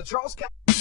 The Charles County.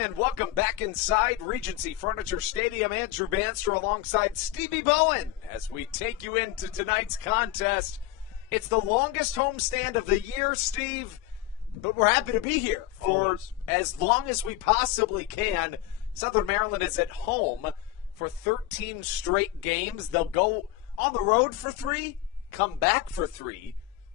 and welcome back inside Regency Furniture Stadium. Andrew Banster alongside Stevie Bowen as we take you into tonight's contest. It's the longest homestand of the year, Steve, but we're happy to be here for as long as we possibly can. Southern Maryland is at home for 13 straight games. They'll go on the road for 3, come back for 3,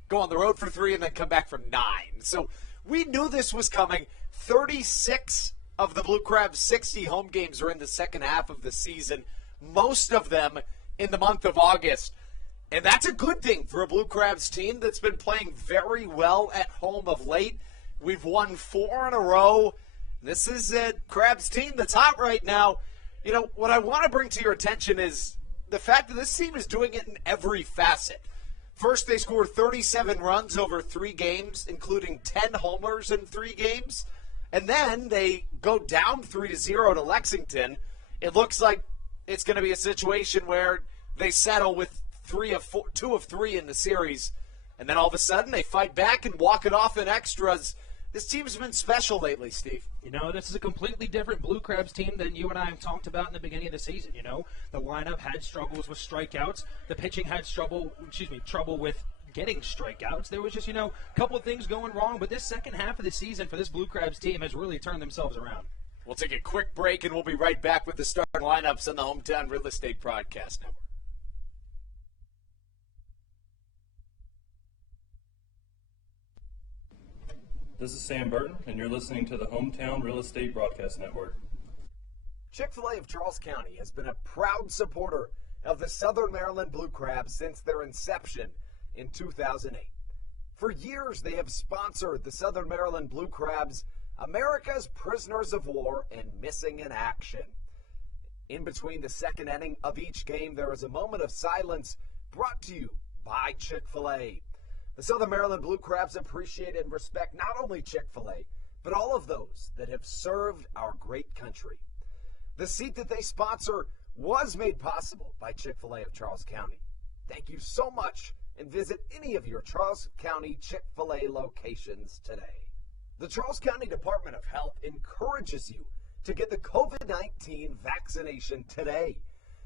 go on the road for 3, and then come back for 9. So we knew this was coming. 36 of the Blue Crabs' 60 home games are in the second half of the season, most of them in the month of August. And that's a good thing for a Blue Crabs team that's been playing very well at home of late. We've won 4 in a row. This is a Crabs team that's hot right now. You know, what I want to bring to your attention is the fact that this team is doing it in every facet. First, they scored 37 runs over 3 games, including 10 homers in 3 games. And then they go down 3-0 to Lexington. It looks like it's going to be a situation where they settle with 2 of 3 in the series. And then all of a sudden they fight back and walk it off in extras. This team's been special lately, Steve. You know, this is a completely different Blue Crabs team than you and I have talked about in the beginning of the season. You know, the lineup had struggles with strikeouts. The pitching had trouble with getting strikeouts. There was just, a couple of things going wrong. But this second half of the season for this Blue Crabs team has really turned themselves around. We'll take a quick break, and we'll be right back with the starting lineups on the Hometown Real Estate Broadcast Network. This is Sam Burton, and you're listening to the Hometown Real Estate Broadcast Network. Chick-fil-A of Charles County has been a proud supporter of the Southern Maryland Blue Crabs since their inception in 2008. For years, they have sponsored the Southern Maryland Blue Crabs, America's prisoners of war and missing in action. In between the second inning of each game, there is a moment of silence brought to you by Chick-fil-A. The Southern Maryland Blue Crabs appreciate and respect not only Chick-fil-A, but all of those that have served our great country. The seat that they sponsor was made possible by Chick-fil-A of Charles County. Thank you so much, and visit any of your Charles County Chick-fil-A locations today. The Charles County Department of Health encourages you to get the COVID-19 vaccination today.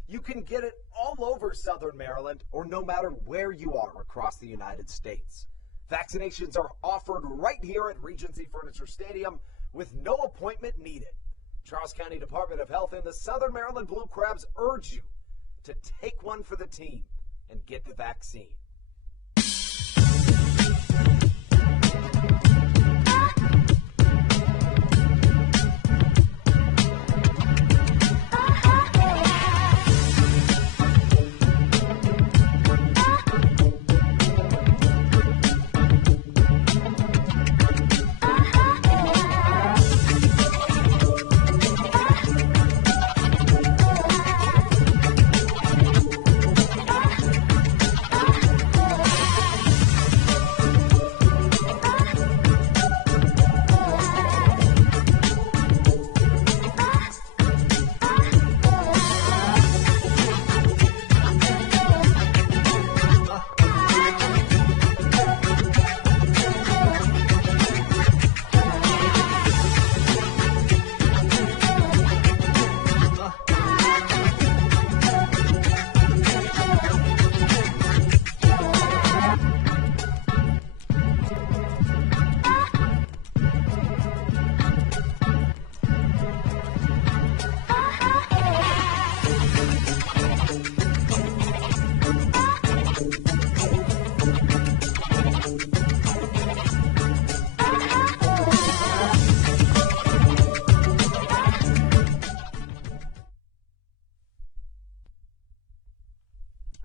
You can get it all over Southern Maryland or no matter where you are across the United States. Vaccinations are offered right here at Regency Furniture Stadium with no appointment needed. Charles County Department of Health and the Southern Maryland Blue Crabs urge you to take one for the team and get the vaccine.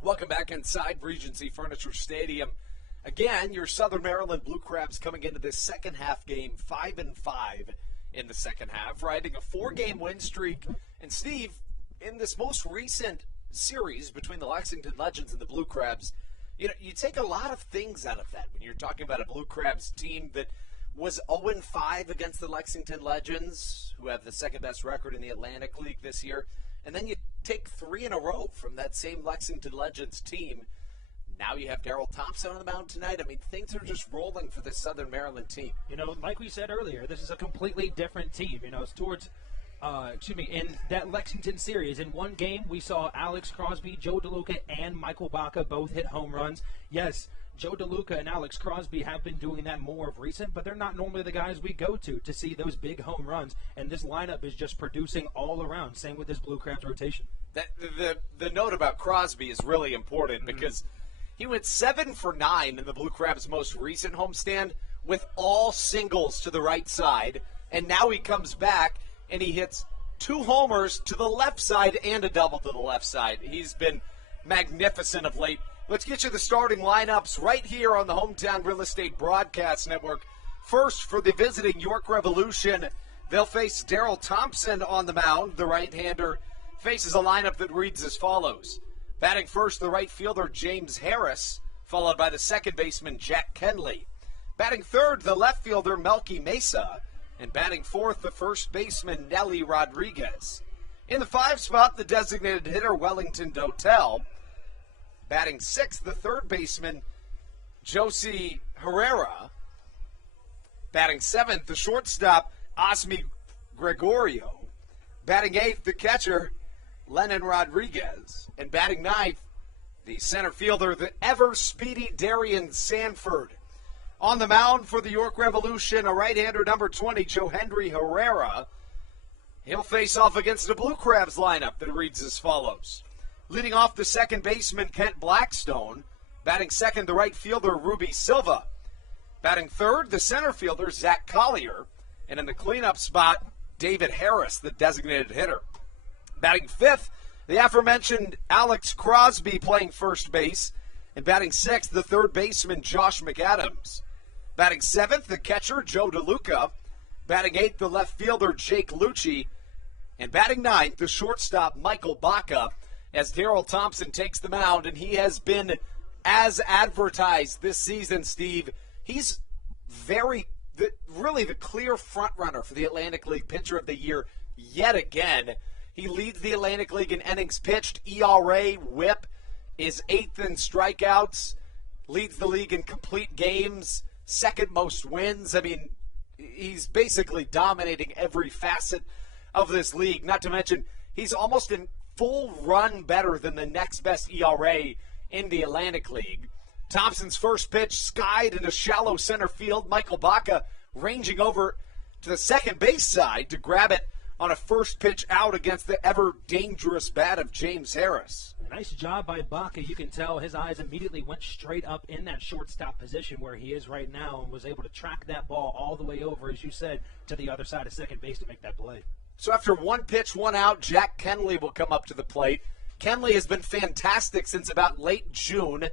Welcome back inside Regency Furniture Stadium. Again, your Southern Maryland Blue Crabs coming into this second half game 5-5 in the second half, riding a 4-game win streak. And Steve, in this most recent series between the Lexington Legends and the Blue Crabs, you take a lot of things out of that when you're talking about a Blue Crabs team that was 0-5 against the Lexington Legends, who have the second best record in the Atlantic League this year. And then you take 3 in a row from that same Lexington Legends team. Now you have Darryl Thompson on the mound tonight. I mean, things are just rolling for this Southern Maryland team. You know, like we said earlier, this is a completely different team. You know, it's towards, in that Lexington series, in one game, we saw Alex Crosby, Joe DeLuca, and Michael Baca both hit home runs. Yes, Joe DeLuca and Alex Crosby have been doing that more of recent, but they're not normally the guys we go to see those big home runs. And this lineup is just producing all around. Same with this Blue Crabs rotation. The note about Crosby is really important because he went 7 for 9 in the Blue Crabs' most recent homestand with all singles to the right side. And now he comes back and he hits 2 homers to the left side and a double to the left side. He's been magnificent of late. Let's get you the starting lineups right here on the Hometown Real Estate Broadcast Network. First, for the visiting York Revolution, they'll face Darryl Thompson on the mound. The right-hander faces a lineup that reads as follows. Batting first, the right fielder, James Harris, followed by the second baseman, Jack Kenley. Batting third, the left fielder, Melky Mesa. And batting fourth, the first baseman, Nelly Rodriguez. In the 5 spot, the designated hitter, Wellington Dotel. Batting sixth, the third baseman, Josie Herrera. Batting seventh, the shortstop, Osmi Gregorio. Batting eighth, the catcher, Lennon Rodriguez. And batting ninth, the center fielder, the ever-speedy Darian Sanford. On the mound for the York Revolution, a right-hander, number 20, Joe Henry Herrera. He'll face off against the Blue Crabs lineup that reads as follows. Leading off, the second baseman, Kent Blackstone. Batting second, the right fielder, Ruby Silva. Batting third, the center fielder, Zach Collier. And in the cleanup spot, David Harris, the designated hitter. Batting fifth, the aforementioned Alex Crosby playing first base. And batting sixth, the third baseman, Josh McAdams. Batting seventh, the catcher, Joe DeLuca. Batting eighth, the left fielder, Jake Lucci. And batting ninth, the shortstop, Michael Baca, as Darryl Thompson takes the mound. And he has been, as advertised this season, Steve, he's really the clear front runner for the Atlantic League Pitcher of the Year yet again. He leads the Atlantic League in innings pitched, ERA, whip, is 8th in strikeouts, leads the league in complete games, second most wins. I mean, he's basically dominating every facet of this league. Not to mention, he's almost in full run better than the next best ERA in the Atlantic League. Thompson's first pitch skied into shallow center field. Michael Baca ranging over to the second base side to grab it on a first pitch out against the ever-dangerous bat of James Harris. Nice job by Baca. You can tell his eyes immediately went straight up in that shortstop position where he is right now and was able to track that ball all the way over, as you said, to the other side of second base to make that play. So after one pitch, one out, Jack Kenley will come up to the plate. Kenley has been fantastic since about late June.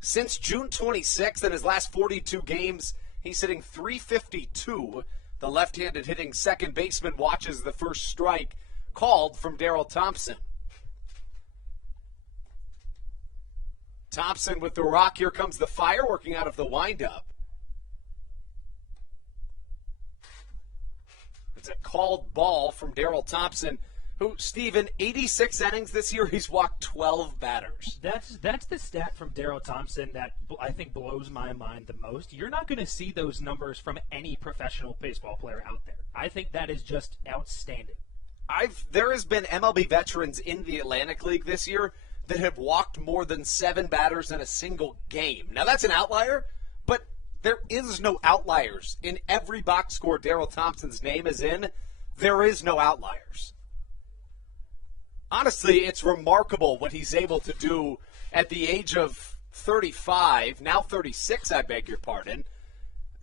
Since June 26th, in his last 42 games, he's hitting .352. The left-handed hitting second baseman watches the first strike called from Darryl Thompson. Thompson with the rock. Here comes the fire working out of the windup. It's a called ball from Darryl Thompson, who, Steve, in 86 innings this year, he's walked 12 batters. That's the stat from Darryl Thompson that I think blows my mind the most. You're not going to see those numbers from any professional baseball player out there. I think that is just outstanding. There has been MLB veterans in the Atlantic League this year that have walked more than 7 batters in a single game. Now, that's an outlier, but there is no outliers. In every box score Darryl Thompson's name is in, there is no outliers. Honestly, it's remarkable what he's able to do at the age of 35, now 36, I beg your pardon.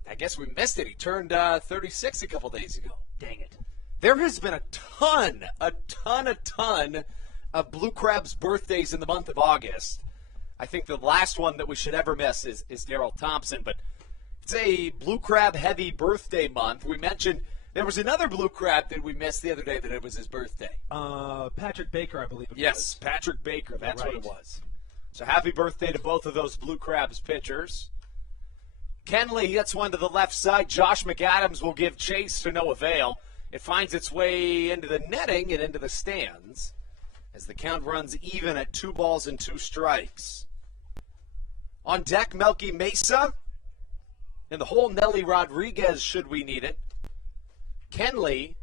I guess we missed it. He turned 36 a couple days ago. Dang it. There has been a ton of Blue Crabs birthdays in the month of August. I think the last one that we should ever miss is Darryl Thompson, but it's a Blue Crab heavy birthday month. We mentioned there was another Blue Crab that we missed the other day that it was his birthday. Patrick Baker, I believe it was. Yes, Patrick Baker. That's right. What it was. So happy birthday to both of those Blue Crabs pitchers. Kenley gets one to the left side. Josh McAdams will give chase to no avail. It finds its way into the netting and into the stands as the count runs even at 2 balls and 2 strikes. On deck, Melky Mesa. And the whole Nelly Rodriguez, should we need it. Kenley,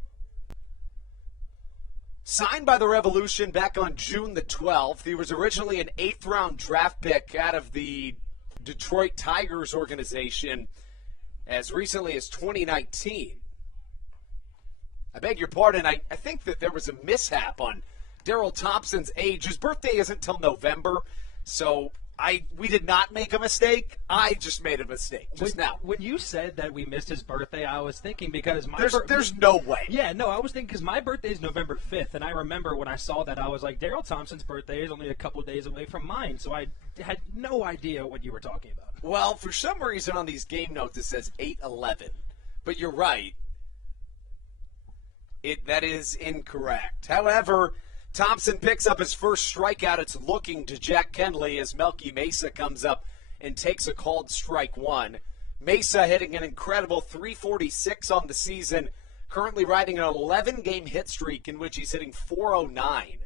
signed by the Revolution back on June the 12th. He was originally an 8th-round draft pick out of the Detroit Tigers organization as recently as 2019. I beg your pardon, I think that there was a mishap on Daryl Thompson's age. His birthday isn't until November, so we did not make a mistake. I just made a mistake now. When you said that we missed his birthday, I was thinking because there's no way. Yeah, no, I was thinking because my birthday is November 5th, and I remember when I saw that, I was like, Daryl Thompson's birthday is only a couple days away from mine, so I had no idea what you were talking about. Well, for some reason on these game notes it says 8/11, but you're right. That is incorrect. However, Thompson picks up his first strikeout. It's looking to Jack Kenley as Melky Mesa comes up and takes a called strike one. Mesa hitting an incredible 346 on the season, currently riding an 11-game hit streak in which he's hitting 409.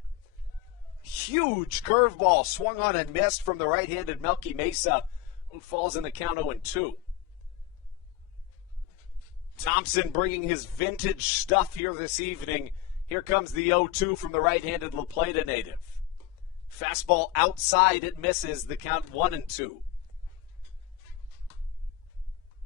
Huge curveball swung on and missed from the right-handed Melky Mesa, who falls in the count 0-2. Thompson bringing his vintage stuff here this evening. Here comes the 0-2 from the right-handed La Plata native. Fastball outside, it misses, the count 1-2. You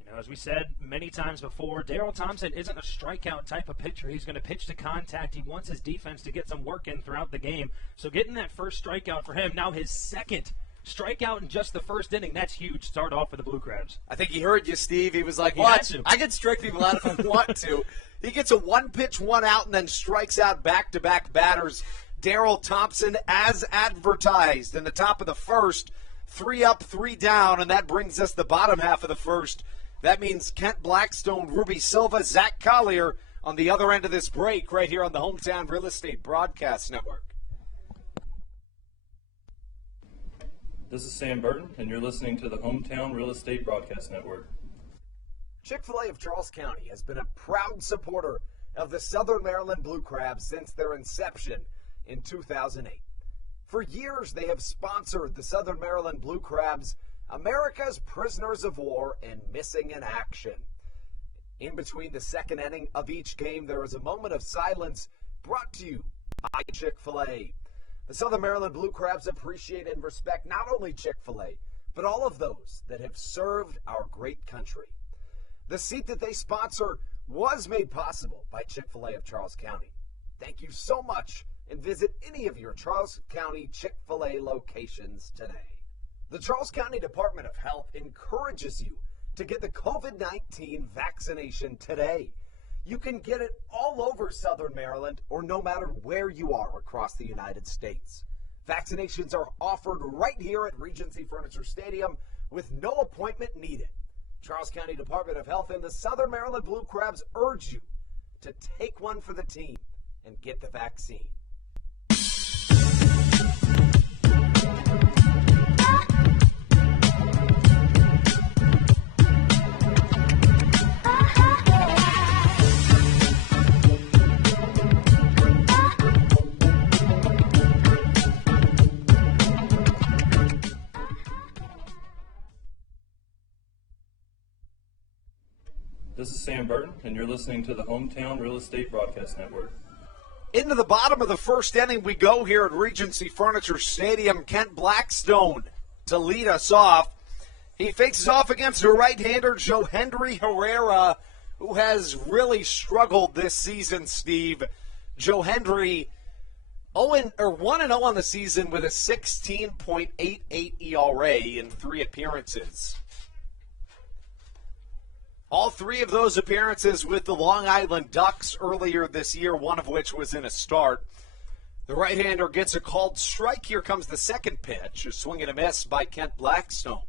know, as we said many times before, Daryl Thompson isn't a strikeout type of pitcher. He's going to pitch to contact. He wants his defense to get some work in throughout the game. So getting that first strikeout for him, now his second strikeout in just the first inning, that's huge. Start off for the Blue Crabs. I think he heard you, Steve. He was like, what? I can strike people out if I want to. He gets a one-pitch, one-out, and then strikes out back-to-back batters. Daryl Thompson, as advertised, in the top of the first, 3 up, 3 down, and that brings us the bottom half of the first. That means Kent Blackstone, Ruby Silva, Zach Collier on the other end of this break right here on the Hometown Real Estate Broadcast Network. This is Sam Burton, and you're listening to the Hometown Real Estate Broadcast Network. Chick-fil-A of Charles County has been a proud supporter of the Southern Maryland Blue Crabs since their inception in 2008. For years, they have sponsored the Southern Maryland Blue Crabs, America's prisoners of war and missing in action. In between the second inning of each game, there is a moment of silence brought to you by Chick-fil-A. The Southern Maryland Blue Crabs appreciate and respect not only Chick-fil-A, but all of those that have served our great country. The seat that they sponsor was made possible by Chick-fil-A of Charles County. Thank you so much, and visit any of your Charles County Chick-fil-A locations today. The Charles County Department of Health encourages you to get the COVID-19 vaccination today. You can get it all over Southern Maryland or no matter where you are across the United States. Vaccinations are offered right here at Regency Furniture Stadium with no appointment needed. Charles County Department of Health and the Southern Maryland Blue Crabs urge you to take one for the team and get the vaccine. This is Sam Burton, and you're listening to the Hometown Real Estate Broadcast Network. Into the bottom of the first inning we go here at Regency Furniture Stadium. Kent Blackstone to lead us off. He faces off against a right-hander, Johendry Herrera, who has really struggled this season, Steve. Johendry 1-0 on the season with a 16.88 ERA in 3 appearances. All 3 of those appearances with the Long Island Ducks earlier this year, one of which was in a start. The right-hander gets a called strike. Here comes the second pitch, a swing and a miss by Kent Blackstone.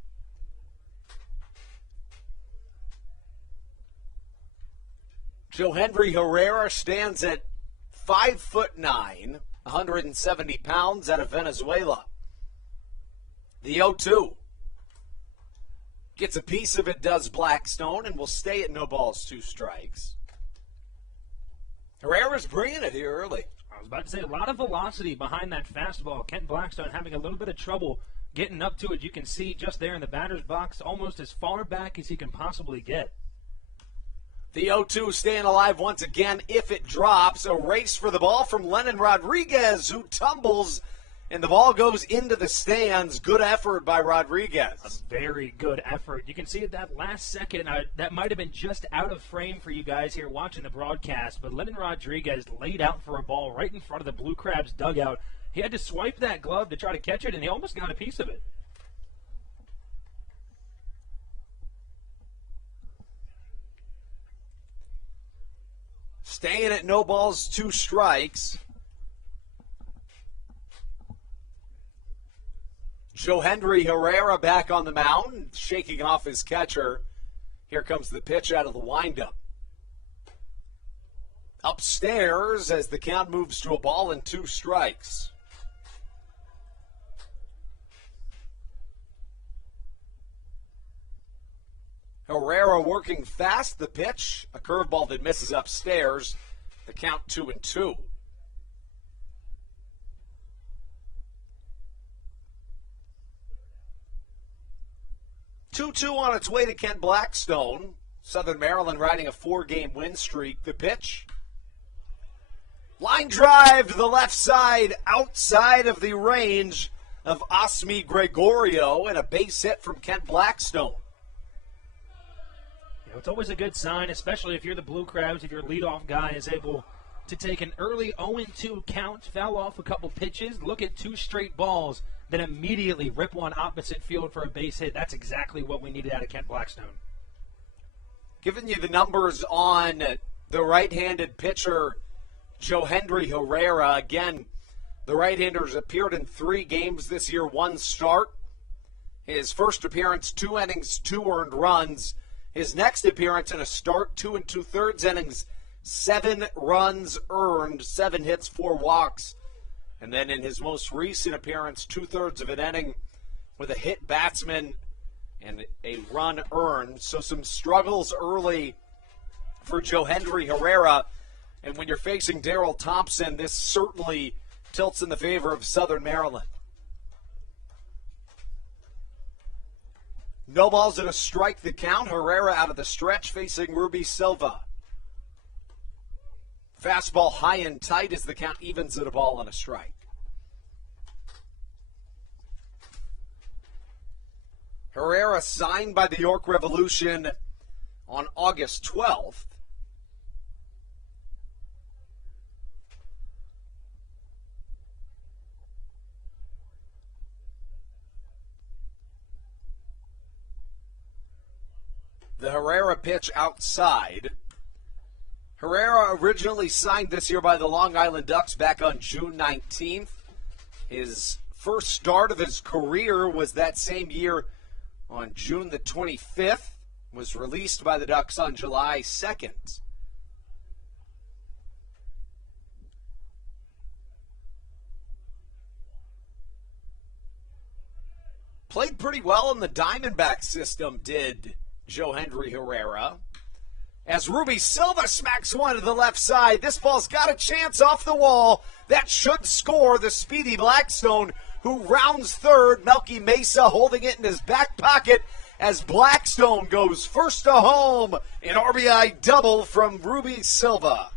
Johendry Herrera stands at 5'9", 170 pounds, out of Venezuela. The 0-2. Gets a piece of it, does Blackstone, and will stay at no balls, 2 strikes. Herrera's bringing it here early. I was about to say, a lot of velocity behind that fastball. Kent Blackstone having a little bit of trouble getting up to it. You can see just there in the batter's box, almost as far back as he can possibly get. The 0-2 staying alive once again if it drops. A race for the ball from Lennon Rodriguez, who tumbles, and the ball goes into the stands. Good effort by Rodriguez. A very good effort. You can see at that last second, that might have been just out of frame for you guys here watching the broadcast, but Lennon Rodriguez laid out for a ball right in front of the Blue Crabs dugout. He had to swipe that glove to try to catch it, and he almost got a piece of it. Staying at no balls, 2 strikes. Joe Henry Herrera back on the mound, shaking off his catcher. Here comes the pitch out of the windup. Upstairs as the count moves to a ball and 2 strikes. Herrera working fast. The pitch, a curveball that misses upstairs. The count 2-2. 2-2 on its way to Kent Blackstone. Southern Maryland riding a 4-game win streak. The pitch. Line drive to the left side, outside of the range of Osmi Gregorio, and a base hit from Kent Blackstone. It's always a good sign, especially if you're the Blue Crabs, if your leadoff guy is able to take an early 0-2 count, foul off a couple pitches, look at 2 straight balls, then immediately rip one opposite field for a base hit. That's exactly what we needed out of Kent Blackstone. Giving you the numbers on the right-handed pitcher, Joe Henry Herrera. Again, the right-handers appeared in 3 games this year, 1 start. His first appearance, 2 innings, 2 earned runs. His next appearance in a start, 2 2/3 innings, 7 runs earned, 7 hits, 4 walks. And then in his most recent appearance, 2/3 of an inning with a hit batsman and a run earned. So some struggles early for Joe Henry Herrera. And when you're facing Darryl Thompson, this certainly tilts in the favor of Southern Maryland. No balls and a strike the count. Herrera out of the stretch facing Ruby Silva. Fastball high and tight as the count evens at a ball and a strike. Herrera signed by the York Revolution on August 12th. The Herrera pitch outside. Herrera originally signed this year by the Long Island Ducks back on June 19th. His first start of his career was that same year on June the 25th. Was released by the Ducks on July 2nd. Played pretty well in the Diamondback system, did Joe Henry Herrera. As Ruby Silva smacks one to the left side, this ball's got a chance off the wall. That should score the speedy Blackstone, who rounds third. Melky Mesa holding it in his back pocket as Blackstone goes first to home. An RBI double from Ruby Silva.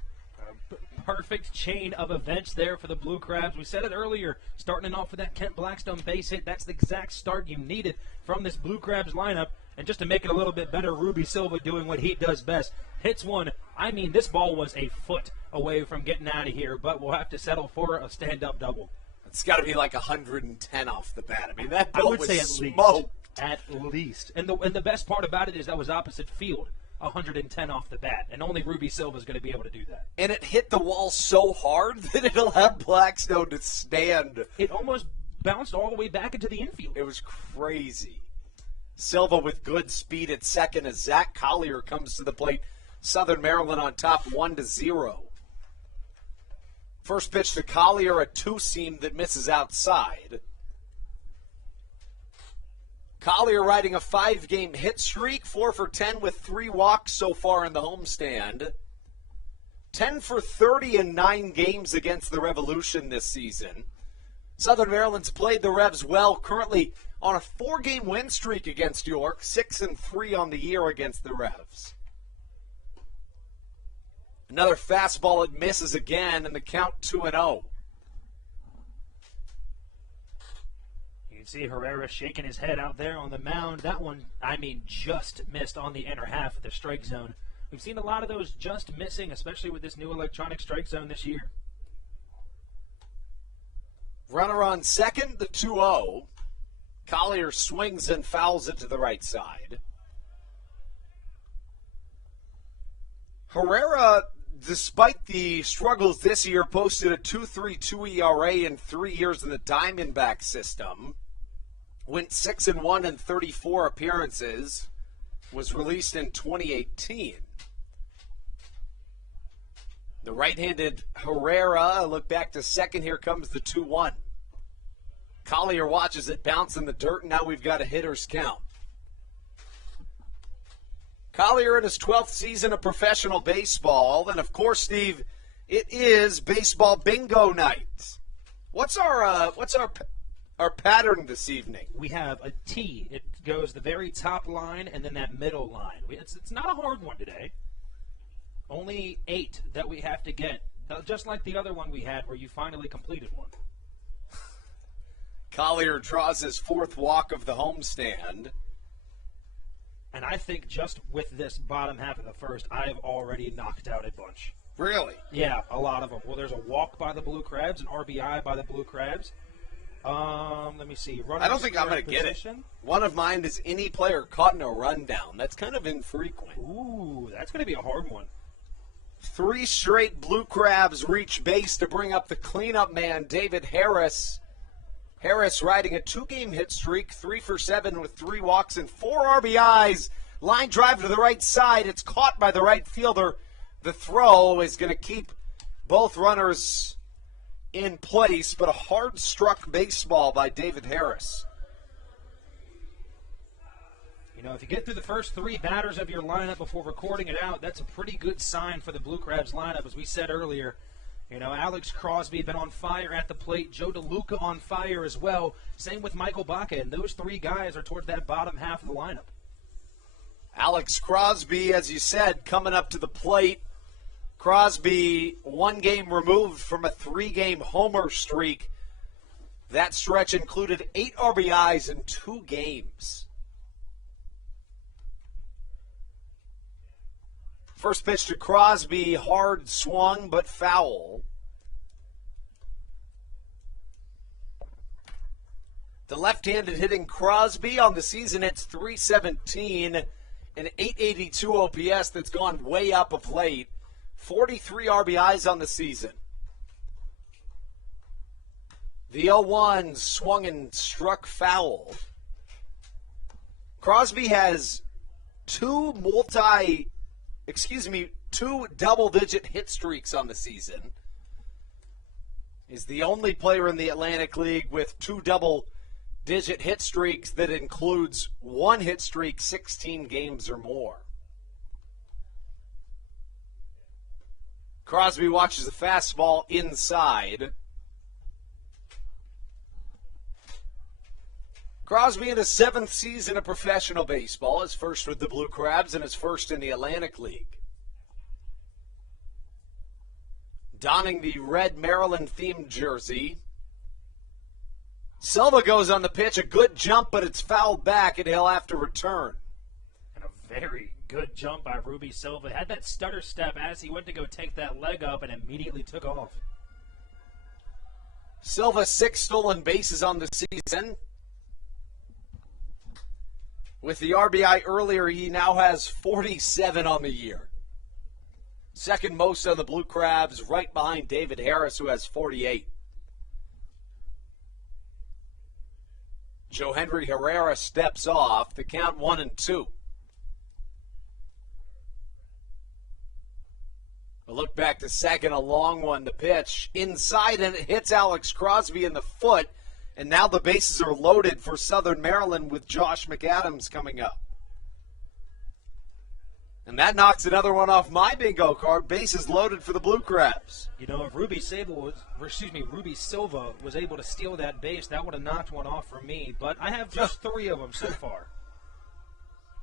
Perfect chain of events there for the Blue Crabs. We said it earlier, starting off with that Kent Blackstone base hit. That's the exact start you needed from this Blue Crabs lineup. And just to make it a little bit better, Ruby Silva doing what he does best. Hits one. I mean, this ball was a foot away from getting out of here, but we'll have to settle for a stand-up double. It's got to be like 110 off the bat. I mean, that ball I would was say smoked. At least. And the best part about it is that was opposite field. 110 off the bat, and only Ruby Silva is going to be able to do that. And it hit the wall so hard that it'll have Blackstone to stand. It almost bounced all the way back into the infield. It was crazy. Silva with good speed at second as Zach Collier comes to the plate. Southern Maryland on top 1-0. First pitch to Collier, a 2-seam that misses outside. Collier riding a 5-game hit streak, 4 for 10 with 3 walks so far in the homestand. 10 for 30 in 9 games against the Revolution this season. Southern Maryland's played the Revs well, currently on a 4-game win streak against York, 6-3 on the year against the Revs. Another fastball, it misses again, and the count 2-0. You can see Herrera shaking his head out there on the mound. That one, just missed on the inner half of the strike zone. We've seen a lot of those just missing, especially with this new electronic strike zone this year. Runner on second, the 2-0. Collier swings and fouls it to the right side. Herrera, despite the struggles this year, posted a 2.32 ERA in 3 years in the Diamondback system. Went 6-1 in 34 appearances. Was released in 2018. The right-handed Herrera, look back to second, here comes the 2-1. Collier watches it bounce in the dirt, and now we've got a hitter's count. Collier in his 12th season of professional baseball, and of course, Steve, it is baseball bingo night. What's our pattern this evening? We have a T. It goes the very top line and then that middle line. It's not a hard one today. Only 8 that we have to get, just like the other one we had where you finally completed one. Collier draws his 4th walk of the homestand. And I think just with this bottom half of the first, I've already knocked out a bunch. Really? Yeah, a lot of them. Well, there's a walk by the Blue Crabs, an RBI by the Blue Crabs. Let me see. I don't think I'm going to get it. One of mine is any player caught in a rundown. That's kind of infrequent. Ooh, that's going to be a hard one. 3 straight Blue Crabs reach base to bring up the cleanup man, David Harris. Harris riding a 2-game hit streak, 3 for 7 with 3 walks and 4 RBIs. Line drive to the right side. It's caught by the right fielder. The throw is going to keep both runners in place, but a hard-struck baseball by David Harris. You know, if you get through the first 3 batters of your lineup before recording it out, that's a pretty good sign for the Blue Crabs lineup, as we said earlier. You know, Alex Crosby been on fire at the plate. Joe DeLuca on fire as well. Same with Michael Baca, and those 3 guys are towards that bottom half of the lineup. Alex Crosby, as you said, coming up to the plate. Crosby 1 game removed from a 3-game homer streak. That stretch included 8 RBIs in 2 games. First pitch to Crosby, hard swung but foul. The left-handed hitting Crosby on the season, it's .317, an .882 OPS that's gone way up of late. 43 RBIs on the season. The 0-1 swung and struck foul. Crosby has 2 double-digit hit streaks on the season. He's the only player in the Atlantic League with 2 double-digit hit streaks that includes 1 hit streak 16 games or more. Crosby watches the fastball inside. Crosby in his 7th season of professional baseball, his first with the Blue Crabs and his first in the Atlantic League. Donning the red Maryland-themed jersey. Silva goes on the pitch, a good jump, but it's fouled back, and he'll have to return. And a very good jump by Ruby Silva. Had that stutter step as he went to go take that leg up and immediately took off. Silva 6 stolen bases on the season. With the RBI earlier, he now has 47 on the year. Second most on the Blue Crabs, right behind David Harris, who has 48. Joe Henry Herrera steps off. The count 1-2. A look back to second, a long one to pitch. Inside, and it hits Alex Crosby in the foot. And now the bases are loaded for Southern Maryland with Josh McAdams coming up. And that knocks another one off my bingo card. Bases loaded for the Blue Crabs. You know, if Ruby Silva was able to steal that base, that would have knocked one off for me. But I have just 3 of them so far.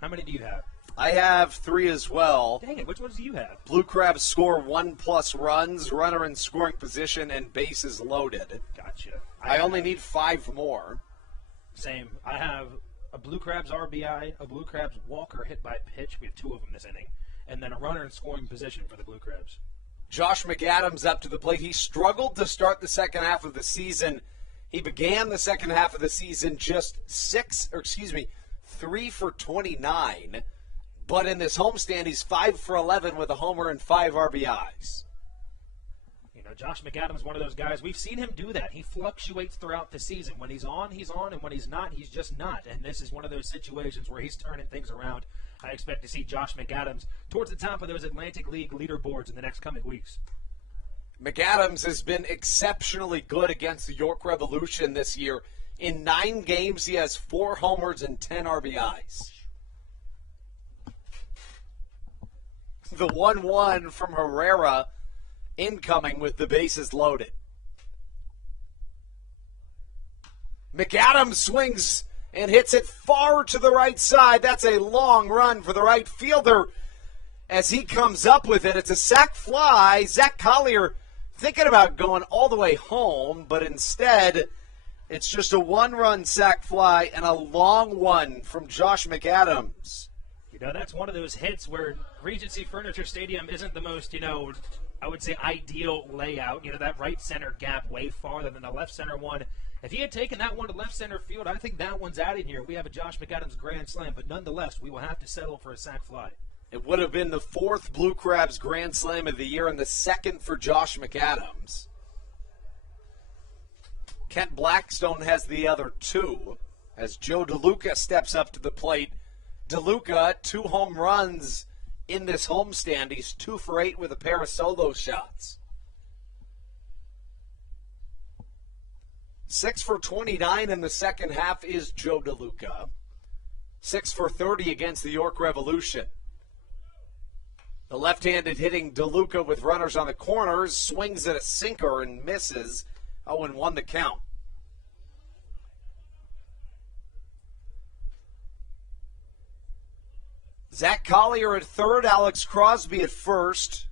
How many do you have? I have 3 as well. Dang it, which ones do you have? Blue Crabs score 1+ runs, runner in scoring position, and bases loaded. Gotcha. I only need 5 more. Same. I have a Blue Crabs RBI, a Blue Crabs walker hit by pitch. We have 2 of them this inning. And then a runner in scoring position for the Blue Crabs. Josh McAdams up to the plate. He struggled to start the second half of the season. He began the second half of the season just 3 for 29. But in this homestand, he's 5 for 11 with a homer and 5 RBIs. You know, Josh McAdams, one of those guys, we've seen him do that. He fluctuates throughout the season. When he's on, and when he's not, he's just not. And this is one of those situations where he's turning things around. I expect to see Josh McAdams towards the top of those Atlantic League leaderboards in the next coming weeks. McAdams has been exceptionally good against the York Revolution this year. In 9 games, he has 4 homers and 10 RBIs. The 1-1 from Herrera incoming with the bases loaded. McAdams swings and hits it far to the right side. That's a long run for the right fielder as he comes up with it. It's a sac fly. Zach Collier thinking about going all the way home, but instead it's just a 1-run sac fly and a long one from Josh McAdams. You know, that's one of those hits where Regency Furniture Stadium isn't the most, I would say ideal layout. You know, that right center gap way farther than the left center one. If he had taken that one to left center field, I think that one's out of here. We have a Josh McAdams grand slam, but nonetheless, we will have to settle for a sac fly. It would have been the 4th Blue Crabs grand slam of the year and the 2nd for Josh McAdams. Kent Blackstone has the other 2 as Joe DeLuca steps up to the plate. DeLuca, 2 home runs in this homestand. He's 2 for 8 with a pair of solo shots. 6 for 29 in the second half is Joe DeLuca. 6 for 30 against the York Revolution. The left-handed hitting DeLuca with runners on the corners, swings at a sinker and misses. 0-1 the count. Zach Collier at third, Alex Crosby at first.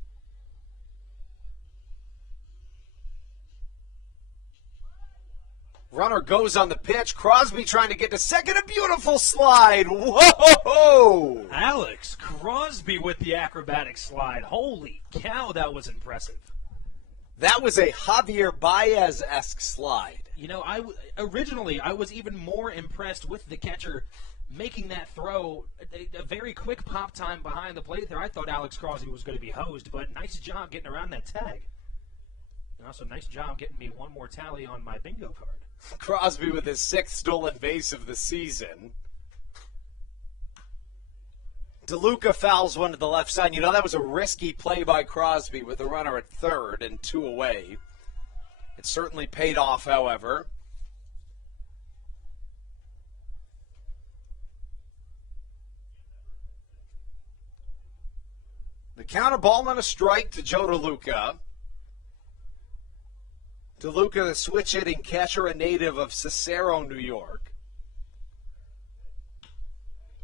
Runner goes on the pitch. Crosby trying to get to second. A beautiful slide. Whoa! Alex Crosby with the acrobatic slide. Holy cow, that was impressive. That was a Javier Baez-esque slide. You know, originally I was even more impressed with the catcher making that throw. A very quick pop time behind the plate there. I thought Alex Crosby was going to be hosed, but nice job getting around that tag. And also nice job getting me one more tally on my bingo card. Crosby with his 6th stolen base of the season. DeLuca fouls one to the left side. You know, that was a risky play by Crosby with the runner at third and 2 away. It certainly paid off, however. The counter ball and a strike to Joe DeLuca. DeLuca, the switch-hitting catcher, a native of Cicero, New York.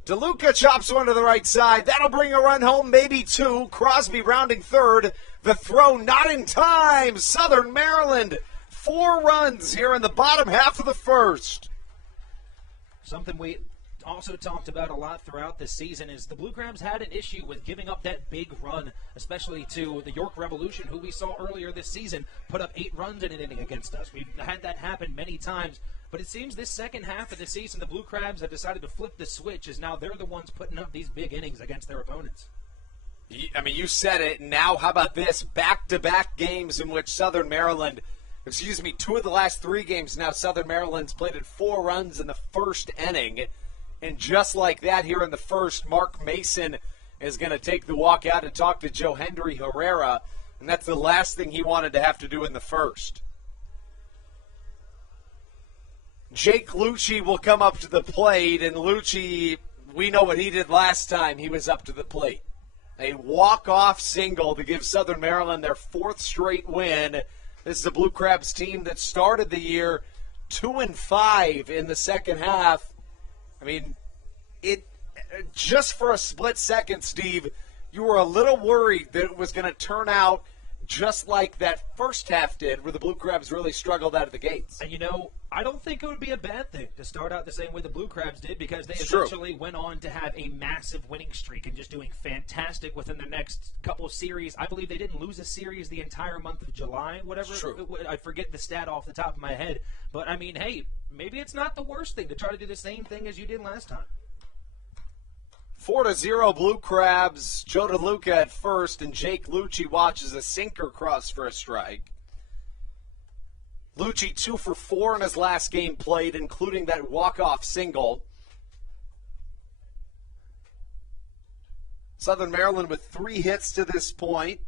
DeLuca chops one to the right side. That'll bring a run home, maybe 2. Crosby rounding third. The throw not in time. Southern Maryland, 4 runs here in the bottom half of the first. Something we also talked about a lot throughout this season is the Blue Crabs had an issue with giving up that big run, especially to the York Revolution, who we saw earlier this season put up 8 runs in an inning against us. We've had that happen many times, but it seems this second half of the season, the Blue Crabs have decided to flip the switch, as now they're the ones putting up these big innings against their opponents. I mean, you said it. Now, how about this? Back-to-back games in which Southern Maryland, 2 of the last 3 games now, Southern Maryland's played at 4 runs in the first inning. And just like that here in the first, Mark Mason is going to take the walk out and talk to Joe Hendry Herrera, and that's the last thing he wanted to have to do in the first. Jake Lucci will come up to the plate, and Lucci, we know what he did last time he was up to the plate. A walk-off single to give Southern Maryland their fourth straight win. This is a Blue Crabs team that started the year 2-5 in the second half. I mean, it just for a split second, Steve, you were a little worried that it was going to turn out just like that first half did, where the Blue Crabs really struggled out of the gates. And, I don't think it would be a bad thing to start out the same way the Blue Crabs did, because they It's eventually went on to have a massive winning streak and just doing fantastic within the next couple of series. I believe they didn't lose a series the entire month of July, whatever. I forget the stat off the top of my head. But, I mean, hey, maybe it's not the worst thing to try to do the same thing as you did last time. 4-0 Blue Crabs. Joe DeLuca at first, and Jake Lucci watches a sinker cross for a strike. Lucci 2 for 4 in his last game played, including that walk-off single. Southern Maryland with 3 hits to this point.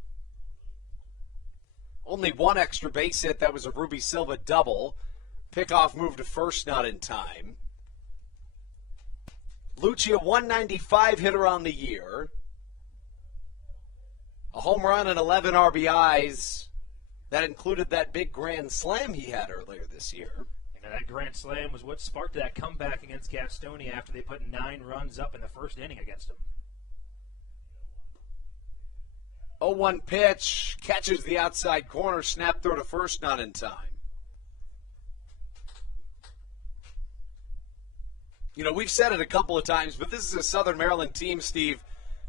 Only 1 extra base hit. That was a Ruby Silva double. Pickoff move to first, not in time. Lucci, a 195 hitter on the year. A home run and 11 RBIs. That included that big grand slam he had earlier this year. That grand slam was what sparked that comeback against Gastonia after they put 9 runs up in the first inning against them. 0-1 pitch, catches the outside corner, snap throw to first, not in time. We've said it a couple of times, but this is a Southern Maryland team, Steve,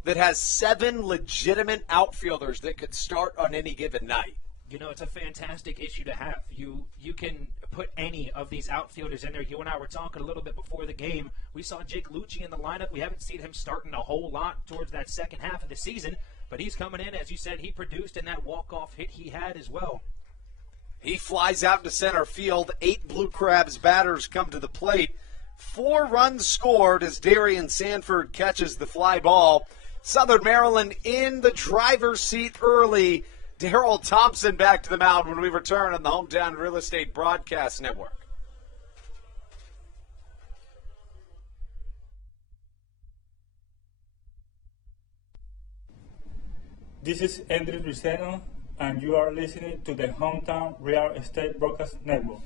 that has 7 legitimate outfielders that could start on any given night. It's a fantastic issue to have. You can put any of these outfielders in there. You and I were talking a little bit before the game. We saw Jake Lucci in the lineup. We haven't seen him starting a whole lot towards that second half of the season, but he's coming in. As you said, he produced in that walk-off hit he had as well. He flies out to center field. 8 Blue Crabs batters come to the plate. 4 runs scored as Darian Sanford catches the fly ball. Southern Maryland in the driver's seat early. Darryl Thompson back to the mound when we return on the Hometown Real Estate Broadcast Network. This is Andrew Riceno, and you are listening to the Hometown Real Estate Broadcast Network.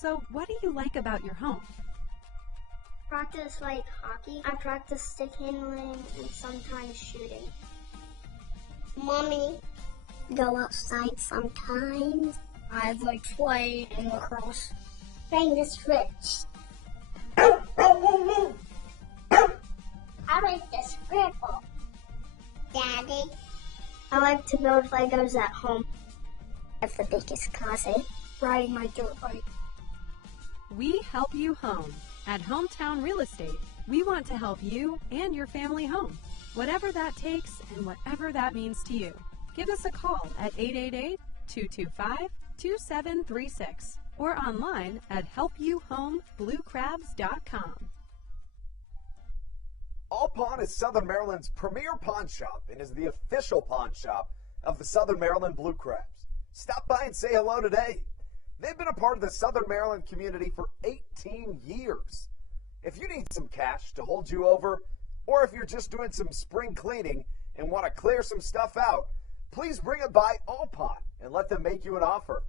So, what do you like about your home? Practice like hockey. I practice stick handling and sometimes shooting. Mommy. Go outside sometimes. I like playing in lacrosse. Playing the switch. I like the scribble. Daddy. I like to build Legos at home. That's the biggest closet. Riding my dirt bike. We help you home. At Hometown Real Estate, we want to help you and your family home. Whatever that takes and whatever that means to you. Give us a call at 888-225-2736 or online at helpyouhomebluecrabs.com. All Pawn is Southern Maryland's premier pawn shop and is the official pawn shop of the Southern Maryland Blue Crabs. Stop by and say hello today. They've been a part of the Southern Maryland community for 18 years. If you need some cash to hold you over, or if you're just doing some spring cleaning and want to clear some stuff out, please bring it by All Pawn and let them make you an offer.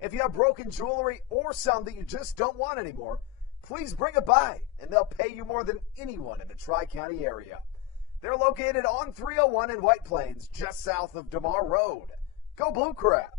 If you have broken jewelry or some that you just don't want anymore, please bring it by and they'll pay you more than anyone in the Tri-County area. They're located on 301 in White Plains, just south of DeMar Road. Go Blue Crabs!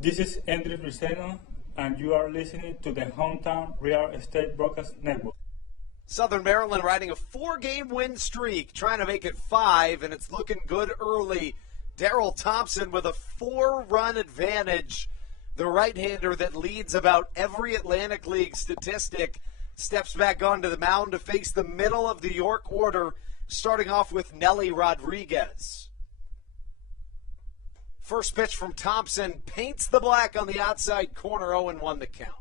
This is Andrew Riceno, and you are listening to the Hometown Real Estate Broadcast Network. Southern Maryland riding a 4-game win streak, trying to make it 5, and it's looking good early. Darryl Thompson with a 4-run advantage. The right-hander that leads about every Atlantic League statistic steps back onto the mound to face the middle of the York order, starting off with Nelly Rodriguez. First pitch from Thompson paints the black on the outside corner, 0-1 the count.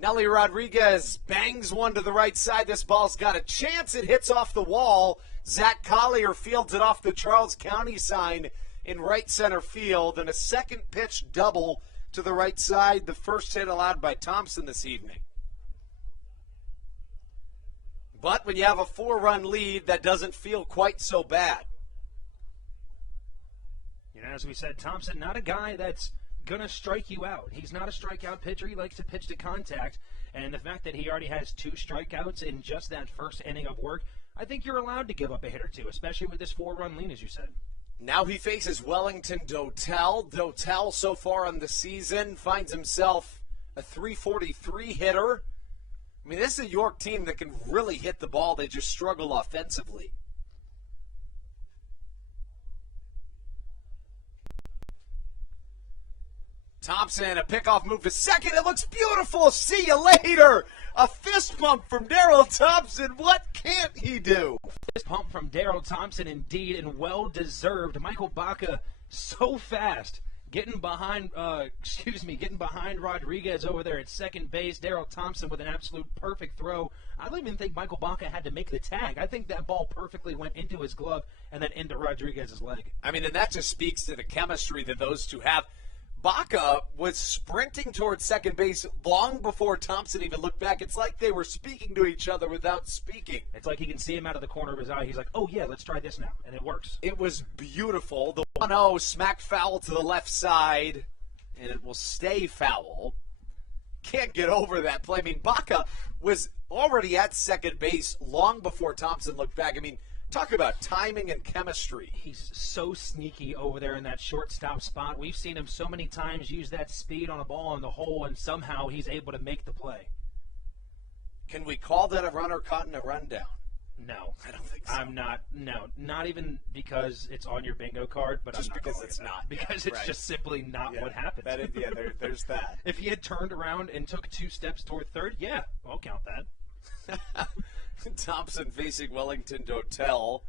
Nelly Rodriguez bangs one to the right side. This ball's got a chance. It hits off the wall. Zach Collier fields it off the Charles County sign in right center field. And a second pitch double to the right side. The first hit allowed by Thompson this evening. But when you have a 4-run lead, that doesn't feel quite so bad. You know, as we said, Thompson, not a guy that's going to strike you out. He's not a strikeout pitcher. He likes to pitch to contact. And the fact that he already has 2 strikeouts in just that first inning of work, I think you're allowed to give up a hit or two, especially with this 4-run lead, as you said. Now he faces Wellington Dotel. Dotel, so far on the season, finds himself a .343 hitter. I mean, this is a York team that can really hit the ball. They just struggle offensively. Thompson, a pickoff move to second. It looks beautiful. See you later. A fist bump from Daryl Thompson. What can't he do? Fist pump from Daryl Thompson, indeed, and well-deserved. Michael Baca, so fast, getting behind Rodriguez over there at second base. Daryl Thompson with an absolute perfect throw. I don't even think Michael Baca had to make the tag. I think that ball perfectly went into his glove and then into Rodriguez's leg. I mean, and that just speaks to the chemistry that those two have. Baca was sprinting towards second base long before Thompson even looked back. It's like they were speaking to each other without speaking. It's like he can see him out of the corner of his eye. He's like, oh, yeah, let's try this now. And it works. It was beautiful. The 1-0 smacked foul to the left side, and it will stay foul. Can't get over that play. I mean, Baca was already at second base long before Thompson looked back. I mean, talk about timing and chemistry. He's so sneaky over there in that shortstop spot. We've seen him so many times use that speed on a ball in the hole, and somehow he's able to make the play. Can we call that a runner caught in a rundown? No. I don't think so. I'm not. No, not even because it's on your bingo card, but just I'm not because it's not. Because it's just simply not what happened. There's that. If he had turned around and took 2 steps toward third, yeah, I'll count that. Thompson facing Wellington Dotel.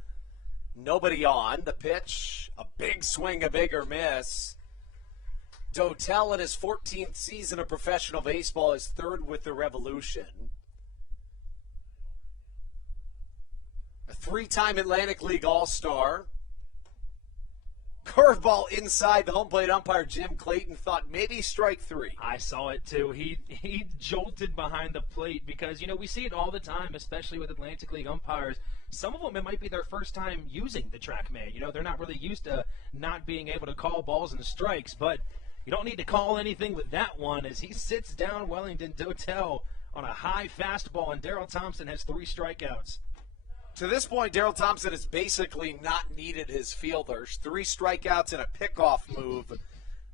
Nobody on. The pitch, a big swing, a bigger miss. Dotel in his 14th season of professional baseball is third with the Revolution. A 3-time Atlantic League All-Star. Curveball inside the home plate umpire, Jim Clayton, thought maybe strike 3. I saw it too. He jolted behind the plate because, you know, we see it all the time, especially with Atlantic League umpires. Some of them, it might be their first time using the TrackMan. You know, they're not really used to not being able to call balls and strikes, but you don't need to call anything with that one as he sits down Wellington Dotel on a high fastball, and Daryl Thompson has 3 strikeouts. To this point, Daryl Thompson has basically not needed his fielders. 3 strikeouts and a pickoff move.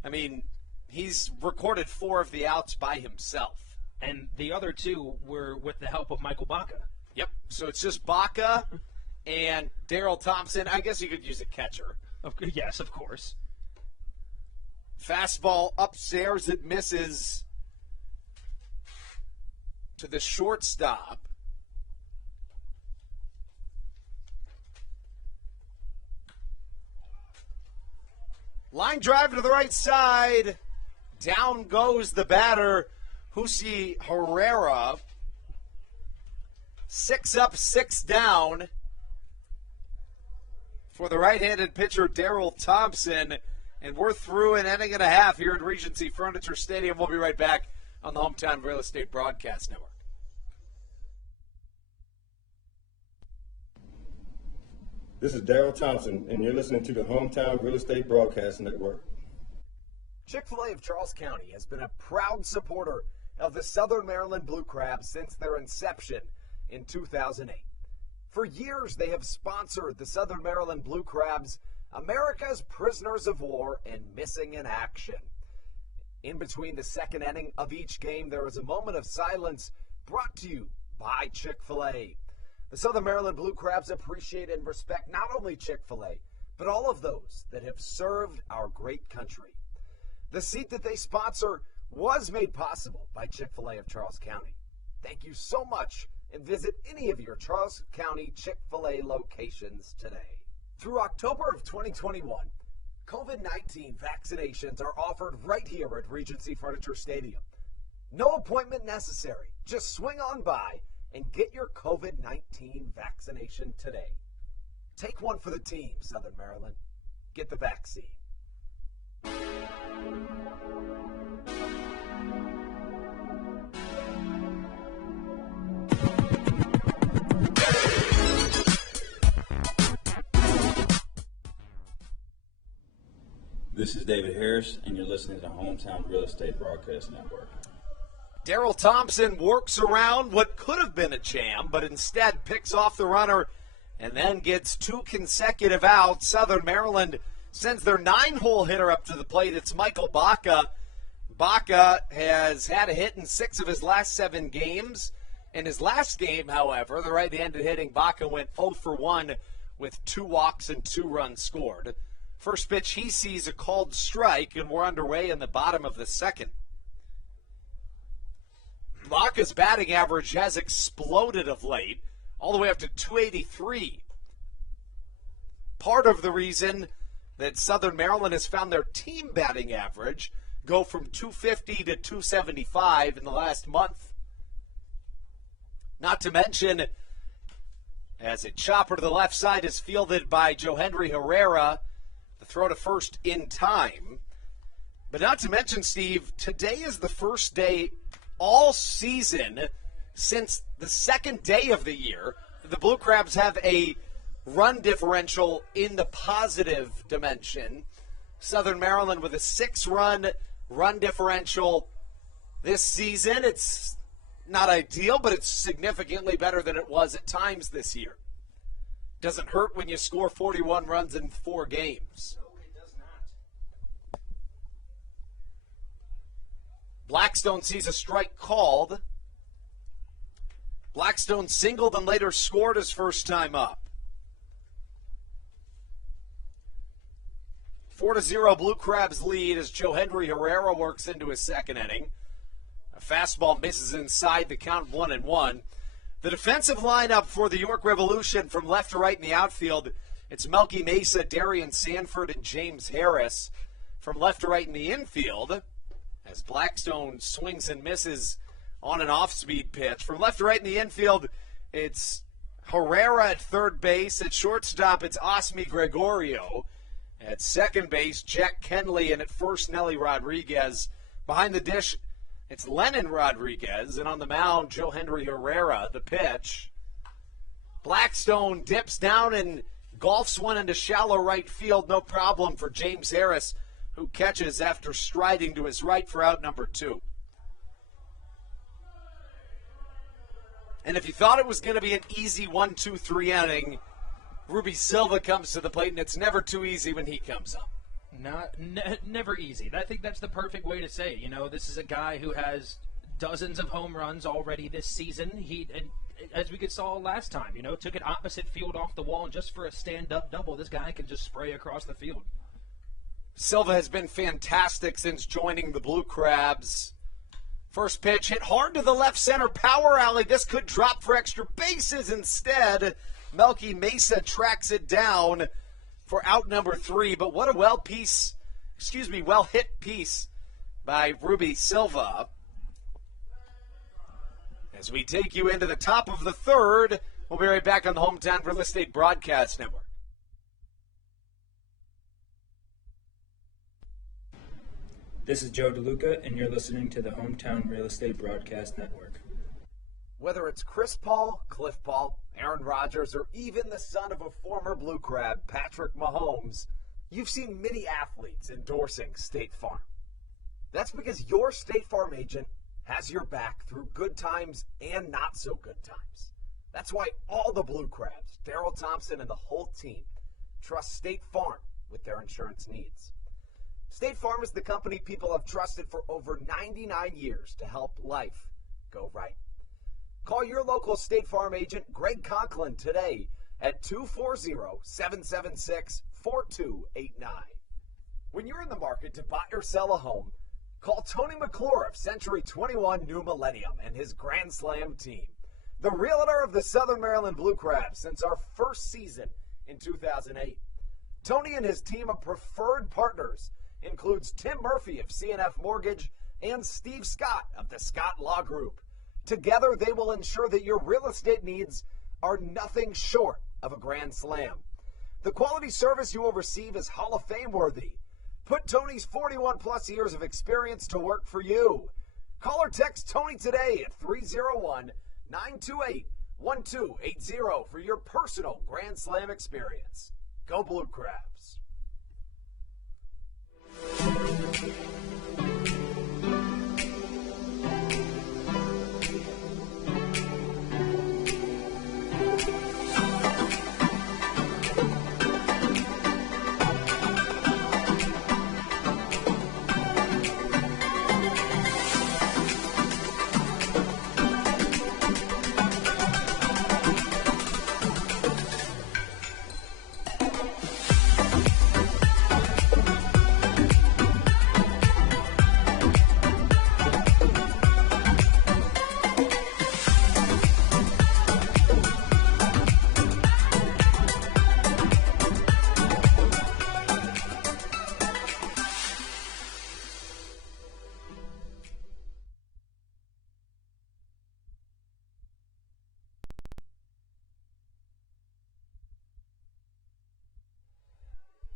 I mean, he's recorded 4 of the outs by himself. And the other 2 were with the help of Michael Baca. Yep. So it's just Baca and Daryl Thompson. I guess you could use a catcher. Yes, of course. Fastball upstairs. It misses to the shortstop. Line drive to the right side. Down goes the batter, Jusi Herrera. 6 up, 6 down for the right-handed pitcher, Daryl Thompson. And we're through an inning and a half here at Regency Furniture Stadium. We'll be right back on the Hometown Real Estate Broadcast Network. This is Daryl Thompson, and you're listening to the Hometown Real Estate Broadcast Network. Chick-fil-A of Charles County has been a proud supporter of the Southern Maryland Blue Crabs since their inception in 2008. For years, they have sponsored the Southern Maryland Blue Crabs, America's prisoners of war and missing in action. In between the second inning of each game, there is a moment of silence brought to you by Chick-fil-A. The Southern Maryland Blue Crabs appreciate and respect not only Chick-fil-A, but all of those that have served our great country. The seat that they sponsor was made possible by Chick-fil-A of Charles County. Thank you so much, and visit any of your Charles County Chick-fil-A locations today. Through October of 2021, COVID-19 vaccinations are offered right here at Regency Furniture Stadium. No appointment necessary. Just swing on by and get your COVID-19 vaccination today. Take one for the team, Southern Maryland. Get the vaccine. This is David Harris, and you're listening to the Hometown Real Estate Broadcast Network. Daryl Thompson works around what could have been a jam, but instead picks off the runner and then gets two consecutive outs. Southern Maryland sends their 9-hole hitter up to the plate. It's Michael Baca. Baca has had a hit in 6 of his last 7 games. In his last game, however, the right-handed hitting Baca went 0 for 1 with 2 walks and 2 runs scored. First pitch he sees a called strike, and we're underway in the bottom of the second. Baca's batting average has exploded of late, all the way up to 283. Part of the reason that Southern Maryland has found their team batting average go from 250 to 275 in the last month. Not to mention, as a chopper to the left side is fielded by Johenry Herrera, the throw to first in time. But not to mention, Steve, today is the first day all season since the second day of the year the Blue Crabs have a run differential in the positive dimension. Southern Maryland with a 6-run run differential this season. It's not ideal, but it's significantly better than it was at times this year. Doesn't hurt when you score 41 runs in 4 games. No, it does not. Blackstone sees a strike called. Blackstone singled and later scored his first time up. 4-0 Blue Crabs lead as Johenry Herrera works into his second inning. A fastball misses inside, the count 1-1. The defensive lineup for the York Revolution from left to right in the outfield, it's Melky Mesa, Darian Sanford, and James Harris. From left to right in the infield, as Blackstone swings and misses on an off-speed pitch. From left to right in the infield, it's Herrera at third base. At shortstop, it's Osmi Gregorio. At second base, Jack Kenley, and at first, Nelly Rodriguez. Behind the dish, it's Lennon Rodriguez, and on the mound, Johenry Herrera, the pitch. Blackstone dips down and golfs one into shallow right field. No problem for James Harris, who catches after striding to his right for out number 2. And if you thought it was going to be an easy 1-2-3 inning, Ruby Silva comes to the plate, and it's never too easy when he comes up. Never easy. I think that's the perfect way to say it. You know, this is a guy who has dozens of home runs already this season. And as we saw last time, you know, took it opposite field off the wall, and just for a stand-up double, this guy can just spray across the field. Silva has been fantastic since joining the Blue Crabs. First pitch hit hard to the left center power alley. This could drop for extra bases. Instead, Melky Mesa tracks it down for out number 3, but what a well-hit piece by Ruby Silva. As we take you into the top of the third, we'll be right back on the Hometown Real Estate Broadcast Network. This is Joe DeLuca, and you're listening to the Hometown Real Estate Broadcast Network. Whether it's Chris Paul, Cliff Paul, Aaron Rodgers, or even the son of a former Blue Crab, Patrick Mahomes, you've seen many athletes endorsing State Farm. That's because your State Farm agent has your back through good times and not so good times. That's why all the Blue Crabs, Daryl Thompson and the whole team, trust State Farm with their insurance needs. State Farm is the company people have trusted for over 99 years to help life go right. Call your local State Farm agent, Greg Conklin, today at 240-776-4289. When you're in the market to buy or sell a home, call Tony McClure of Century 21 New Millennium and his Grand Slam team. The realtor of the Southern Maryland Blue Crabs since our first season in 2008. Tony and his team of preferred partners includes Tim Murphy of CNF Mortgage and Steve Scott of the Scott Law Group. Together, they will ensure that your real estate needs are nothing short of a grand slam. The quality service you will receive is Hall of Fame worthy. Put Tony's 41-plus years of experience to work for you. Call or text Tony today at 301-928-1280 for your personal Grand Slam experience. Go Blue Crabs.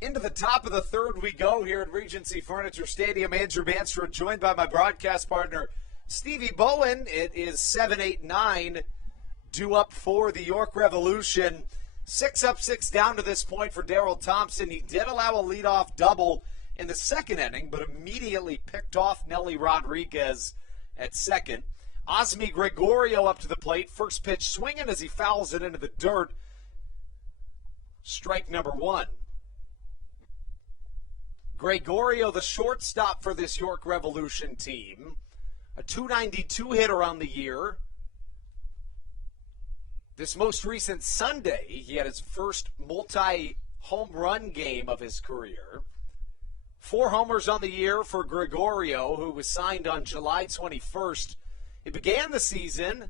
Into the top of the third we go here at Regency Furniture Stadium. Andrew Banstra joined by my broadcast partner, Stevie Bowen. It is 7-8-9 due up for the York Revolution. 6 up, 6 down to this point for Daryl Thompson. He did allow a leadoff double in the second inning, but immediately picked off Nelly Rodriguez at second. Osmi Gregorio up to the plate. First pitch swinging as he fouls it into the dirt. Strike number one. Gregorio, the shortstop for this York Revolution team, a .292 hitter on the year. This most recent Sunday, he had his first multi-home run game of his career. 4 homers on the year for Gregorio, who was signed on July 21st. He began the season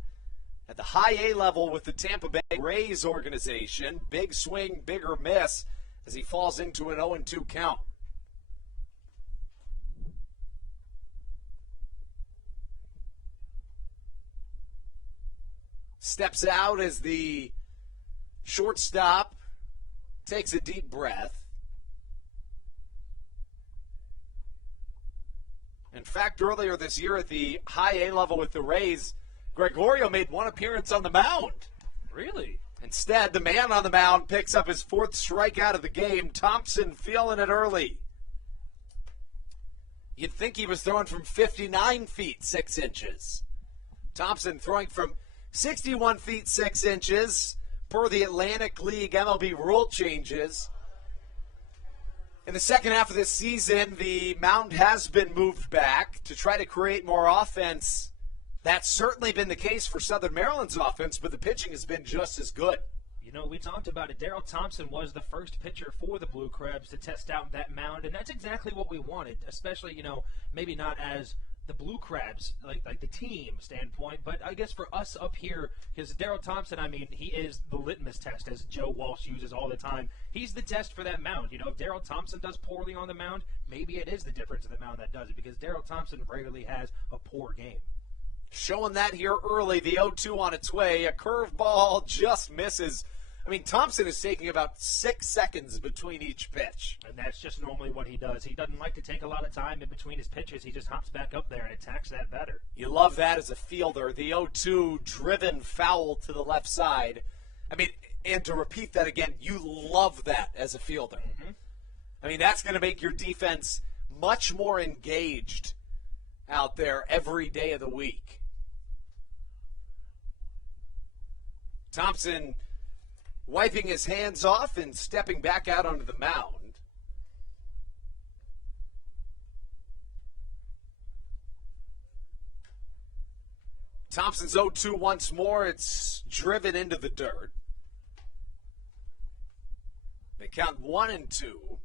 at the high A level with the Tampa Bay Rays organization. Big swing, bigger miss as he falls into an 0-2 count. Steps out as the shortstop takes a deep breath. In fact, earlier this year at the high A level with the Rays, Gregorio made one appearance on the mound. Really? Instead, the man on the mound picks up his 4th strikeout of the game. Thompson feeling it early. You'd think he was throwing from 59 feet 6 inches. Thompson throwing from 61 feet 6 inches per the Atlantic League MLB rule changes. In the second half of this season, the mound has been moved back to try to create more offense. That's certainly been the case for Southern Maryland's offense, but the pitching has been just as good. You know, we talked about it. Daryl Thompson was the first pitcher for the Blue Crabs to test out that mound, and that's exactly what we wanted, especially, maybe not as the Blue Crabs, like the team standpoint, but I guess for us up here, because Daryl Thompson, he is the litmus test, as Joe Walsh uses all the time. He's the test for that mound. If Daryl Thompson does poorly on the mound, maybe it is the difference in the mound that does it, because Daryl Thompson rarely has a poor game. Showing that here early, the 0-2 on its way. A curveball just misses. Thompson is taking about 6 seconds between each pitch. And that's just normally what he does. He doesn't like to take a lot of time in between his pitches. He just hops back up there and attacks that batter. You love that as a fielder. The 0-2 driven foul to the left side. And to repeat that again, you love that as a fielder. Mm-hmm. That's going to make your defense much more engaged out there every day of the week. Thompson wiping his hands off and stepping back out onto the mound. Thompson's 0-2 once more. It's driven into the dirt. They count 1-2.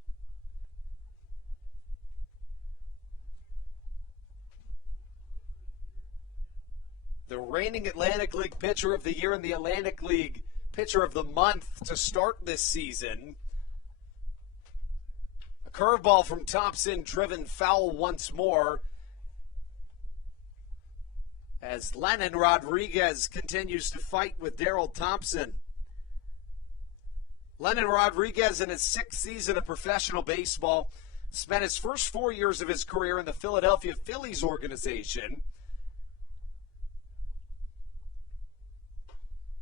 The reigning Atlantic League Pitcher of the Year and the Atlantic League Pitcher of the Month to start this season. A curveball from Thompson, driven foul once more, as Lennon Rodriguez continues to fight with Darryl Thompson. Lennon Rodriguez, in his 6th season of professional baseball, spent his first 4 years of his career in the Philadelphia Phillies organization.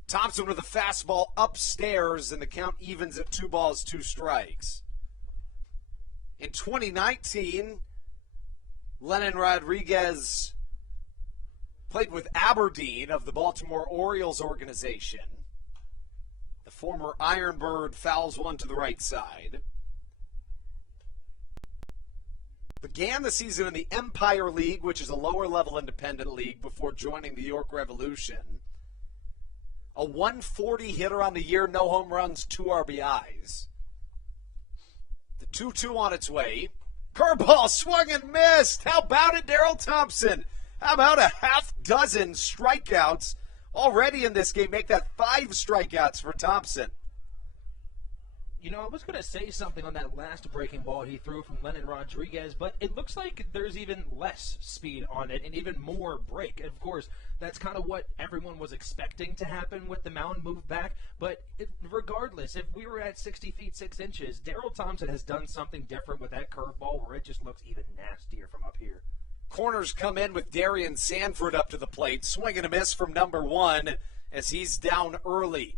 Thompson with a fastball upstairs, and the count evens at 2 balls, 2 strikes. In 2019, Lennon Rodriguez played with Aberdeen of the Baltimore Orioles organization. The former Ironbird fouls one to the right side. Began the season in the Empire League, which is a lower-level independent league, before joining the York Revolution. A 140 hitter on the year, no home runs, 2 RBIs. The 2-2 on its way. Curveball swung and missed. How about it, Darryl Thompson? How about a half dozen strikeouts already in this game? Make that 5 strikeouts for Thompson. You know, I was going to say something on that last breaking ball he threw from Lennon Rodriguez, but it looks like there's even less speed on it and even more break. And of course, that's kind of what everyone was expecting to happen with the mound move back. But regardless, if we were at 60 feet 6 inches, Darryl Thompson has done something different with that curveball where it just looks even nastier from up here. Corners come in with Darian Sanford up to the plate. Swing and a miss from number 1 as he's down early.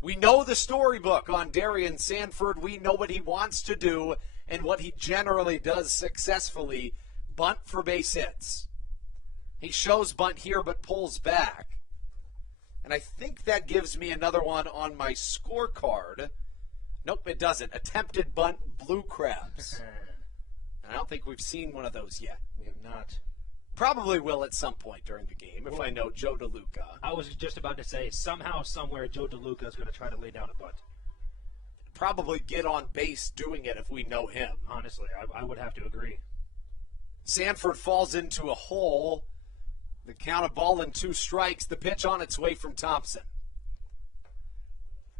We know the storybook on Darian Sanford. We know what he wants to do and what he generally does successfully. Bunt for base hits. He shows bunt here but pulls back. And I think that gives me another one on my scorecard. Nope, it doesn't. Attempted bunt, Blue Crabs. And I don't think we've seen one of those yet. We have not. Probably will at some point during the game if I know Joe DeLuca. I was just about to say, somehow, somewhere, Joe DeLuca is going to try to lay down a bunt. Probably get on base doing it if we know him. Honestly, I would have to agree. Sanford falls into a hole. The count of ball and 2 strikes. The pitch on its way from Thompson.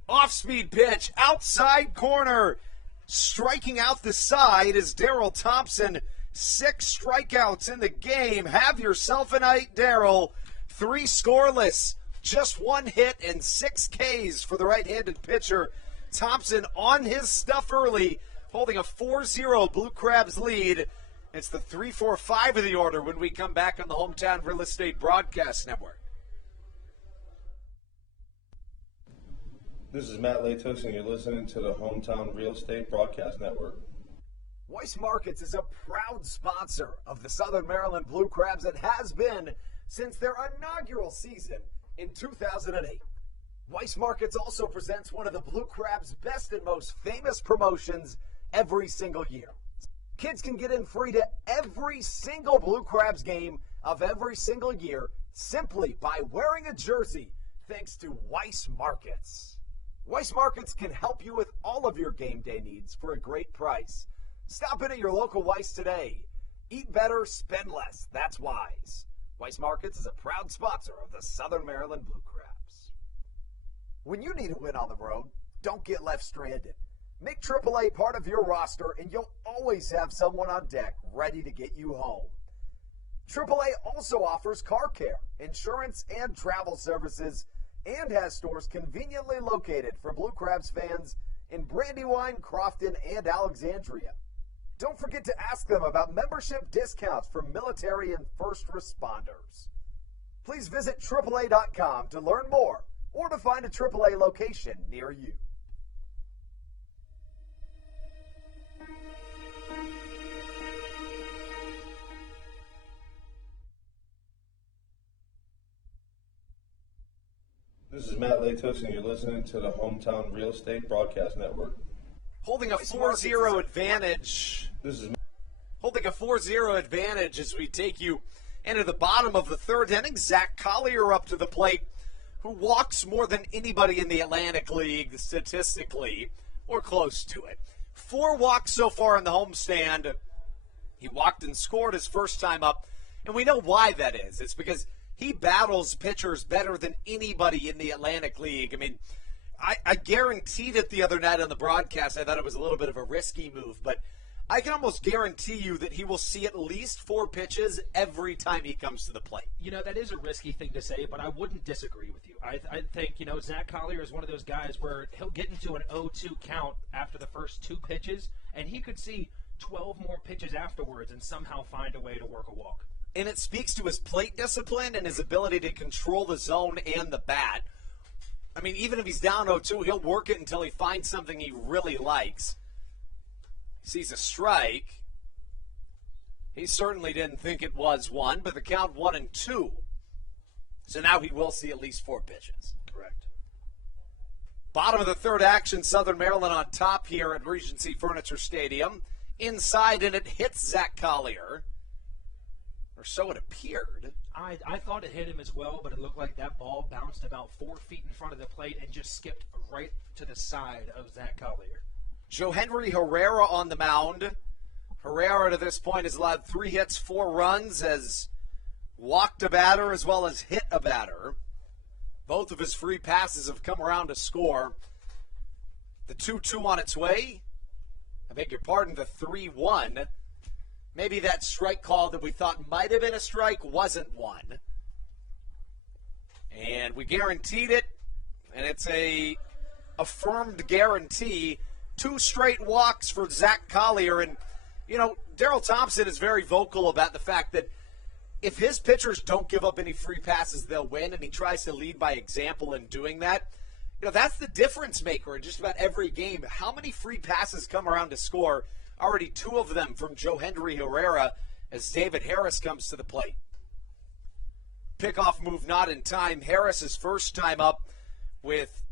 Off-speed pitch, outside corner. Striking out the side is Darryl Thompson. 6 strikeouts in the game. Have yourself a night, Darryl. 3 scoreless, just 1 hit and 6 Ks for the right-handed pitcher. Thompson on his stuff early, holding a 4-0 Blue Crabs lead. It's the 3-4-5 of the order when we come back on the Hometown Real Estate Broadcast Network. This is Matt Latos, and you're listening to the Hometown Real Estate Broadcast Network. Weiss Markets is a proud sponsor of the Southern Maryland Blue Crabs and has been since their inaugural season in 2008. Weiss Markets also presents one of the Blue Crabs' best and most famous promotions every single year. Kids can get in free to every single Blue Crabs game of every single year simply by wearing a jersey thanks to Weiss Markets. Weiss Markets can help you with all of your game day needs for a great price. Stop in at your local Weiss today. Eat better, spend less. That's wise. Weiss Markets is a proud sponsor of the Southern Maryland Blue Crabs. When you need a win on the road, don't get left stranded. Make AAA part of your roster, and you'll always have someone on deck ready to get you home. AAA also offers car care, insurance, and travel services, and has stores conveniently located for Blue Crabs fans in Brandywine, Crofton, and Alexandria. Don't forget to ask them about membership discounts for military and first responders. Please visit AAA.com to learn more or to find a AAA location near you. This is Matt Latos, and you're listening to the Hometown Real Estate Broadcast Network. Holding a 4-0 advantage. Holding a 4-0 advantage as we take you And at the bottom of the third inning, Zach Collier up to the plate, who walks more than anybody in the Atlantic League statistically, or close to it. 4 walks so far in the homestand. He walked and scored his first time up, and we know why that is. It's because he battles pitchers better than anybody in the Atlantic League. I mean, I guaranteed it the other night on the broadcast. I thought it was a little bit of a risky move, but I can almost guarantee you that he will see at least 4 pitches every time he comes to the plate. You know, that is a risky thing to say, but I wouldn't disagree with you. I think, you know, Zach Collier is one of those guys where he'll get into an 0-2 count after the first 2 pitches, and he could see 12 more pitches afterwards and somehow find a way to work a walk. And it speaks to his plate discipline and his ability to control the zone and the bat. I mean, even if he's down 0-2, he'll work it until he finds something he really likes. He sees a strike. He certainly didn't think it was one, but the count 1-2. So now he will see at least 4 pitches. Correct. Bottom of the third action, Southern Maryland on top here at Regency Furniture Stadium. Inside, and it hits Zach Collier. Or so it appeared. I thought it hit him as well, but it looked like that ball bounced about 4 feet in front of the plate and just skipped right to the side of Zach Collier. Joe Henry Herrera on the mound. Herrera to this point has allowed 3 hits, 4 runs, has walked a batter as well as hit a batter. Both of his free passes have come around to score. The 2-2 on its way. I beg your pardon, the 3-1. Maybe that strike call that we thought might have been a strike wasn't one. And we guaranteed it, and it's a affirmed guarantee. 2 straight walks for Zach Collier. And, you know, Daryl Thompson is very vocal about the fact that if his pitchers don't give up any free passes, they'll win, and he tries to lead by example in doing that. You know, that's the difference maker in just about every game. How many free passes come around to score? Already 2 of them from Joe Henry Herrera as David Harris comes to the plate. Pickoff move not in time. Harris's first time up with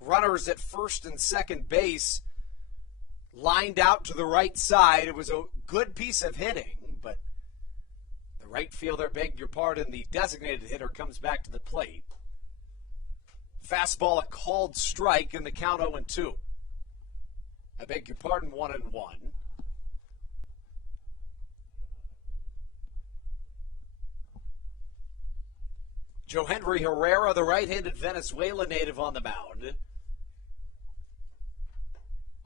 runners at first and second base lined out to the right side. It was a good piece of hitting, but the right fielder, beg your pardon, the designated hitter comes back to the plate. Fastball, a called strike, and the count 0-2. I beg your pardon, 1-1. Joe Henry Herrera, the right-handed Venezuela native on the mound.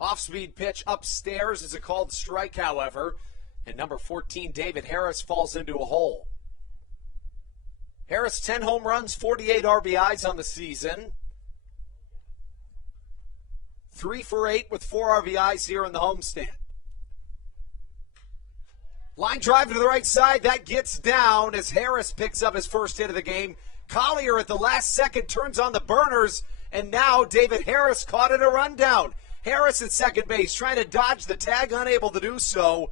Off-speed pitch upstairs is a called strike, however, and number 14, David Harris, falls into a hole. Harris, 10 home runs, 48 RBIs on the season. 3 for 8 with 4 RBIs here in the homestand. Line drive to the right side. That gets down as Harris picks up his first hit of the game. Collier at the last second turns on the burners, and now David Harris caught in a rundown. Harris at second base trying to dodge the tag, unable to do so.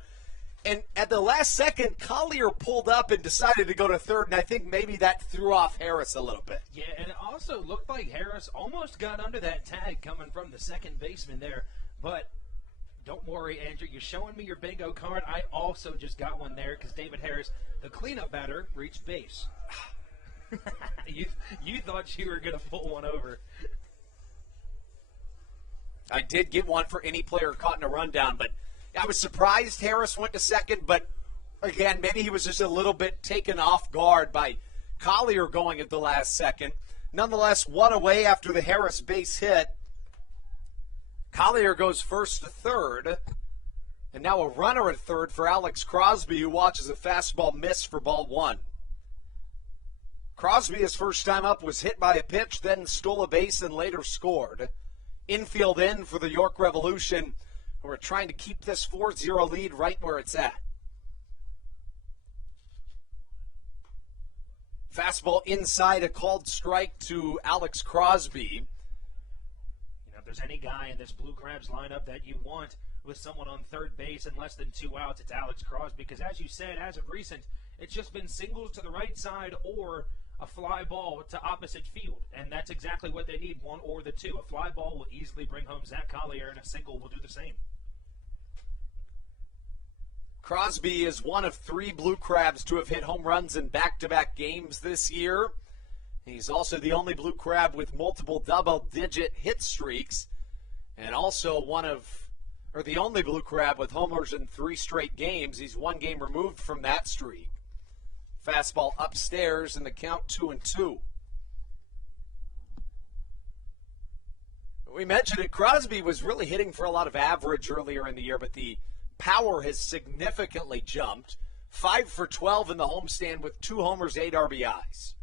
And at the last second, Collier pulled up and decided to go to third, and I think maybe that threw off Harris a little bit. Yeah, and it also looked like Harris almost got under that tag coming from the second baseman there. But don't worry, Andrew, you're showing me your bingo card. I also just got one there because David Harris, the cleanup batter, reached base. You thought you were going to pull one over. I did get one for any player caught in a rundown, but I was surprised Harris went to second, but again, maybe he was just a little bit taken off guard by Collier going at the last second. Nonetheless, 1 away after the Harris base hit. Collier goes first to third, and now a runner at third for Alex Crosby, who watches a fastball miss for ball 1. Crosby, his first time up, was hit by a pitch, then stole a base and later scored. Infield in for the York Revolution, who are trying to keep this 4-0 lead right where it's at. Fastball inside, a called strike to Alex Crosby. You know, if there's any guy in this Blue Crabs lineup that you want with someone on third base and less than 2 outs, it's Alex Crosby. Because as you said, as of recent, it's just been singles to the right side or a fly ball to opposite field. And that's exactly what they need, 1 or the 2. A fly ball will easily bring home Zach Collier, and a single will do the same. Crosby is one of 3 Blue Crabs to have hit home runs in back-to-back games this year. He's also the only Blue Crab with multiple double-digit hit streaks, and also the only Blue Crab with homers in 3 straight games. He's 1 game removed from that streak. Fastball upstairs, and the count 2-2. We mentioned it, Crosby was really hitting for a lot of average earlier in the year, but the power has significantly jumped. 5 for 12 in the homestand with 2 homers, 8 RBIs.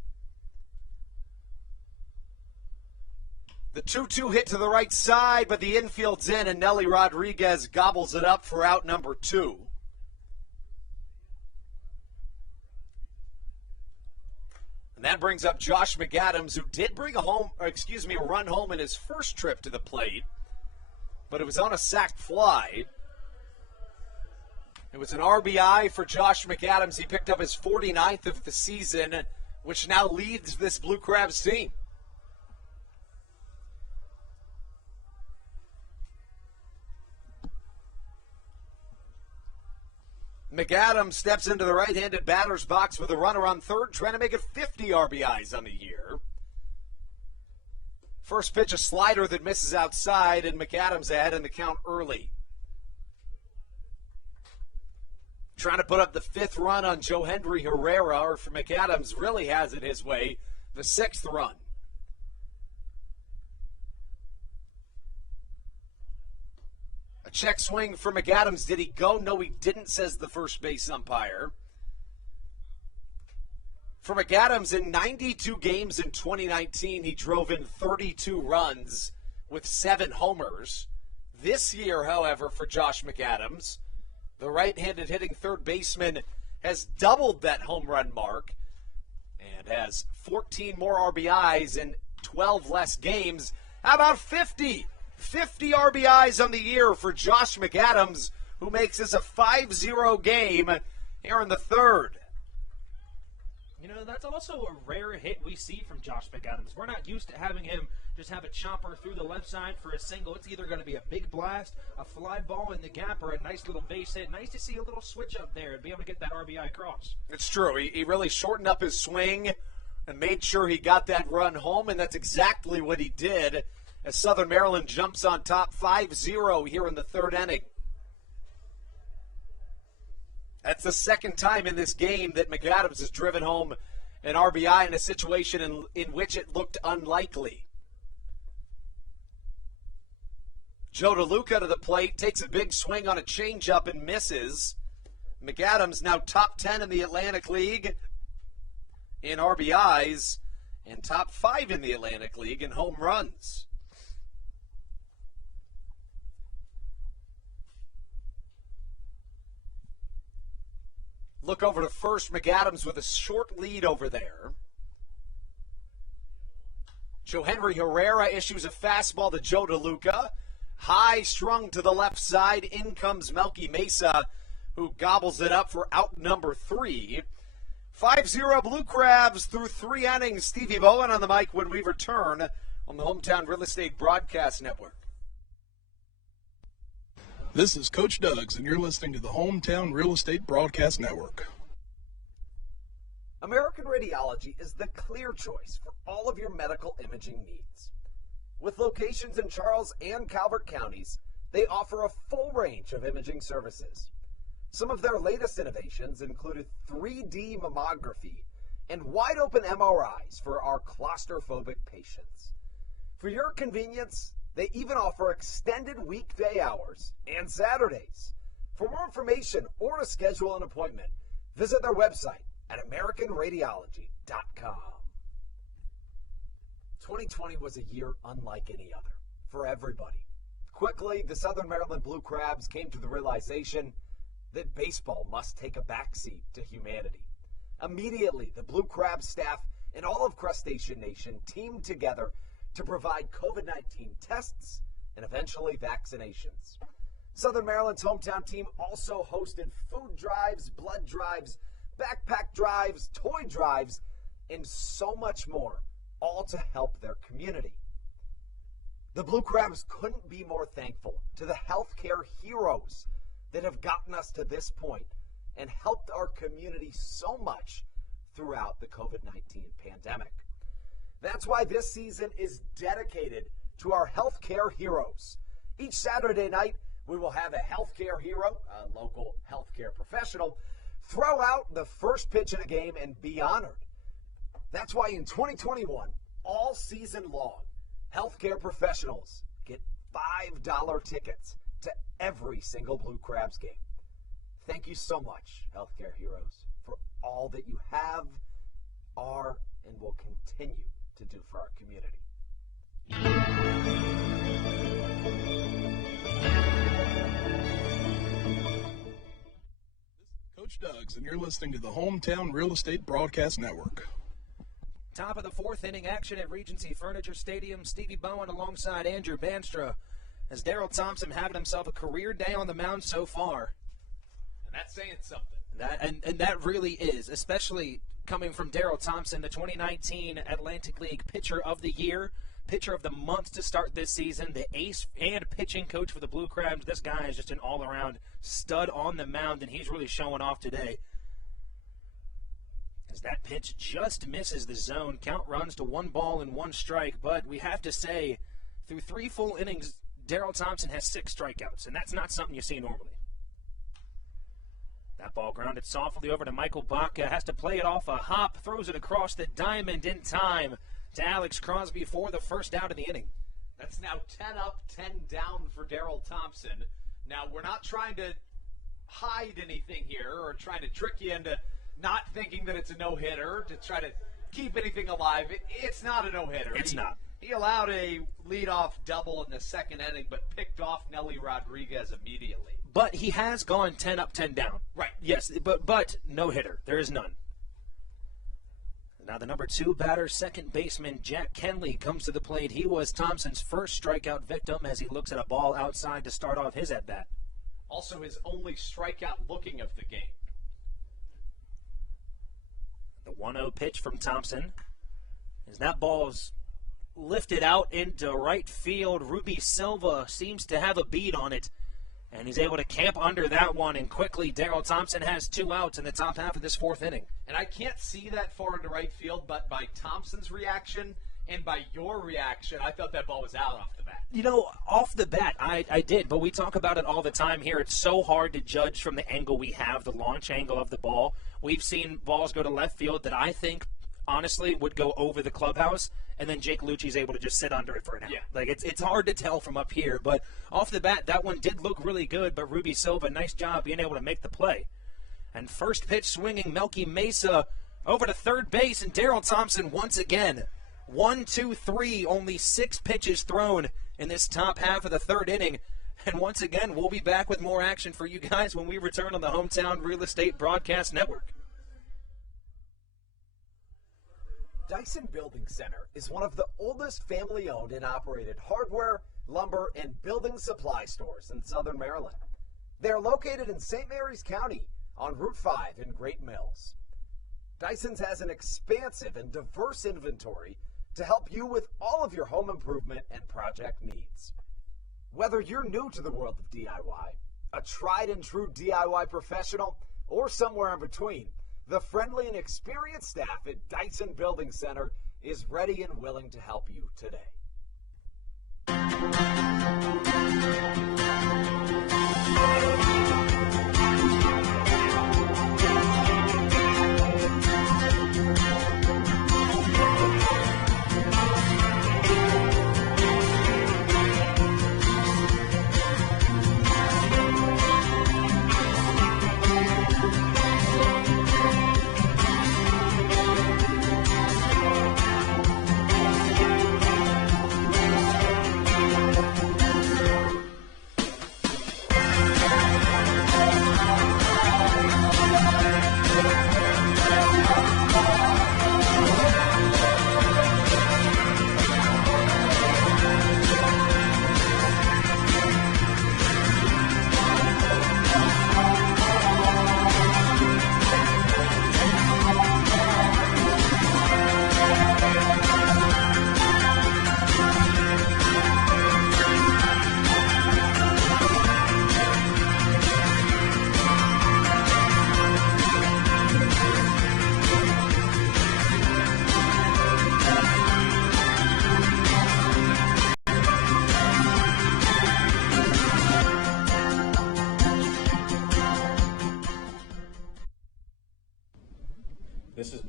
The 2-2 hit to the right side, but the infield's in, and Nelly Rodriguez gobbles it up for out number 2. And that brings up Josh McAdams, who did bring a run home in his first trip to the plate, but it was on a sac fly. It was an RBI for Josh McAdams. He picked up his 49th of the season, which now leads this Blue Crabs team. McAdams steps into the right-handed batter's box with a runner on third, trying to make it 50 RBIs on the year. First pitch, a slider that misses outside, and McAdams ahead in the count early. Trying to put up the 5th run on Joe Henry Herrera, or if McAdams really has it his way, the 6th run. A check swing for McAdams. Did he go? No, he didn't, says the first base umpire. For McAdams, in 92 games in 2019, he drove in 32 runs with 7 homers. This year, however, for Josh McAdams, the right-handed hitting third baseman has doubled that home run mark and has 14 more RBIs in 12 less games. How about 50? 50 RBIs on the year for Josh McAdams, who makes this a 5-0 game here in the third. You know, that's also a rare hit we see from Josh McAdams. We're not used to having him just have a chopper through the left side for a single. It's either going to be a big blast, a fly ball in the gap, or a nice little base hit. Nice to see a little switch up there and be able to get that RBI cross. It's true. He really shortened up his swing and made sure he got that run home, and that's exactly what he did as Southern Maryland jumps on top 5-0 here in the third inning. That's the second time in this game that McAdams has driven home an RBI in a situation in which it looked unlikely. Joe DeLuca to the plate, takes a big swing on a changeup and misses. McAdams now top 10 in the Atlantic League in RBIs and top 5 in the Atlantic League in home runs. Look over to first, McAdams with a short lead over there. Joe Henry Herrera issues a fastball to Joe DeLuca. High strung to the left side. In comes Melky Mesa, who gobbles it up for out number 3. 5-0 Blue Crabs through 3 innings. Stevie Bowen on the mic when we return on the Hometown Real Estate Broadcast Network. This is Coach Doug's, and you're listening to the Hometown Real Estate Broadcast Network. American Radiology is the clear choice for all of your medical imaging needs. With locations in Charles and Calvert counties, they offer a full range of imaging services. Some of their latest innovations included 3D mammography and wide-open MRIs for our claustrophobic patients. For your convenience, they even offer extended weekday hours and Saturdays. For more information or to schedule an appointment, visit their website at AmericanRadiology.com. 2020 was a year unlike any other for everybody. Quickly, the Southern Maryland Blue Crabs came to the realization that baseball must take a backseat to humanity. Immediately, the Blue Crabs staff and all of Crustacean Nation teamed together to provide COVID-19 tests and eventually vaccinations. Southern Maryland's hometown team also hosted food drives, blood drives, backpack drives, toy drives, and so much more, all to help their community. The Blue Crabs couldn't be more thankful to the healthcare heroes that have gotten us to this point and helped our community so much throughout the COVID-19 pandemic. That's why this season is dedicated to our healthcare heroes. Each Saturday night, we will have a healthcare hero, a local healthcare professional, throw out the first pitch in a game and be honored. That's why in 2021, all season long, healthcare professionals get $5 tickets to every single Blue Crabs game. Thank you so much, healthcare heroes, for all that you have, are, and will continue to do for our community. Coach Doug's, and you're listening to the Hometown Real Estate Broadcast Network. Top of the fourth inning action at Regency Furniture Stadium. Stevie Bowen alongside Andrew Banstra, as Daryl Thompson having himself a career day on the mound so far. And that's saying something. That really is, especially coming from Daryl Thompson, the 2019 Atlantic League Pitcher of the Year, Pitcher of the Month to start this season, the ace and pitching coach for the Blue Crabs. This guy is just an all-around stud on the mound, and he's really showing off today. As that pitch just misses the zone, count runs to 1-1 strike, but we have to say, through 3 full innings, Daryl Thompson has 6 strikeouts, and that's not something you see normally. That ball grounded softly over to Michael Baca, has to play it off a hop, throws it across the diamond in time to Alex Crosby for the first out of the inning. That's now 10 up, 10 down for Daryl Thompson. Now, we're not trying to hide anything here or trying to trick you into not thinking that it's a no-hitter to try to keep anything alive. It's not a no-hitter. It's not. He allowed a leadoff double in the second inning, but picked off Nelly Rodriguez immediately. But he has gone 10 up, 10 down. Right. Yes, but no hitter. There is none. Now the number 2 batter, second baseman Jack Kenley, comes to the plate. He was Thompson's first strikeout victim as he looks at a ball outside to start off his at-bat. Also his only strikeout looking of the game. The 1-0 pitch from Thompson. As that ball is lifted out into right field, Ruby Silva seems to have a bead on it. And he's able to camp under that one, and quickly Daryl Thompson has 2 outs in the top half of this 4th inning. And I can't see that far into right field, but by Thompson's reaction and by your reaction, I thought that ball was out off the bat. You know, off the bat, I did, but we talk about it all the time here. It's so hard to judge from the angle we have, the launch angle of the ball. We've seen balls go to left field that I think, honestly, would go over the clubhouse, and then Jake Lucci's able to just sit under it for an out. Yeah. Like, it's hard to tell from up here, but off the bat, that one did look really good, but Ruby Silva, nice job being able to make the play. And first pitch swinging, Melky Mesa over to third base, and Daryl Thompson once again. 1, 2, 3, only 6 pitches thrown in this top half of the 3rd inning. And once again, we'll be back with more action for you guys when we return on the Hometown Real Estate Broadcast Network. Dyson Building Center is one of the oldest family-owned and operated hardware, lumber, and building supply stores in Southern Maryland. They are located in St. Mary's County on Route 5 in Great Mills. Dyson's has an expansive and diverse inventory to help you with all of your home improvement and project needs. Whether you're new to the world of DIY, a tried and true DIY professional, or somewhere in between, the friendly and experienced staff at Dyson Building Center is ready and willing to help you today.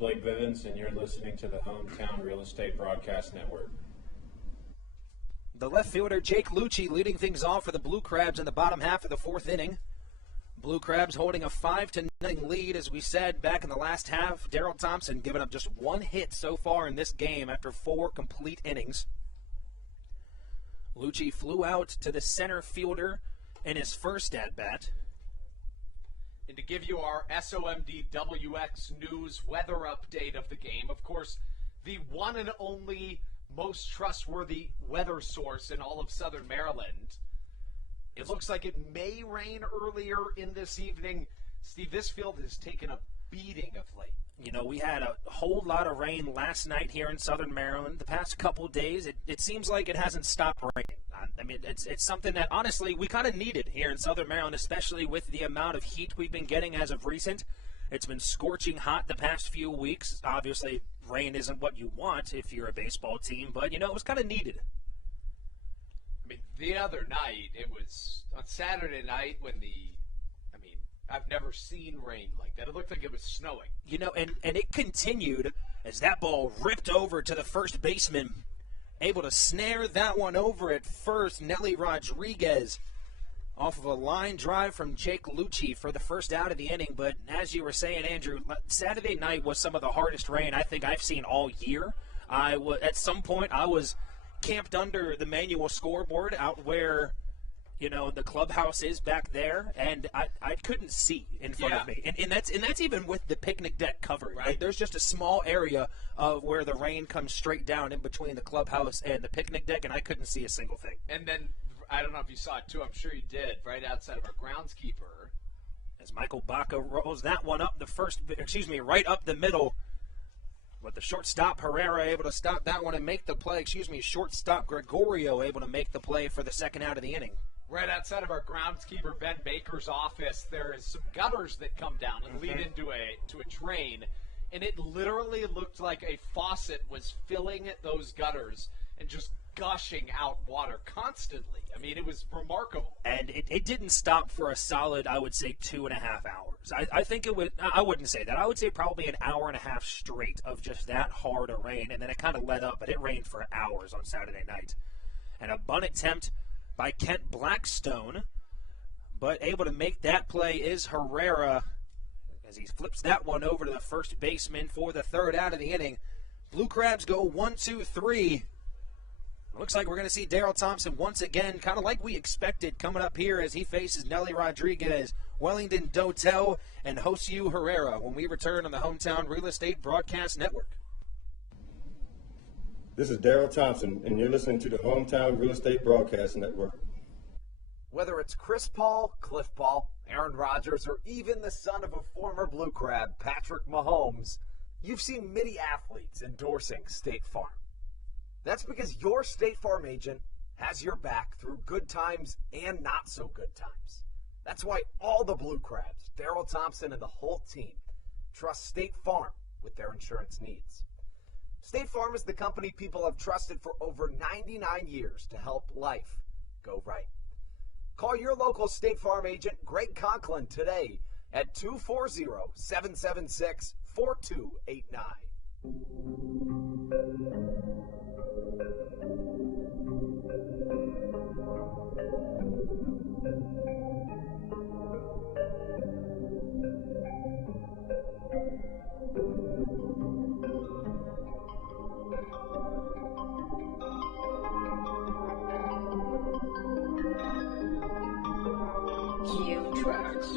Blake Vivens, and you're listening to the Hometown Real Estate Broadcast Network. The left fielder, Jake Lucci, leading things off for the Blue Crabs in the bottom half of the fourth inning. Blue Crabs holding a 5-0 lead, as we said back in the last half. Darryl Thompson giving up just one hit so far in this game after 4 complete innings. Lucci flew out to the center fielder in his first at-bat. And to give you our SOMDWX News weather update of the game, of course, the one and only most trustworthy weather source in all of Southern Maryland. It looks like it may rain earlier in this evening. Steve, this field has taken a beating of late. You know, we had a whole lot of rain last night here in Southern Maryland. The past couple days, it seems like it hasn't stopped raining. I mean, it's something that, honestly, we kind of needed here in Southern Maryland, especially with the amount of heat we've been getting as of recent. It's been scorching hot the past few weeks. Obviously, rain isn't what you want if you're a baseball team, but, you know, it was kind of needed. I mean, the other night, it was on Saturday night when I've never seen rain like that. It looked like it was snowing. You know, and it continued as that ball ripped over to the first baseman, able to snare that one over at first. Nelly Rodriguez off of a line drive from Jake Lucci for the first out of the inning. But as you were saying, Andrew, Saturday night was some of the hardest rain I think I've seen all year. At some point, I was camped under the manual scoreboard out where, you know, the clubhouse is back there, and I couldn't see in front of me. And that's even with the picnic deck covered. Right? Like, there's just a small area of where the rain comes straight down in between the clubhouse and the picnic deck, and I couldn't see a single thing. And then, I don't know if you saw it too, I'm sure you did, right outside of our groundskeeper. As Michael Baca rolls that one up right up the middle. But the shortstop, Herrera, able to stop that one and make the play. Shortstop Gregorio able to make the play for the second out of the inning. Right outside of our groundskeeper, Ben Baker's office, there is some gutters that come down and lead into a drain. And it literally looked like a faucet was filling those gutters and just gushing out water constantly. I mean, it was remarkable. And it didn't stop for a solid, I would say, 2.5 hours. I think it would, I wouldn't say that. I would say probably an hour and a half straight of just that hard a rain. And then it kind of let up, but it rained for hours on Saturday night. And a bunt attempt by Kent Blackstone, but able to make that play is Herrera as he flips that one over to the first baseman for the third out of the inning. Blue Crabs go 1-2-3. Looks like we're going to see Darryl Thompson once again, kind of like we expected, coming up here as he faces Nelly Rodriguez, Wellington Dotel, and Josue Herrera when we return on the Hometown Real Estate Broadcast Network. This is Darryl Thompson, and you're listening to the Hometown Real Estate Broadcast Network. Whether it's Chris Paul, Cliff Paul, Aaron Rodgers, or even the son of a former Blue Crab, Patrick Mahomes, you've seen many athletes endorsing State Farm. That's because your State Farm agent has your back through good times and not so good times. That's why all the Blue Crabs, Darryl Thompson, and the whole team trust State Farm with their insurance needs. State Farm is the company people have trusted for over 99 years to help life go right. Call your local State Farm agent, Greg Conklin, today at 240-776-4289. Cue tracks.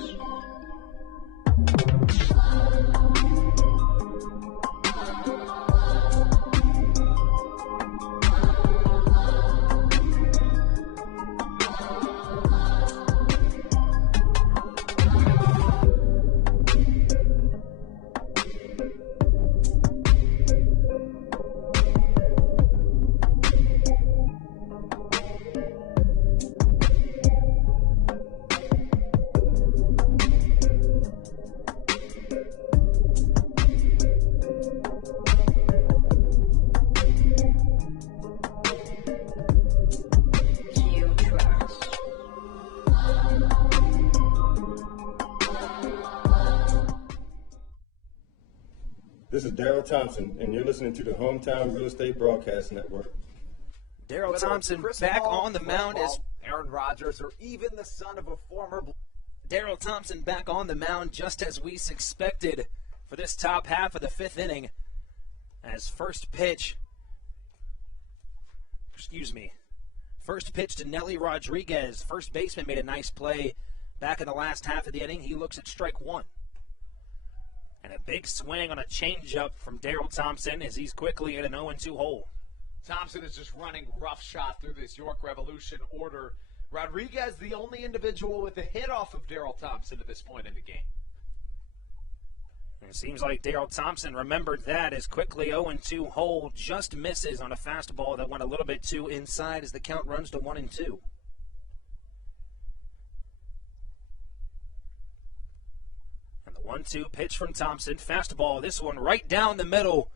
This is Daryl Thompson, and you're listening to the Hometown Real Estate Broadcast Network. Daryl Thompson back on the mound as Aaron Rodgers, or even the son of a former. Daryl Thompson back on the mound just as we expected for this top half of the fifth inning. As first pitch to Nelly Rodriguez. First baseman made a nice play back in the last half of the inning. He looks at strike one. And a big swing on a changeup from Daryl Thompson as he's quickly in an 0-2 hole. Thompson is just running roughshod through this York Revolution order. Rodriguez, the only individual with a hit off of Daryl Thompson at this point in the game. And it seems like Daryl Thompson remembered that as quickly 0-2 hole just misses on a fastball that went a little bit too inside as the count runs to 1-2. And the 1-2 pitch from Thompson. Fastball, this one right down the middle.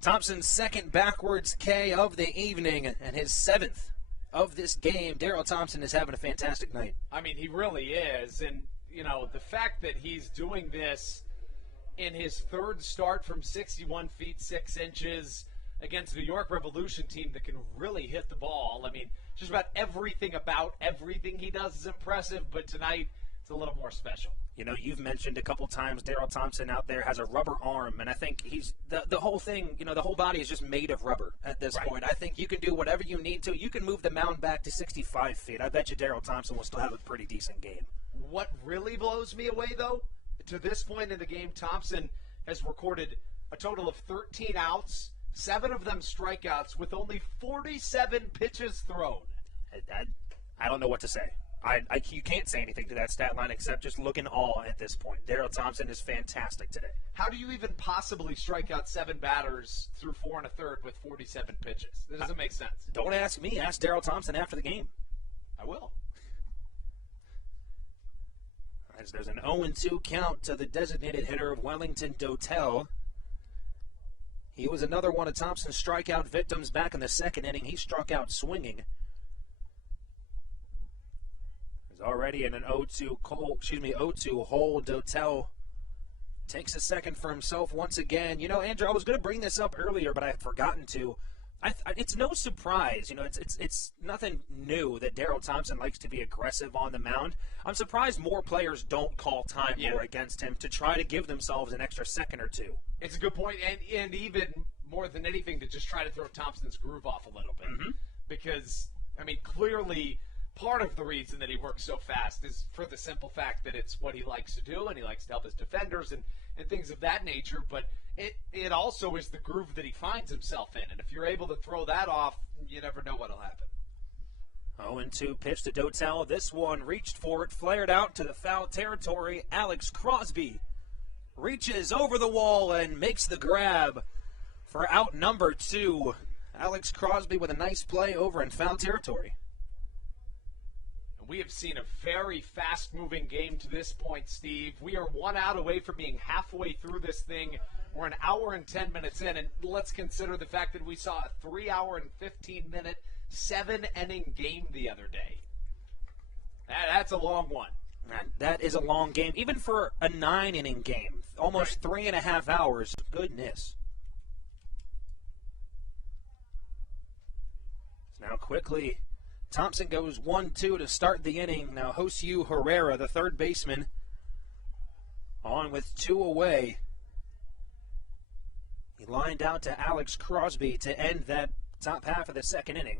Thompson's second backwards K of the evening and his seventh of this game. Daryl Thompson is having a fantastic night. I mean, he really is. And, you know, the fact that he's doing this in his third start from 61 feet 6 inches against the York Revolution team that can really hit the ball. I mean, just about everything he does is impressive, but tonight it's a little more special. You know, you've mentioned a couple times Daryl Thompson out there has a rubber arm, and I think he's the whole thing, you know, the whole body is just made of rubber at this point. I think you can do whatever you need to. You can move the mound back to 65 feet. I bet you Daryl Thompson will still have a pretty decent game. What really blows me away, though, to this point in the game, Thompson has recorded a total of 13 outs, 7 of them strikeouts, with only 47 pitches thrown. I don't know what to say. You can't say anything to that stat line except just look in awe at this point. Daryl Thompson is fantastic today. How do you even possibly strike out 7 batters through 4 1/3 with 47 pitches? That doesn't make sense. Don't ask me. Ask Daryl Thompson after the game. I will. As there's an 0-2 count to the designated hitter of Wellington Dotel. He was another one of Thompson's strikeout victims back in the second inning. He struck out swinging. He's already in an 0-2 hole. Dotel takes a second for himself once again. You know, Andrew, I was going to bring this up earlier, but I had forgotten to. It's no surprise, you know, it's nothing new that Daryl Thompson likes to be aggressive on the mound. I'm surprised more players don't call time more against him to try to give themselves an extra second or two. It's a good point, and even more than anything, to just try to throw Thompson's groove off a little bit. Mm-hmm. Because, I mean, clearly part of the reason that he works so fast is for the simple fact that it's what he likes to do, and he likes to help his defenders and things of that nature, but it also is the groove that he finds himself in, and if you're able to throw that off, you never know what'll happen. 0-2 pitch to Dotel. This one reached for it, flared out to the foul territory. Alex Crosby reaches over the wall and makes the grab for out number 2. Alex Crosby with a nice play over in foul territory. We have seen a very fast-moving game to this point, Steve. We are 1 out away from being halfway through this thing. We're an hour and 10 minutes in, and let's consider the fact that we saw a 3-hour and 15-minute, 7-inning game the other day. That's a long one. That is a long game, even for a 9-inning game. Almost 3.5 hours. Goodness. Now quickly, Thompson goes 1-2 to start the inning. Now Josue Herrera, the third baseman, on with 2 away. He lined out to Alex Crosby to end that top half of the second inning.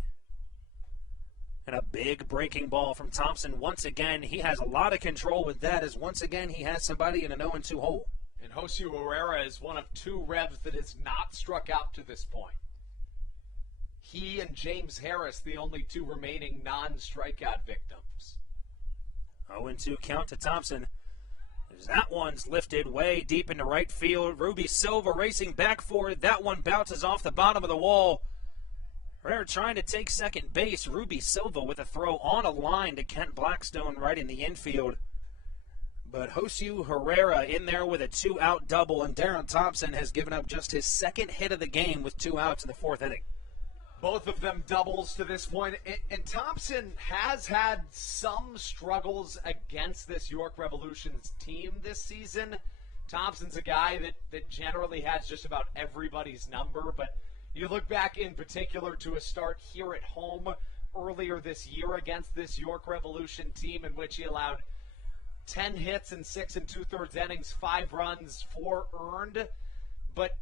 And a big breaking ball from Thompson once again. He has a lot of control with that, as once again he has somebody in an 0-2 hole. And Josue Herrera is one of 2 Revs that has not struck out to this point. He and James Harris, the only 2 remaining non-strikeout victims. 0-2 count to Thompson. That one's lifted way deep into right field. Ruby Silva racing back for it. That one bounces off the bottom of the wall. Herrera trying to take second base. Ruby Silva with a throw on a line to Kent Blackstone right in the infield. But Josue Herrera in there with a 2-out double, and Daryl Thompson has given up just his second hit of the game with 2 outs in the 4th inning. Both of them doubles to this point. And Thompson has had some struggles against this York Revolution's team this season. Thompson's a guy that generally has just about everybody's number, but you look back in particular to a start here at home earlier this year against this York Revolution team in which he allowed 10 hits in 6 2/3 innings, 5 runs, 4 earned. But,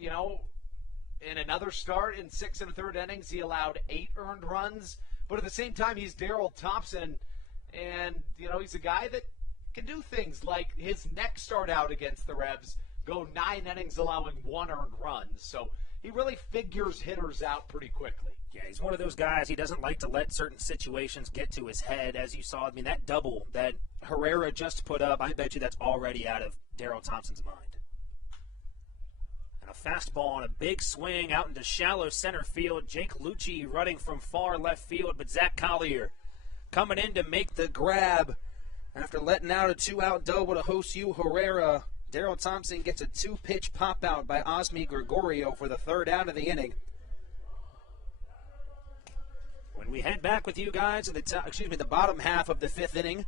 in another start in 6 1/3 innings, he allowed 8 earned runs. But at the same time, he's Daryl Thompson, and, he's a guy that can do things like his next start out against the Revs, go 9 innings allowing 1 earned run. So he really figures hitters out pretty quickly. Yeah, he's one of those guys. He doesn't like to let certain situations get to his head, as you saw. I mean, that double that Herrera just put up, I bet you that's already out of Daryl Thompson's mind. And a fastball on a big swing out into shallow center field. Jake Lucci running from far left field, but Zach Collier coming in to make the grab. After letting out a 2-out double to Josue Herrera, Daryl Thompson gets a 2-pitch pop-out by Osmi Gregorio for the 3rd out of the inning. When we head back with you guys to the bottom half of the 5th inning,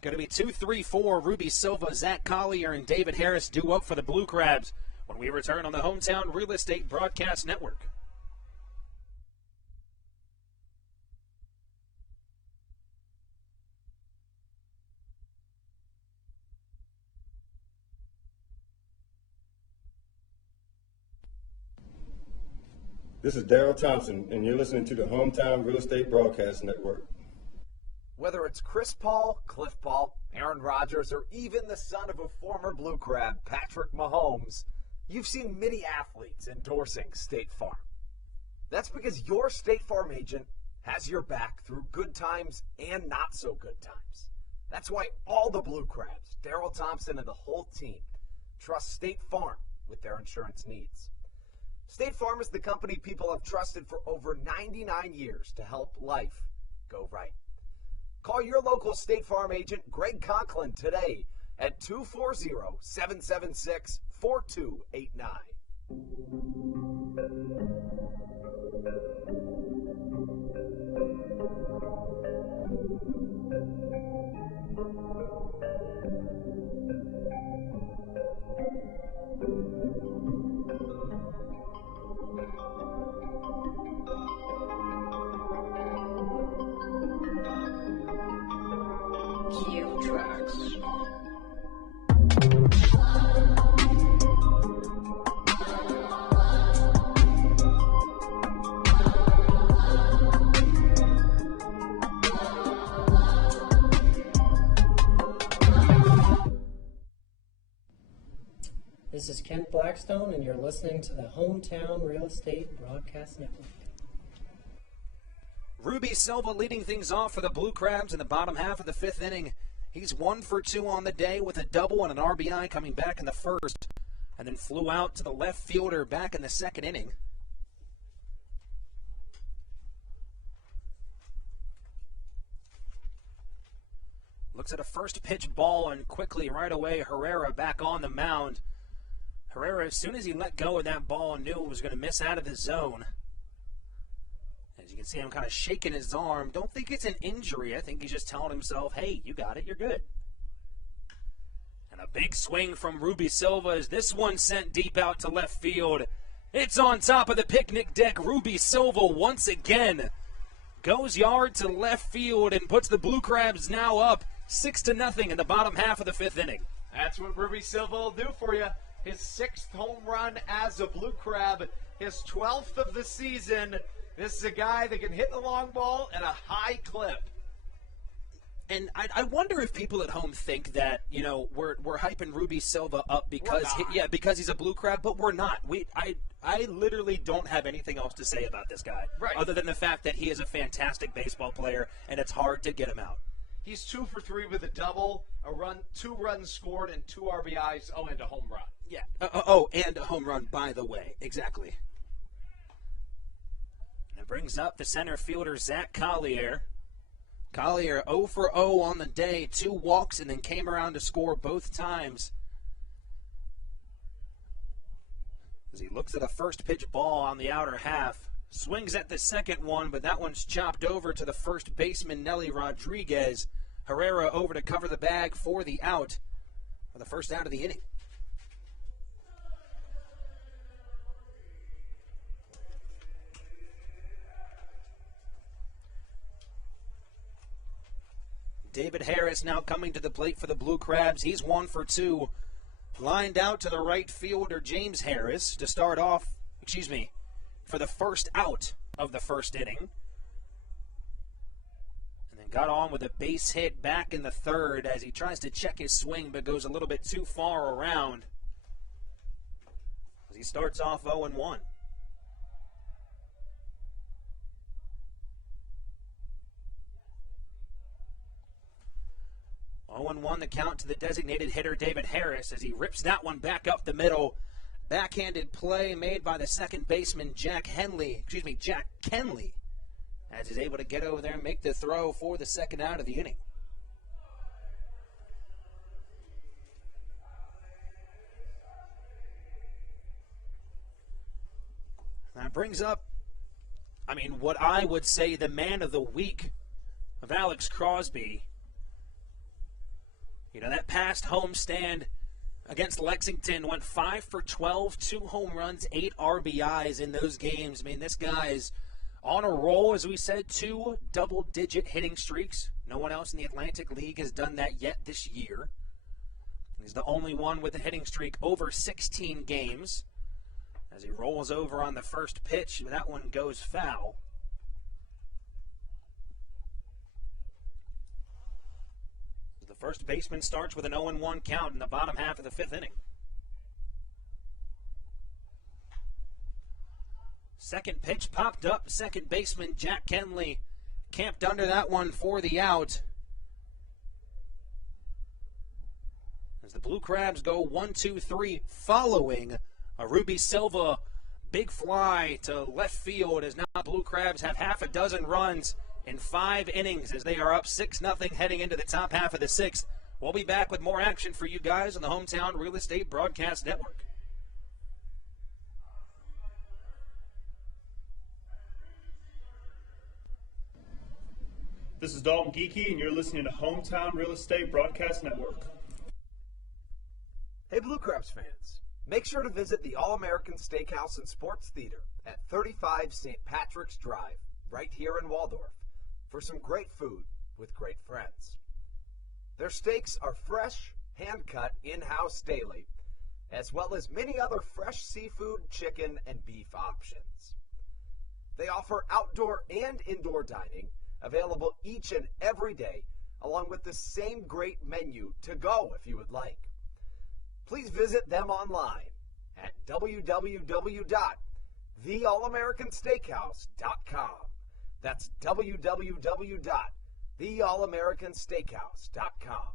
going to be 2-3-4. Ruby Silva, Zach Collier, and David Harris due up for the Blue Crabs when we return on the Hometown Real Estate Broadcast Network. This is Daryl Thompson, and you're listening to the Hometown Real Estate Broadcast Network. Whether it's Chris Paul, Cliff Paul, Aaron Rodgers, or even the son of a former Blue Crab, Patrick Mahomes, you've seen many athletes endorsing State Farm. That's because your State Farm agent has your back through good times and not so good times. That's why all the Blue Crabs, Daryl Thompson and the whole team, trust State Farm with their insurance needs. State Farm is the company people have trusted for over 99 years to help life go right. Call your local State Farm agent, Greg Conklin, today at 240-776-4289. Cue tracks. This is Kent Blackstone, and you're listening to the Hometown Real Estate Broadcast Network. Ruby Silva leading things off for the Blue Crabs in the bottom half of the 5th inning. He's 1 for 2 on the day with a double and an RBI coming back in the 1st, and then flew out to the left fielder back in the 2nd inning. Looks at a first pitch ball, and quickly right away Herrera back on the mound. Herrera, as soon as he let go of that ball, knew it was going to miss out of the zone. As you can see him kind of shaking his arm. Don't think it's an injury. I think he's just telling himself, hey, you got it, you're good. And a big swing from Ruby Silva as this one sent deep out to left field. It's on top of the picnic deck. Ruby Silva once again goes yard to left field and puts the Blue Crabs now up 6-0 in the bottom half of the 5th inning. That's what Ruby Silva will do for you. His 6th home run as a Blue Crab, his 12th of the season. This is a guy that can hit the long ball at a high clip. And I wonder if people at home think that, we're hyping Ruby Silva up because because he's a Blue Crab, but we're not. I literally don't have anything else to say about this guy, other than the fact that he is a fantastic baseball player, and it's hard to get him out. He's 2 for 3 with a double, 2 runs scored, and 2 RBIs, and a home run. Yeah. And a home run, by the way. Exactly. And it brings up the center fielder, Zach Collier. Collier 0 for 0 on the day, 2 walks, and then came around to score both times. As he looks at a first pitch ball on the outer half, swings at the second one, but that one's chopped over to the first baseman, Nelly Rodriguez. Herrera over to cover the bag for the out, for the first out of the inning. David Harris now coming to the plate for the Blue Crabs. He's 1 for 2. Lined out to the right fielder, James Harris, to start off, for the first out of the first inning. And then got on with a base hit back in the third as he tries to check his swing but goes a little bit too far around. As he starts off 0-1. 0-1 the count to the designated hitter, David Harris, as he rips that one back up the middle. Backhanded play made by the second baseman, Jack Kenley, as he's able to get over there and make the throw for the second out of the inning. That brings up, what I would say the man of the week of Alex Crosby. That past homestand against Lexington went 5 for 12, 2 home runs, 8 RBIs in those games. This guy's on a roll, as we said, 2 double-digit hitting streaks. No one else in the Atlantic League has done that yet this year. He's the only one with a hitting streak over 16 games. As he rolls over on the first pitch, that one goes foul. The first baseman starts with an 0-1 count in the bottom half of the fifth inning. Second pitch popped up. Second baseman Jack Kenley camped under that one for the out. As the Blue Crabs go 1-2-3 following a Ruby Silva big fly to left field, as now Blue Crabs have half a dozen runs in 5 innings as they are up 6-0 heading into the top half of the 6th. We'll be back with more action for you guys on the Hometown Real Estate Broadcast Network. This is Dalton Geeky, and you're listening to Hometown Real Estate Broadcast Network. Hey, Blue Crabs fans. Make sure to visit the All-American Steakhouse and Sports Theater at 35 St. Patrick's Drive, right here in Waldorf, for some great food with great friends. Their steaks are fresh, hand-cut, in-house daily, as well as many other fresh seafood, chicken, and beef options. They offer outdoor and indoor dining, available each and every day, along with the same great menu to go if you would like. Please visit them online at www.theallamericansteakhouse.com. That's www.theallamericansteakhouse.com.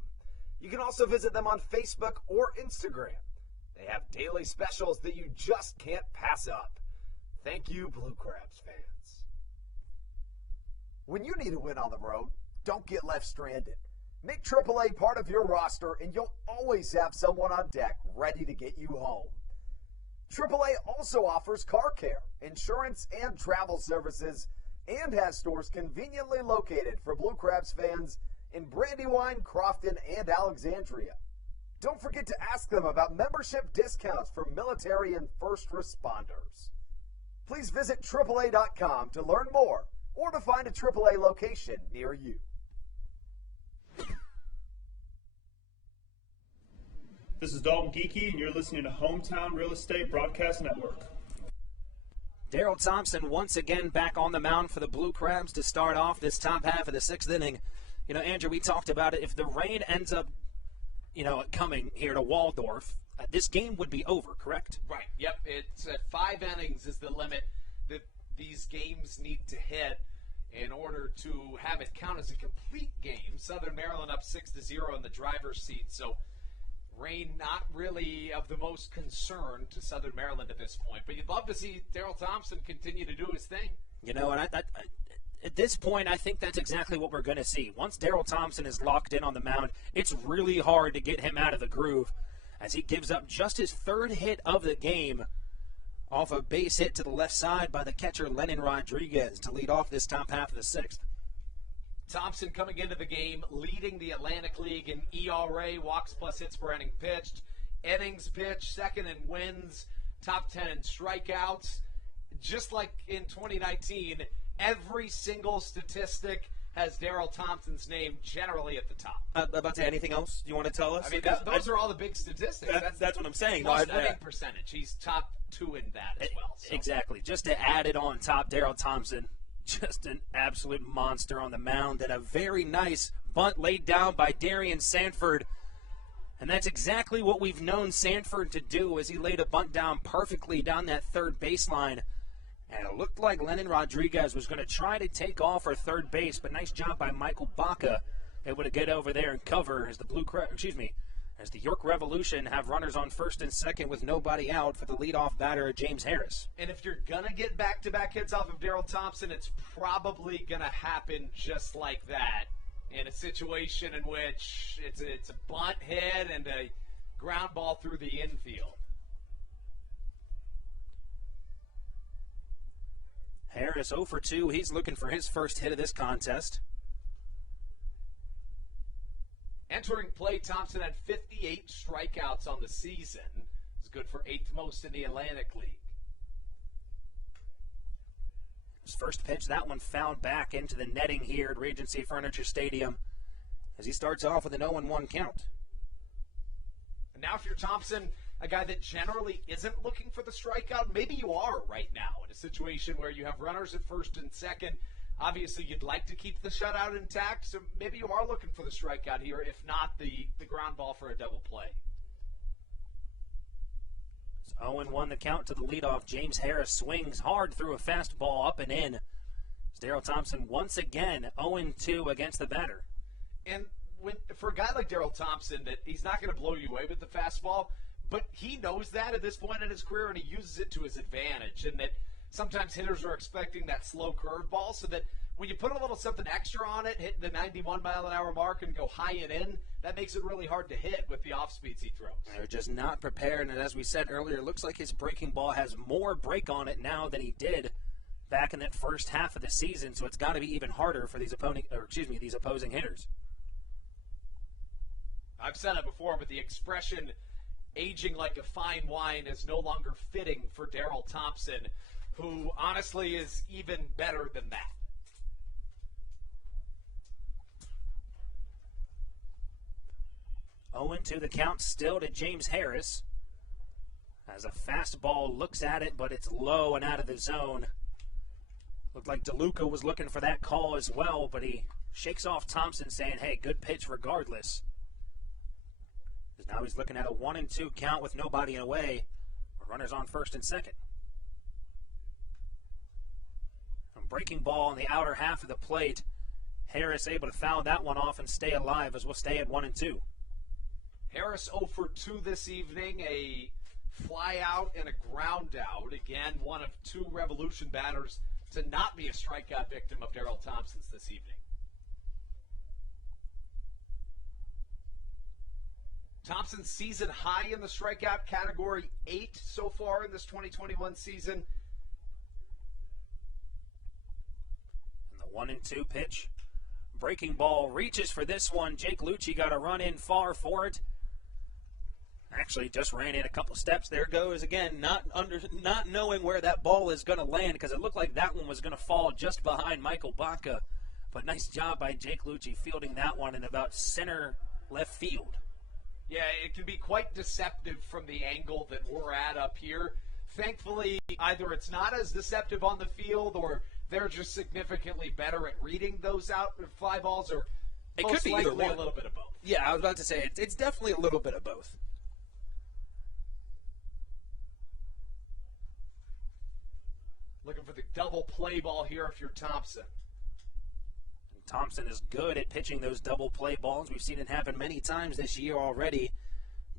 You can also visit them on Facebook or Instagram. They have daily specials that you just can't pass up. Thank you, Blue Crabs fans. When you need a win on the road, don't get left stranded. Make AAA part of your roster, and you'll always have someone on deck ready to get you home. AAA also offers car care, insurance, and travel services, and has stores conveniently located for Blue Crabs fans in Brandywine, Crofton, and Alexandria. Don't forget to ask them about membership discounts for military and first responders. Please visit AAA.com to learn more or to find a AAA location near you. This is Dalton Geeky, and you're listening to Hometown Real Estate Broadcast Network. Daryl Thompson once again back on the mound for the Blue Crabs to start off this top half of the 6th inning. Andrew, we talked about it. If the rain ends up, coming here to Waldorf, this game would be over, correct? Right. Yep. It's 5 innings is the limit that these games need to hit in order to have it count as a complete game. Southern Maryland up 6-0 in the driver's seat. So rain not really of the most concern to Southern Maryland at this point. But you'd love to see Daryl Thompson continue to do his thing. And at this point, I think that's exactly what we're going to see. Once Daryl Thompson is locked in on the mound, it's really hard to get him out of the groove as he gives up just his 3rd hit of the game off a base hit to the left side by the catcher Lennon Rodriguez to lead off this top half of the 6th. Thompson coming into the game, leading the Atlantic League in ERA, walks plus hits per inning pitched, innings pitched, 2nd in wins, top 10 in strikeouts. Just like in 2019, every single statistic has Daryl Thompson's name generally at the top. About to say anything else you want to tell us? I mean, those are all the big statistics. That's what I'm saying. Plus winning percentage. He's top 2 in that as well. So. Exactly. Just to add it on top, Daryl Thompson, just an absolute monster on the mound, and a very nice bunt laid down by Darian Sanford. And that's exactly what we've known Sanford to do, as he laid a bunt down perfectly down that third baseline. And it looked like Lennon Rodriguez was going to try to take off for third base, but nice job by Michael Baca, able to get over there and cover as as the York Revolution have runners on first and second with nobody out for the leadoff batter, James Harris. And if you're going to get back-to-back hits off of Daryl Thompson, it's probably going to happen just like that, in a situation in which it's a bunt hit and a ground ball through the infield. Harris 0 for 2. He's looking for his first hit of this contest. Entering play, Thompson had 58 strikeouts on the season. It's good for 8th most in the Atlantic League. His first pitch, that one fouled back into the netting here at Regency Furniture Stadium as he starts off with an 0-1 count. And now if you're Thompson, a guy that generally isn't looking for the strikeout, maybe you are right now in a situation where you have runners at first and second. Obviously, you'd like to keep the shutout intact, so maybe you are looking for the strikeout here, if not the ground ball for a double play. It's 0-1 the count to the leadoff. James Harris swings hard through a fastball up and in. Daryl Thompson once again 0-2 against the batter. And for a guy like Daryl Thompson, that he's not going to blow you away with the fastball, but he knows that at this point in his career, and he uses it to his advantage. And that sometimes hitters are expecting that slow curveball, so that when you put a little something extra on it, hitting the 91-mile-an-hour mark and go high and in, that makes it really hard to hit with the off speeds he throws. They're just not prepared, and as we said earlier, it looks like his breaking ball has more break on it now than he did back in that first half of the season, so it's got to be even harder for these opposing hitters. I've said it before, but the expression aging like a fine wine is no longer fitting for Daryl Thompson, who honestly is even better than that. Owen to the count still to James Harris. As a fastball looks at it, but it's low and out of the zone. Looked like DeLuca was looking for that call as well, but he shakes off Thompson saying, hey, good pitch regardless. Now he's looking at a 1-2 count with nobody away. Runners on first and second. A breaking ball on the outer half of the plate. Harris able to foul that one off and stay alive as we'll stay at 1-2. Harris 0 for 2 this evening. A fly out and a ground out. Again, one of 2 Revolution batters to not be a strikeout victim of Daryl Thompson's this evening. Thompson's season high in the strikeout category, 8 so far in this 2021 season. And the 1-2 pitch. Breaking ball reaches for this one. Jake Lucci got a run in far for it. Actually just ran in a couple steps. There goes again, not knowing where that ball is going to land, because it looked like that one was going to fall just behind Michael Baca. But nice job by Jake Lucci fielding that one in about center left field. Yeah, it can be quite deceptive from the angle that we're at up here. Thankfully, either it's not as deceptive on the field, or they're just significantly better at reading those out fly balls, or it most could be likely either one. A little bit of both. Yeah, I was about to say it's definitely a little bit of both. Looking for the double play ball here if you're Thompson. Thompson is good at pitching those double play balls. We've seen it happen many times this year already.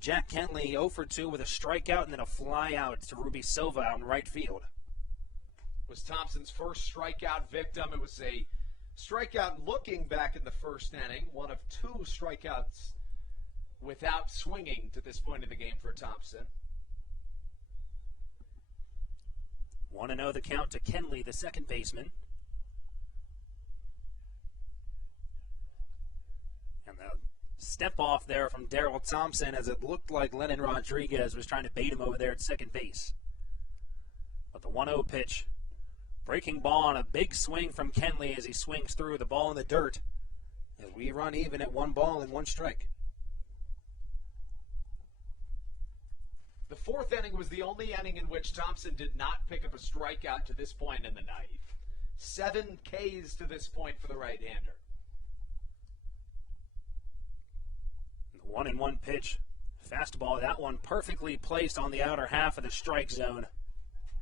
Jack Kentley 0 for 2 with a strikeout and then a fly out to Ruby Silva out in right field. Was Thompson's first strikeout victim. It was a strikeout looking back in the first inning. One of 2 strikeouts without swinging to this point in the game for Thompson. 1-0 the count to Kenley, the second baseman. And the step off there from Daryl Thompson, as it looked like Lennon Rodriguez was trying to bait him over there at second base. But the 1-0 pitch Breaking ball on a big swing from Kenley as he swings through the ball in the dirt. As we run even at 1 ball and 1 strike. The fourth inning was the only inning in which Thompson did not pick up a strikeout to this point in the night. 7 Ks to this point for the right-hander. The 1-1 pitch. Fastball, that one perfectly placed on the outer half of the strike zone.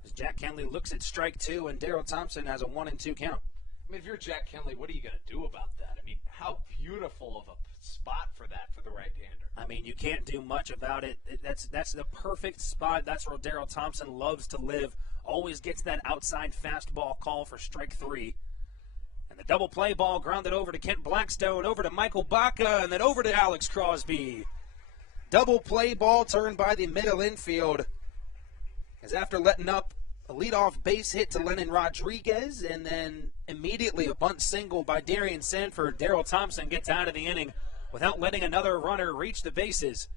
As Jack Kenley looks at strike 2 and Daryl Thompson has a 1-2 count. I mean, if you're Jack Kenley, what are you going to do about that? I mean, how beautiful of a spot for that for the right-hander. I mean, you can't do much about it. That's the perfect spot. That's where Daryl Thompson loves to live. Always gets that outside fastball call for strike 3. And the double play ball grounded over to Kent Blackstone, over to Michael Baca, and then over to Alex Crosby. Double play ball turned by the middle infield. As after letting up a leadoff base hit to Lennon Rodriguez, and then immediately a bunt single by Darian Sanford, Daryl Thompson gets out of the inning without letting another runner reach the bases.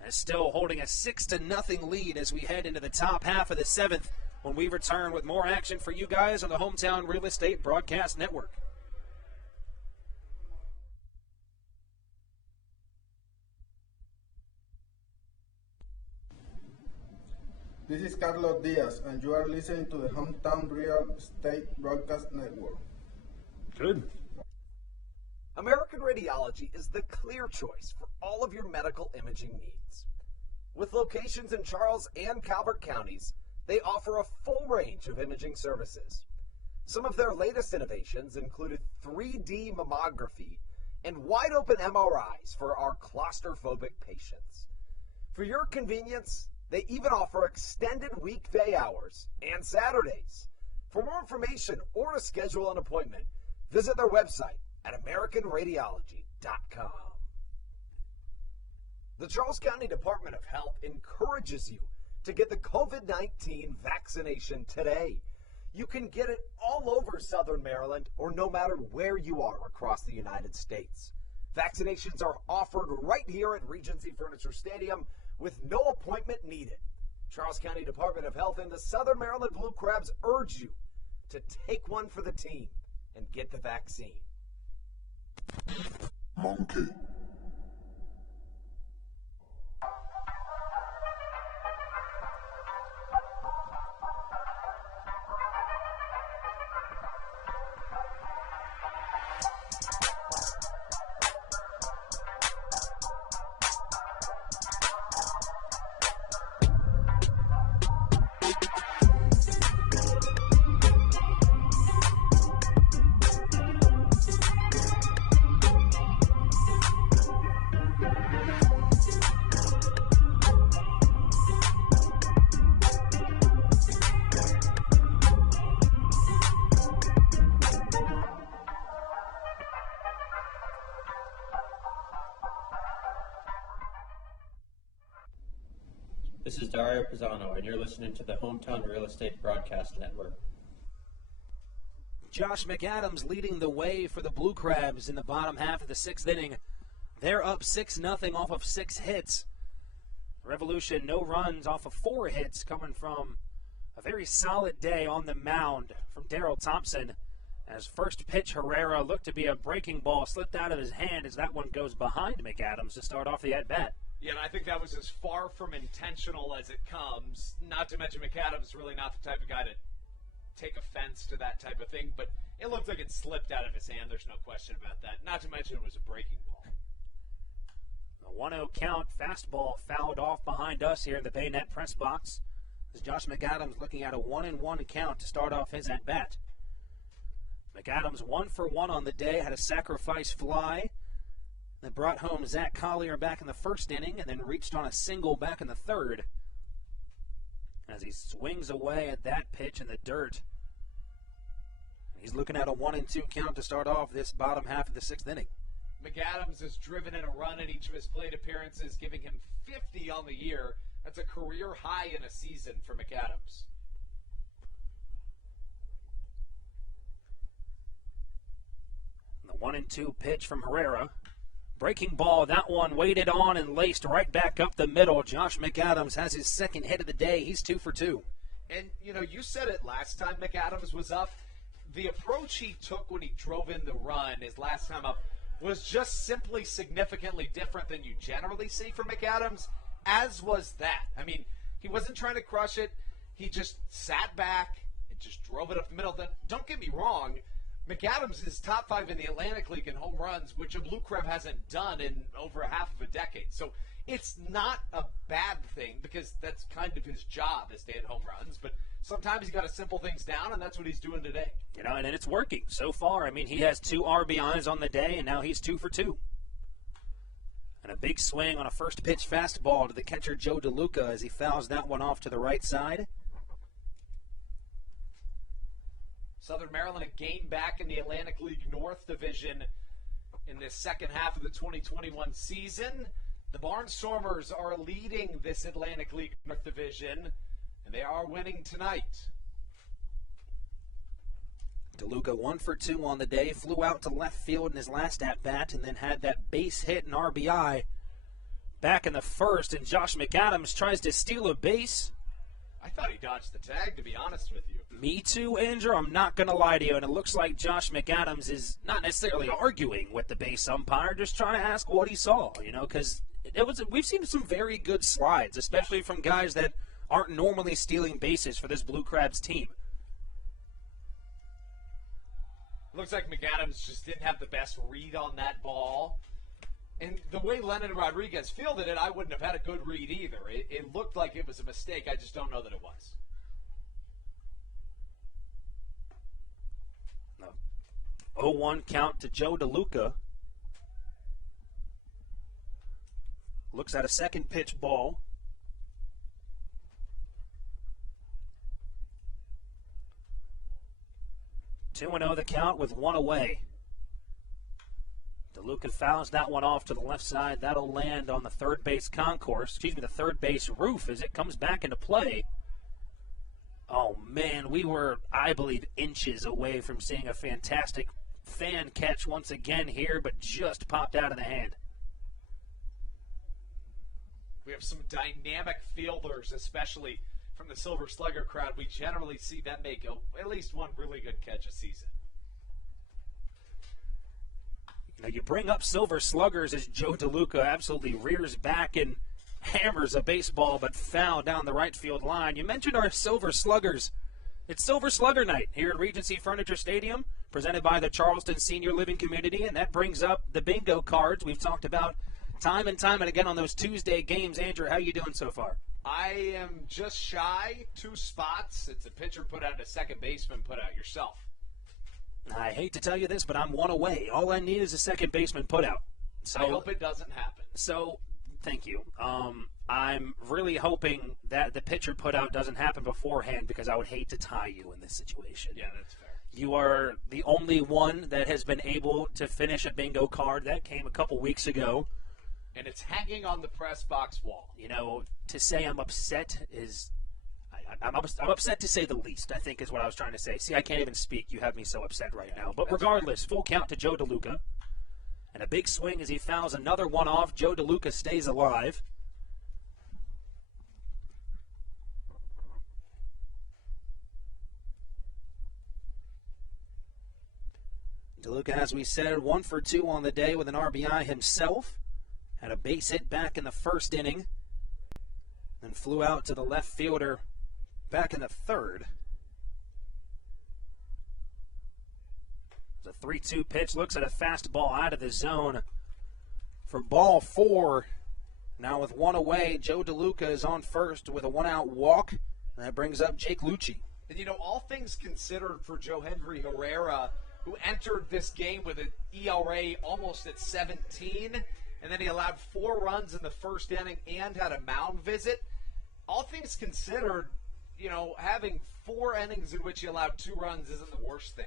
And still holding a 6-0 lead as we head into the top half of the 7th when we return with more action for you guys on the Hometown Real Estate Broadcast Network. This is Carlos Diaz, and you are listening to the Hometown Real Estate Broadcast Network. Good. American Radiology is the clear choice for all of your medical imaging needs. With locations in Charles and Calvert counties, they offer a full range of imaging services. Some of their latest innovations included 3D mammography and wide-open MRIs for our claustrophobic patients. For your convenience, they even offer extended weekday hours and Saturdays. For more information or to schedule an appointment, visit their website at AmericanRadiology.com. The Charles County Department of Health encourages you to get the COVID-19 vaccination today. You can get it all over Southern Maryland or no matter where you are across the United States. Vaccinations are offered right here at Regency Furniture Stadium with no appointment needed. Charles County Department of Health and the Southern Maryland Blue Crabs urge you to take one for the team and get the vaccine. Monkey. This is Dario Pisano, and you're listening to the Hometown Real Estate Broadcast Network. Josh McAdams leading the way for the Blue Crabs in the bottom half of the 6th inning. They're up 6-0 off of 6 hits. Revolution, no runs off of 4 hits, coming from a very solid day on the mound from Daryl Thompson. As first pitch, Herrera looked to be a breaking ball, slipped out of his hand as that one goes behind McAdams to start off the at-bat. Yeah, and I think that was as far from intentional as it comes. Not to mention McAdams really not the type of guy to take offense to that type of thing, but it looked like it slipped out of his hand. There's no question about that. Not to mention it was a breaking ball. The 1-0 count, fastball fouled off behind us here in the Bayonet press box. As Josh McAdams looking at a 1-1 count to start off his at-bat. McAdams 1 for 1 on the day, had a sacrifice fly. That brought home Zach Collier back in the 1st inning and then reached on a single back in the 3rd. As he swings away at that pitch in the dirt. He's looking at a 1-2 count to start off this bottom half of the 6th inning. McAdams has driven in a run in each of his plate appearances, giving him 50 on the year. That's a career high in a season for McAdams. The 1-2 pitch from Herrera. Breaking ball, that one weighted on and laced right back up the middle. Josh McAdams has his 2nd hit of the day. He's 2 for 2. And, you said it last time McAdams was up. The approach he took when he drove in the run his last time up was just simply significantly different than you generally see from McAdams, as was that. I mean, he wasn't trying to crush it. He just sat back and just drove it up the middle. Don't get me wrong. McAdams is top 5 in the Atlantic League in home runs, which a Blue Crab hasn't done in over half of a decade. So it's not a bad thing because that's kind of his job is to hit home runs. But sometimes he's got to simple things down, and that's what he's doing today. And it's working so far. I mean, he has 2 RBIs on the day, and now he's 2 for 2. And a big swing on a first pitch fastball to the catcher Joe DeLuca as he fouls that one off to the right side. Southern Maryland a game back in the Atlantic League North Division in this second half of the 2021 season. The Barnstormers are leading this Atlantic League North Division, and they are winning tonight. DeLuca 1 for 2 on the day, flew out to left field in his last at-bat, and then had that base hit and RBI back in the first, and Josh McAdams tries to steal a base. I thought he dodged the tag, to be honest with you. Me too, Andrew. I'm not going to lie to you, and it looks like Josh McAdams is not necessarily arguing with the base umpire, just trying to ask what he saw, because we've seen some very good slides, especially from guys that aren't normally stealing bases for this Blue Crabs team. Looks like McAdams just didn't have the best read on that ball. And the way Lennon Rodriguez fielded it, I wouldn't have had a good read either. It looked like it was a mistake. I just don't know that it was. No. 0-1 count to Joe DeLuca. Looks at a second pitch ball. 2-0 the count with 1 away. DeLuca fouls that one off to the left side. That'll land on the third base the third base roof as it comes back into play. Oh man, we were, I believe, inches away from seeing a fantastic fan catch once again here, but just popped out of the hand. We have some dynamic fielders, especially from the Silver Slugger crowd. We generally see them make at least one really good catch a season. Now you bring up Silver Sluggers as Joe DeLuca absolutely rears back and hammers a baseball, but foul down the right field line. You mentioned our Silver Sluggers. It's Silver Slugger Night here at Regency Furniture Stadium, presented by the Charleston Senior Living Community, and that brings up the bingo cards we've talked about time and time and again on those Tuesday games. Andrew, how you doing so far? I am just shy 2 spots. It's a pitcher put out, a second baseman put out. Yourself? I hate to tell you this, but I'm 1 away. All I need is a second baseman put out. So I hope it doesn't happen. So, thank you. I'm really hoping that the pitcher put out doesn't happen beforehand because I would hate to tie you in this situation. Yeah, that's fair. You are the only one that has been able to finish a bingo card. That came a couple weeks ago. And it's hanging on the press box wall. To say I'm upset is... I'm upset to say the least, I think is what I was trying to say. See, I can't even speak. You have me so upset right now. But regardless, full count to Joe DeLuca. And a big swing as he fouls another one off. Joe DeLuca stays alive. DeLuca, as we said, 1 for 2 on the day with an RBI himself. Had a base hit back in the first inning. Then flew out to the left fielder back in the third. It's a 3-2 pitch. Looks at a fastball out of the zone for ball 4. Now with 1 away, Joe DeLuca is on first with a 1-out walk. And that brings up Jake Lucci. And all things considered for Joe Henry Herrera, who entered this game with an ERA almost at 17, and then he allowed 4 runs in the first inning and had a mound visit. All things considered, having 4 innings in which he allowed 2 runs isn't the worst thing.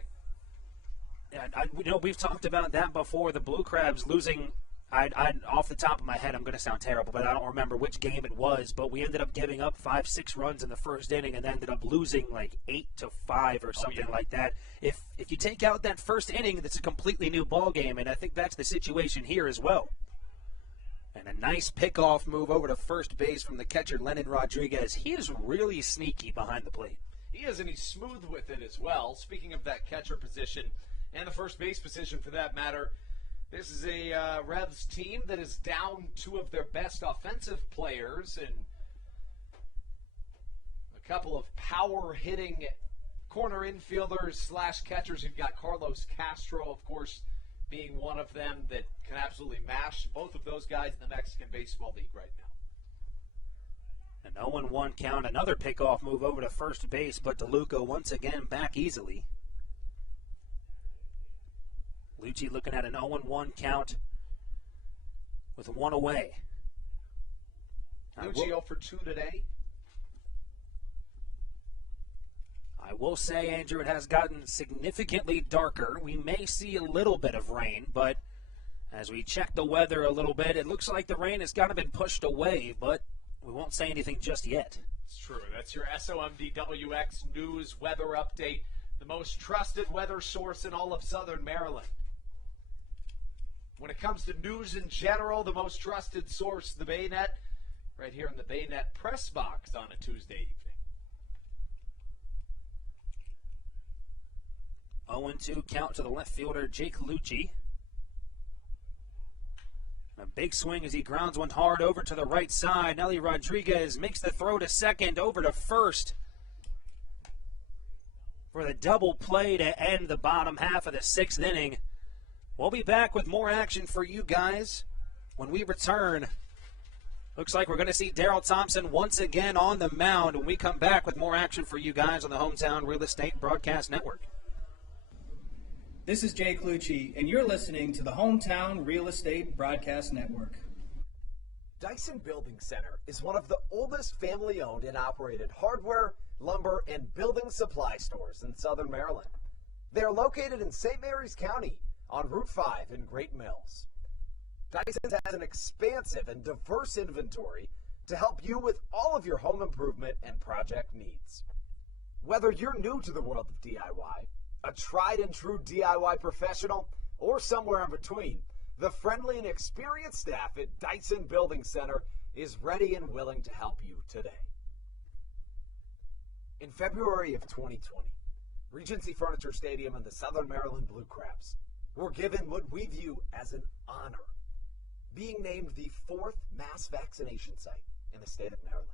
Yeah, we've talked about that before. The Blue Crabs losing, off the top of my head, I'm going to sound terrible, but I don't remember which game it was, but we ended up giving up 5-6 runs in the first inning and ended up losing like 8-5 or something like that. If you take out that first inning, that's a completely new ball game, and I think that's the situation here as well. And a nice pickoff move over to first base from the catcher, Lennon Rodriguez. He is really sneaky behind the plate. He is, and he's smooth with it as well. Speaking of that catcher position and the first base position for that matter, this is a Revs team that is down two of their best offensive players and a couple of power-hitting corner infielders slash catchers. You've got Carlos Castro, of course, being one of them that can absolutely mash both of those guys in the Mexican Baseball League right now. An 0-1 count, another pickoff move over to first base, but DeLuca once again back easily. Lucci looking at an 0-1 count with one away. Lucci 0 for 2 today. I will say, Andrew, it has gotten significantly darker. We may see a little bit of rain, but as we check the weather a little bit, it looks like the rain has kind of been pushed away, but we won't say anything just yet. It's true. That's your SOMDWX News Weather Update, the most trusted weather source in all of Southern Maryland. When it comes to news in general, the most trusted source, the Baynet, right here in the Baynet press box on a Tuesday evening. 0-2 count to the left fielder, Jake Lucci. A big swing as he grounds one hard over to the right side. Nelly Rodriguez makes the throw to second, over to first for the double play to end the bottom half of the sixth inning. We'll be back with more action for you guys when we return. Looks like we're going to see Daryl Thompson once again on the mound when we come back with more action for you guys on the Hometown Real Estate Broadcast Network. This is Jake Lucci, and you're listening to the Hometown Real Estate Broadcast Network. Dyson Building Center is one of the oldest family-owned and operated hardware, lumber, and building supply stores in Southern Maryland. They are located in St. Mary's County on Route 5 in Great Mills. Dyson has an expansive and diverse inventory to help you with all of your home improvement and project needs. Whether you're new to the world of DIY, a tried and true DIY professional, or somewhere in between, the friendly and experienced staff at Dyson Building Center is ready and willing to help you today. In February of 2020, Regency Furniture Stadium and the Southern Maryland Blue Crabs were given what we view as an honor, being named the 4th mass vaccination site in the state of Maryland.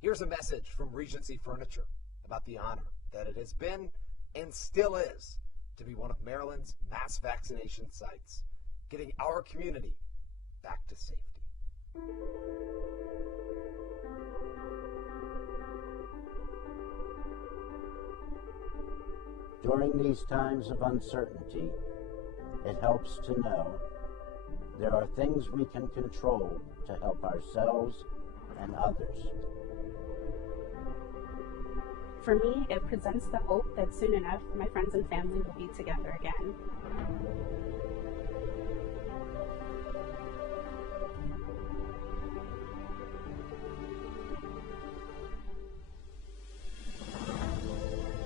Here's a message from Regency Furniture about the honor that it has been and still is to be one of Maryland's mass vaccination sites, getting our community back to safety. During these times of uncertainty, it helps to know there are things we can control to help ourselves and others. For me, it presents the hope that soon enough, my friends and family will be together again.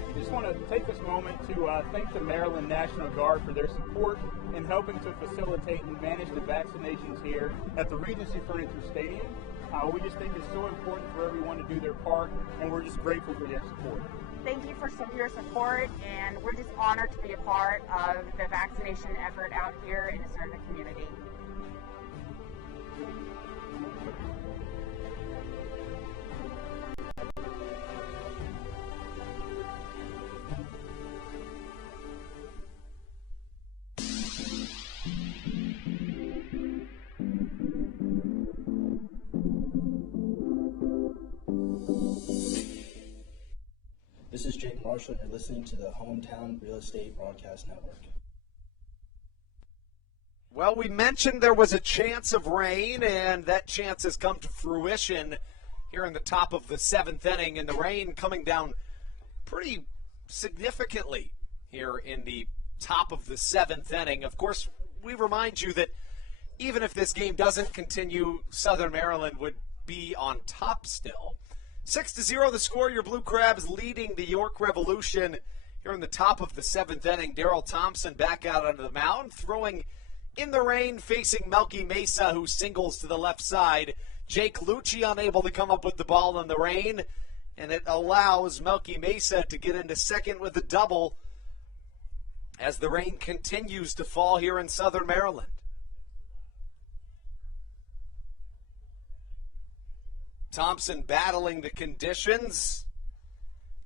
I just want to take this moment to thank the Maryland National Guard for their support in helping to facilitate and manage the vaccinations here at the Regency Furniture Stadium. We just think it's so important for everyone to do their part, and we're just grateful for their support. Thank you for your support, and we're just honored to be a part of the vaccination effort out here in the Cerner community. This is Jake Marshall, and you're listening to the Hometown Real Estate Broadcast Network. Well, we mentioned there was a chance of rain, and that chance has come to fruition here in the top of the 7th inning, and the rain coming down pretty significantly here in the top of the 7th inning. Of course, we remind you that even if this game doesn't continue, Southern Maryland would be on top still. 6-0 the score. Your Blue Crabs leading the York Revolution here in the top of the 7th inning. Daryl Thompson back out onto the mound, throwing In the rain, facing Melky Mesa, who singles to the left side. Jake Lucci unable to come up with the ball in the rain, and it allows Melky Mesa to get into second with a double as the rain continues to fall here in Southern Maryland. Thompson battling the conditions.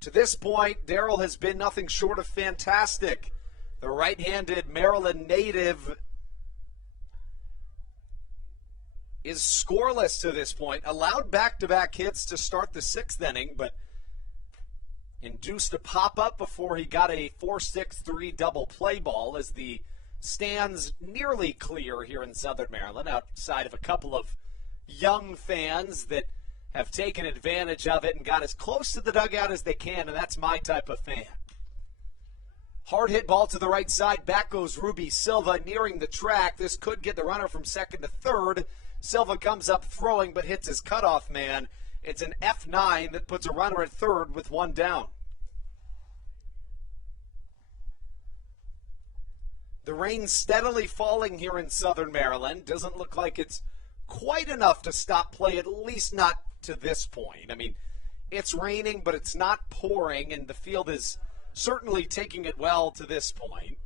To this point, Darrell has been nothing short of fantastic. The right-handed Maryland native is scoreless to this point. Allowed back-to-back hits to start the sixth inning, but induced a pop-up before he got a 4-6-3 double play ball as the stands nearly clear here in Southern Maryland, outside of a couple of young fans that have taken advantage of it and got as close to the dugout as they can, and that's my type of fan. Hard hit ball to the right side. Back goes Ruby Silva nearing the track. This could get the runner from second to third. Silva comes up throwing but hits his cutoff man. It's an F9 that puts a runner at third with one down. The rain's steadily falling here in Southern Maryland. Doesn't look like it's quite enough to stop play, at least not to this point. I mean, it's raining, but it's not pouring, and the field is certainly taking it well to this point.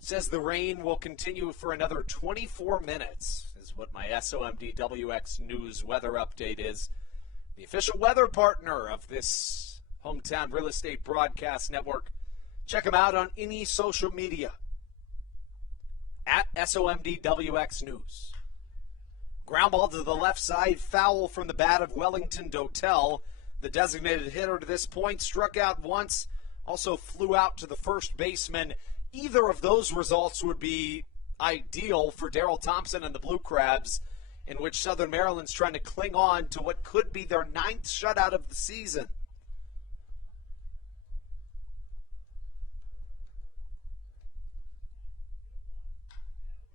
Says the rain will continue for another 24 minutes, is what my SOMDWX News weather update is. The official weather partner of this Hometown Real Estate Broadcast Network. Check them out on any social media at SOMDWX News. Ground ball to the left side, foul from the bat of Wellington Dotel. The designated hitter to this point struck out once, also flew out to the first baseman. Either of those results would be ideal for Darrell Thompson and the Blue Crabs, in which Southern Maryland's trying to cling on to what could be their 9th shutout of the season.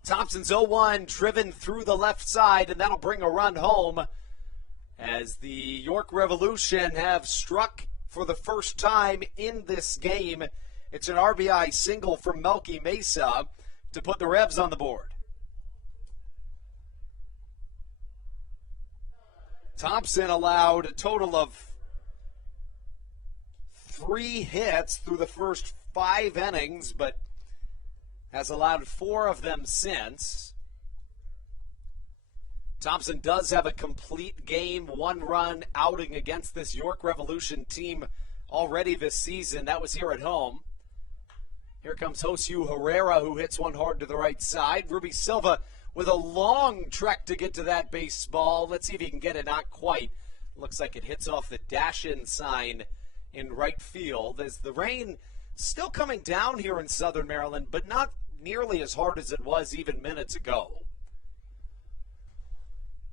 Thompson's 0-1, driven through the left side, and that'll bring a run home as the York Revolution have struck for the first time in this game. It's an RBI single from Melky Mesa to put the Revs on the board. Thompson allowed a total of 3 hits through the first 5 innings, but has allowed 4 of them since. Thompson does have a complete game, 1-run outing against this York Revolution team already this season. That was here at home. Here comes Josue Herrera, who hits one hard to the right side. Ruby Silva with a long trek to get to that baseball. Let's see if he can get it. Not quite. Looks like it hits off the dash-in sign in right field as the rain still coming down here in Southern Maryland, but not nearly as hard as it was even minutes ago.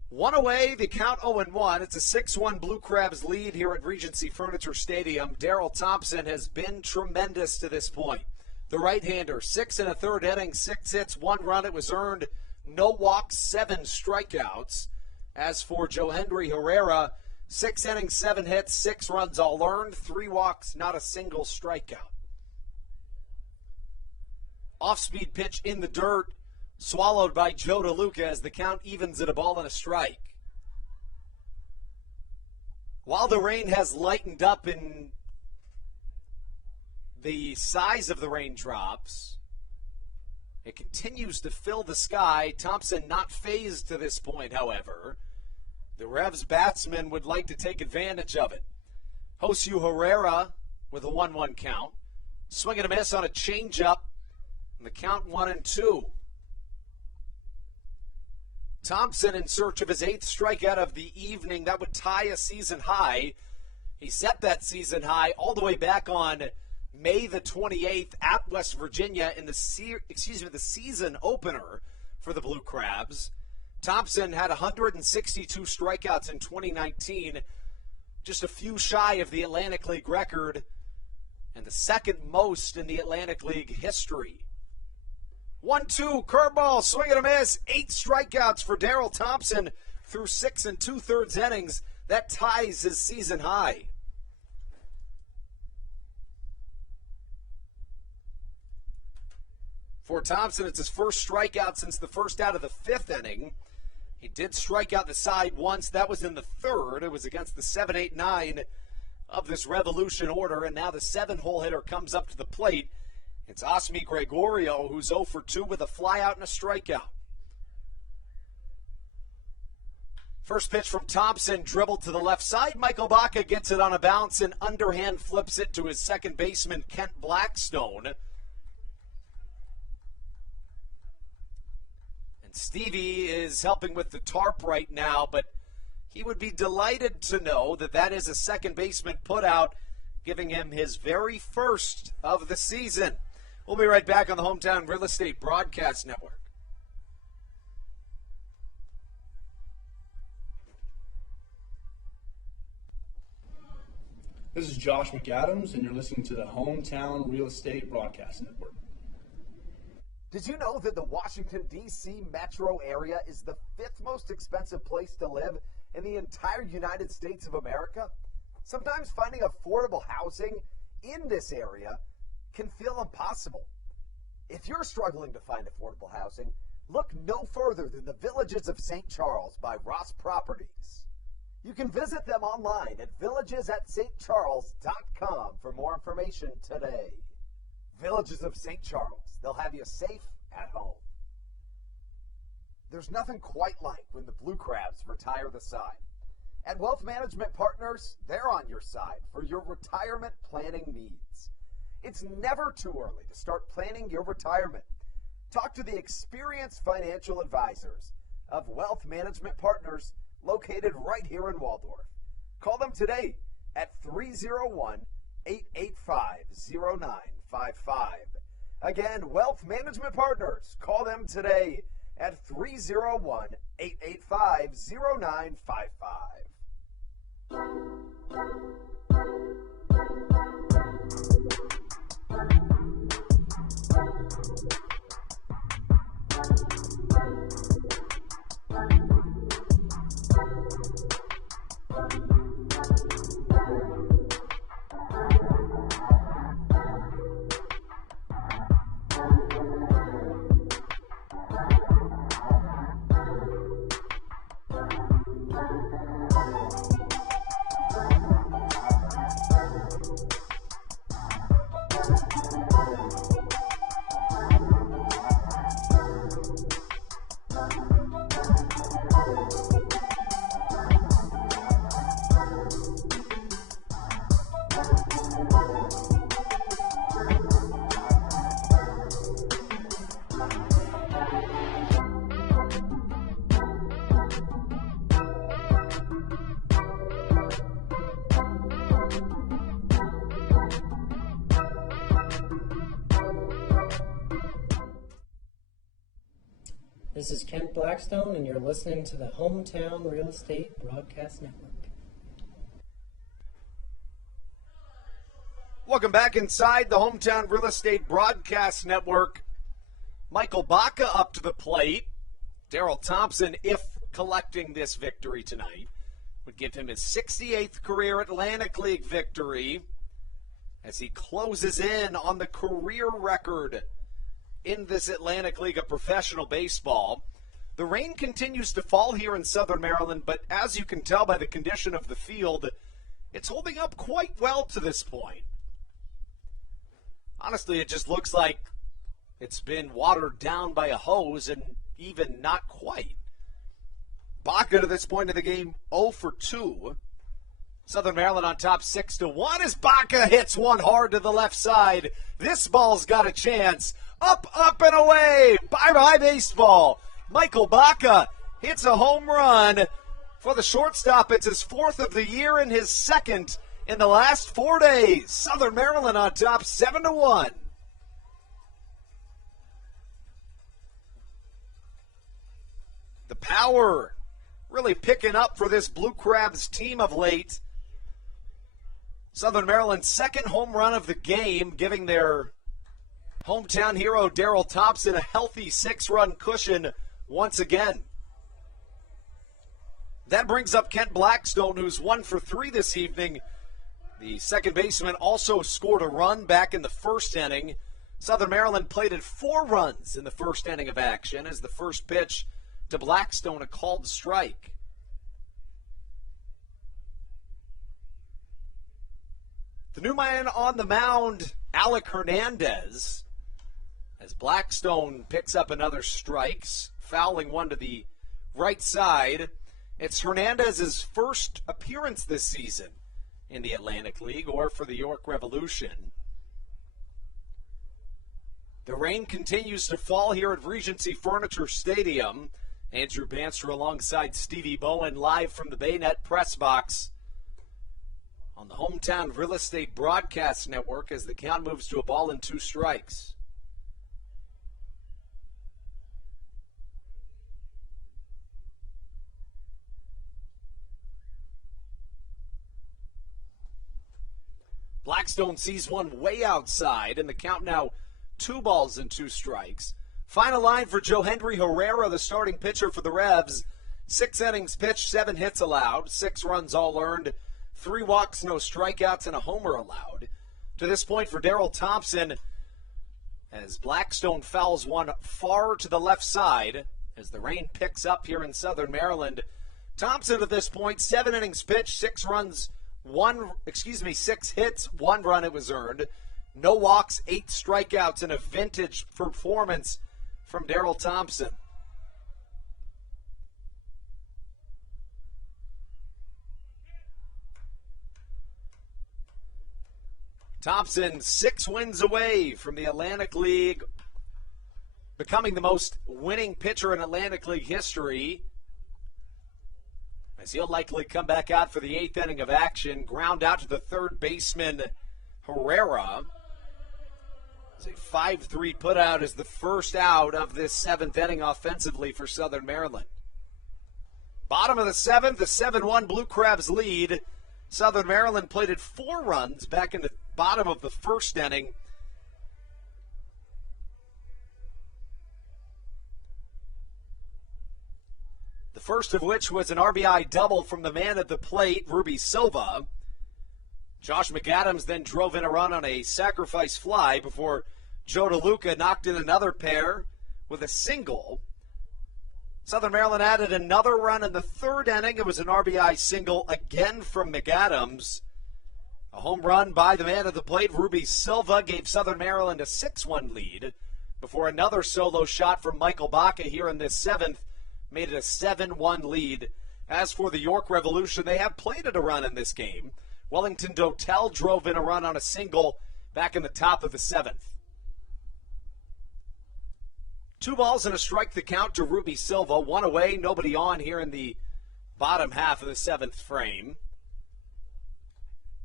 1 away, the count 0-1. It's a 6-1 Blue Crabs lead here at Regency Furniture Stadium. Darrell Thompson has been tremendous to this point. The right-hander, 6 1/3 innings, 6 hits, 1 run. It was earned, no walks, 7 strikeouts. As for Johendry Herrera, 6 innings, 7 hits, 6 runs all earned, 3 walks, not a single strikeout. Off-speed pitch in the dirt, swallowed by Joe DeLuca as the count evens at a ball and a strike. While the rain has lightened up in the size of the raindrops, it continues to fill the sky. Thompson not phased to this point, however. The Revs batsman would like to take advantage of it. Josue Herrera with a 1-1 count. Swing and a miss on a changeup. And the count 1-2. Thompson in search of his 8th strikeout of the evening. That would tie a season high. He set that season high all the way back on May the 28th at West Virginia in the season opener for the Blue Crabs. Thompson had 162 strikeouts in 2019, just a few shy of the Atlantic League record and the second most in the Atlantic League history. 1-2, curveball, swing and a miss. 8 strikeouts for Darrell Thompson through 6 2/3 innings. That ties his season high. For Thompson, it's his first strikeout since the first out of the fifth inning. He did strike out the side once. That was in the third. It was against the 7, 8, 9 of this Revolution order, and now the 7-hole hitter comes up to the plate. It's Osmi Gregorio, who's 0 for 2 with a flyout and a strikeout. First pitch from Thompson, dribbled to the left side. Michael Baca gets it on a bounce and underhand flips it to his second baseman, Kent Blackstone. And Stevie is helping with the tarp right now, but he would be delighted to know that that is a second baseman put out, giving him his very first of the season. We'll be right back on the Hometown Real Estate Broadcast Network. This is Josh McAdams, and you're listening to the Hometown Real Estate Broadcast Network. Did you know that the Washington, D.C. metro area is the 5th most expensive place to live in the entire United States of America? Sometimes finding affordable housing in this area can feel impossible. If you're struggling to find affordable housing, look no further than the Villages of St. Charles by Ross Properties. You can visit them online at villagesatstcharles.com for more information today. Villages of St. Charles. They'll have you safe at home. There's nothing quite like when the Blue Crabs retire the side. At Wealth Management Partners, they're on your side for your retirement planning needs. It's never too early to start planning your retirement. Talk to the experienced financial advisors of Wealth Management Partners located right here in Waldorf. Call them today at 301-885-0955. Again, Wealth Management Partners. Call them today at 301-885-0955. This is Kent Blackstone, and you're listening to the Hometown Real Estate Broadcast Network. Welcome back inside the Hometown Real Estate Broadcast Network. Michael Baca up to the plate. Daryl Thompson, if collecting this victory tonight, would give him his 68th career Atlantic League victory as he closes in on the career record in this Atlantic League of professional baseball. The rain continues to fall here in Southern Maryland, but as you can tell by the condition of the field, it's holding up quite well to this point. Honestly, it just looks like it's been watered down by a hose, and even not quite. Baca to this point of the game, 0 for 2. Southern Maryland on top 6-1 as Baca hits one hard to the left side. This ball's got a chance. Up, up, and away. Bye-bye baseball. Michael Baca hits a home run. For the shortstop, it's his 4th of the year and his 2nd in the last 4 days. Southern Maryland on top 7-1. The power really picking up for this Blue Crabs team of late. Southern Maryland's 2nd home run of the game, giving their hometown hero Daryl Thompson a healthy 6-run cushion once again. That brings up Kent Blackstone, who's 1 for 3 this evening. The second baseman also scored a run back in the first inning Southern Maryland plated 4 runs in the first inning of action as the first pitch to Blackstone, a called strike. The new man on the mound, Alec Hernandez, as Blackstone picks up another strikes, fouling one to the right side. It's Hernandez's first appearance this season in the Atlantic League or for the York Revolution. The rain continues to fall here at Regency Furniture Stadium. Andrew Banster alongside Stevie Bowen live from the Baynet press box on the Hometown Real Estate Broadcast Network as the count moves to a ball and 2 strikes. Blackstone sees one way outside, and the count now 2 balls and 2 strikes. Final line for Joe Henry Herrera, the starting pitcher for the Revs. 6 innings pitched, 7 hits allowed, 6 runs all earned, 3 walks, no strikeouts, and a homer allowed. To this point for Darrell Thompson, as Blackstone fouls one far to the left side as the rain picks up here in Southern Maryland. Thompson at this point, 7 innings pitched, 6 hits, 1 run it was earned. No walks, 8 strikeouts, and a vintage performance from Darrell Thompson. Thompson 6 wins away from the Atlantic League, becoming the most winning pitcher in Atlantic League history, as he'll likely come back out for the 8th inning of action. Ground out to the third baseman, Herrera. It's a 5-3 putout as the first out of this 7th inning offensively for Southern Maryland. Bottom of the 7th, the 7-1 Blue Crabs lead. Southern Maryland plated 4 runs back in the bottom of the first inning. The first of which was an RBI double from the man at the plate, Ruby Silva. Josh McAdams then drove in a run on a sacrifice fly before Joe DeLuca knocked in another pair with a single. Southern Maryland added another run in the 3rd inning. It was an RBI single again from McAdams. A home run by the man at the plate, Ruby Silva, gave Southern Maryland a 6-1 lead before another solo shot from Michael Baca here in this 7th made it a 7-1 lead. As for the York Revolution, they have plated a run in this game. Wellington Dotel drove in a run on a single back in the top of the 7th. 2 balls and a strike the count to Ruby Silva. 1 away, nobody on here in the bottom half of the 7th frame.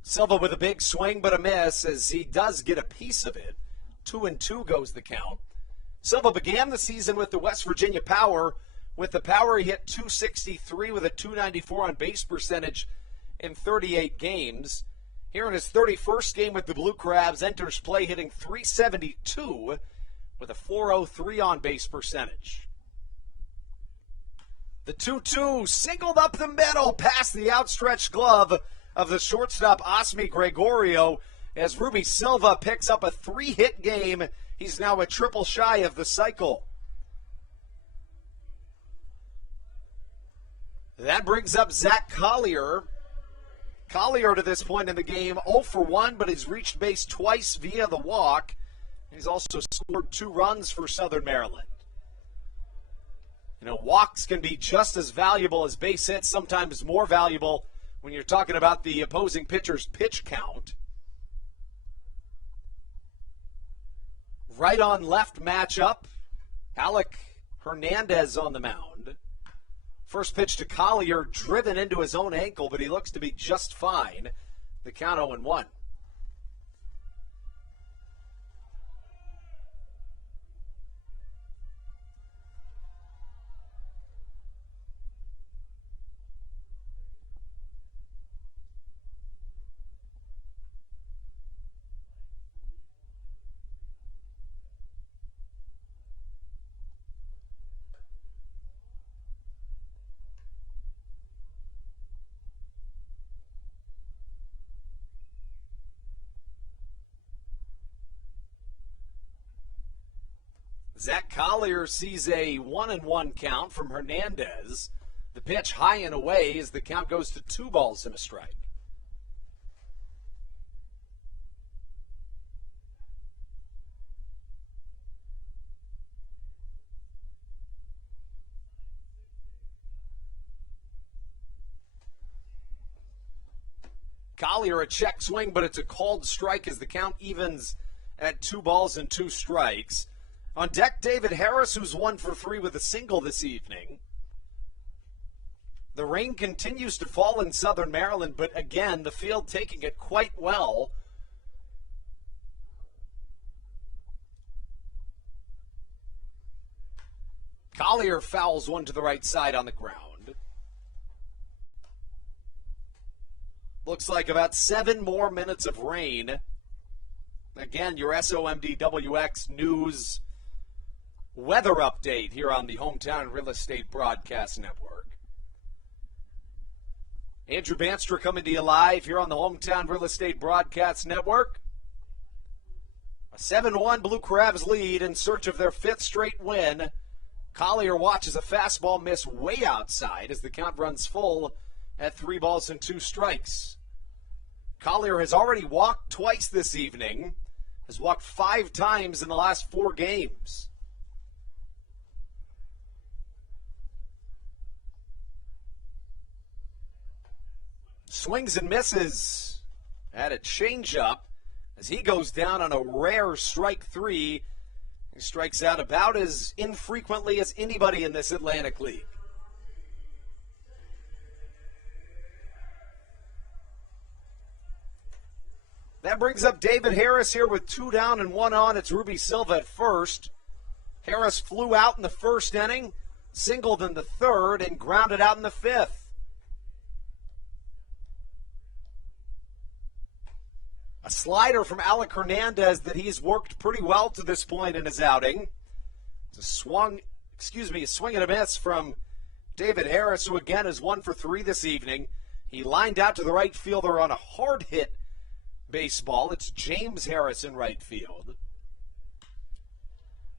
Silva with a big swing but a miss as he does get a piece of it. 2-2 goes the count. Silva began the season with the West Virginia Power. With the Power, he hit .263 with a .294 on base percentage in 38 games. Here in his 31st game with the Blue Crabs, enters play hitting .372 with a .403 on base percentage. The 2-2 singled up the middle past the outstretched glove of the shortstop Osmi Gregorio as Ruby Silva picks up a 3-hit game. He's now a triple shy of the cycle. That brings up Zach Collier. Collier to this point in the game 0 for 1, but he's reached base twice via the walk. He's also scored 2 runs for Southern Maryland. You know, walks can be just as valuable as base hits, sometimes more valuable when you're talking about the opposing pitcher's pitch count. Right on left matchup, Alec Hernandez on the mound. First pitch to Collier, driven into his own ankle, but he looks to be just fine. The count 0-1. Zach Collier sees a 1-1 count from Hernandez. The pitch high and away as the count goes to 2 balls and a strike. Collier a check swing, but it's a called strike as the count evens at 2 balls and 2 strikes. On deck, David Harris, who's 1 for 3 with a single this evening. The rain continues to fall in southern Maryland, but again, the field taking it quite well. Collier fouls one to the right side on the ground. Looks like about 7 more minutes of rain. Again, your SOMDWX News weather update here on the Hometown Real Estate Broadcast Network. Andrew Banstra coming to you live here on the Hometown Real Estate Broadcast Network. A 7-1 Blue Crabs lead in search of their 5th straight win. Collier watches a fastball miss way outside as the count runs full at 3 balls and 2 strikes. Collier has already walked twice this evening, has walked 5 times in the last 4 games. Swings and misses at a changeup as he goes down on a rare strike 3. He strikes out about as infrequently as anybody in this Atlantic League. That brings up David Harris here with 2 down and 1 on. It's Ruby Silva at first. Harris flew out in the first inning, singled in the third, and grounded out in the 5th. A slider from Alec Hernandez that he's worked pretty well to this point in his outing. It's a swing and a miss from David Harris, who again is 1 for 3 this evening. He lined out to the right fielder on a hard hit baseball. It's James Harris in right field.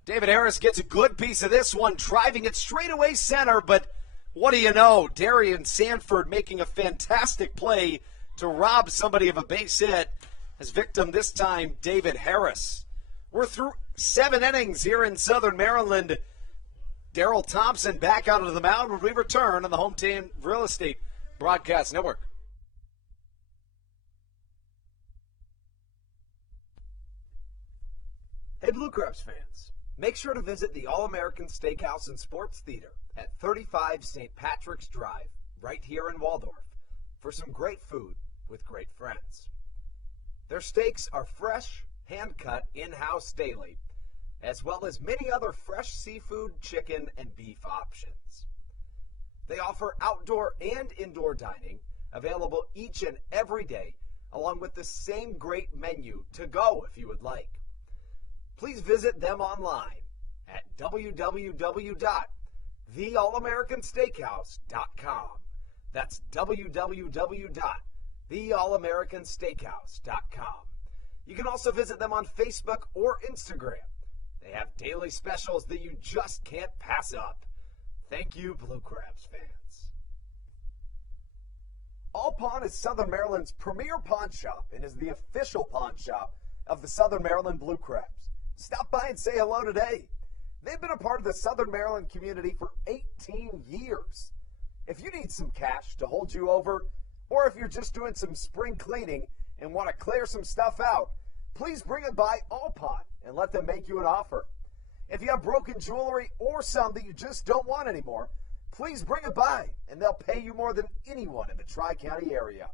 David Harris gets a good piece of this one, driving it straight away center, but what do you know? Darian Sanford making a fantastic play to rob somebody of a base hit. His victim this time, David Harris. We're through 7 innings here in Southern Maryland. Daryl Thompson back out of the mound when we return on the Hometown Real Estate Broadcast Network. Hey, Blue Crabs fans, make sure to visit the All-American Steakhouse and Sports Theater at 35 St. Patrick's Drive, right here in Waldorf, for some great food with great friends. Their steaks are fresh, hand-cut, in-house daily, as well as many other fresh seafood, chicken, and beef options. They offer outdoor and indoor dining, available each and every day, along with the same great menu to go if you would like. Please visit them online at www.theallamericansteakhouse.com. That's www.theallamericansteakhouse.com. You can also visit them on Facebook or Instagram. They have daily specials that you just can't pass up. Thank you, Blue Crabs fans. All Pawn is Southern Maryland's premier pawn shop and is the official pawn shop of the Southern Maryland Blue Crabs. Stop by and say hello today. They've been a part of the Southern Maryland community for 18 years. If you need some cash to hold you over, or if you're just doing some spring cleaning and want to clear some stuff out, please bring it by All Pawn and let them make you an offer. If you have broken jewelry or some that you just don't want anymore, please bring it by and they'll pay you more than anyone in the Tri-County area.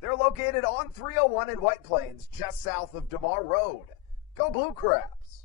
They're located on 301 in White Plains, just south of DeMar Road. Go Blue Crabs!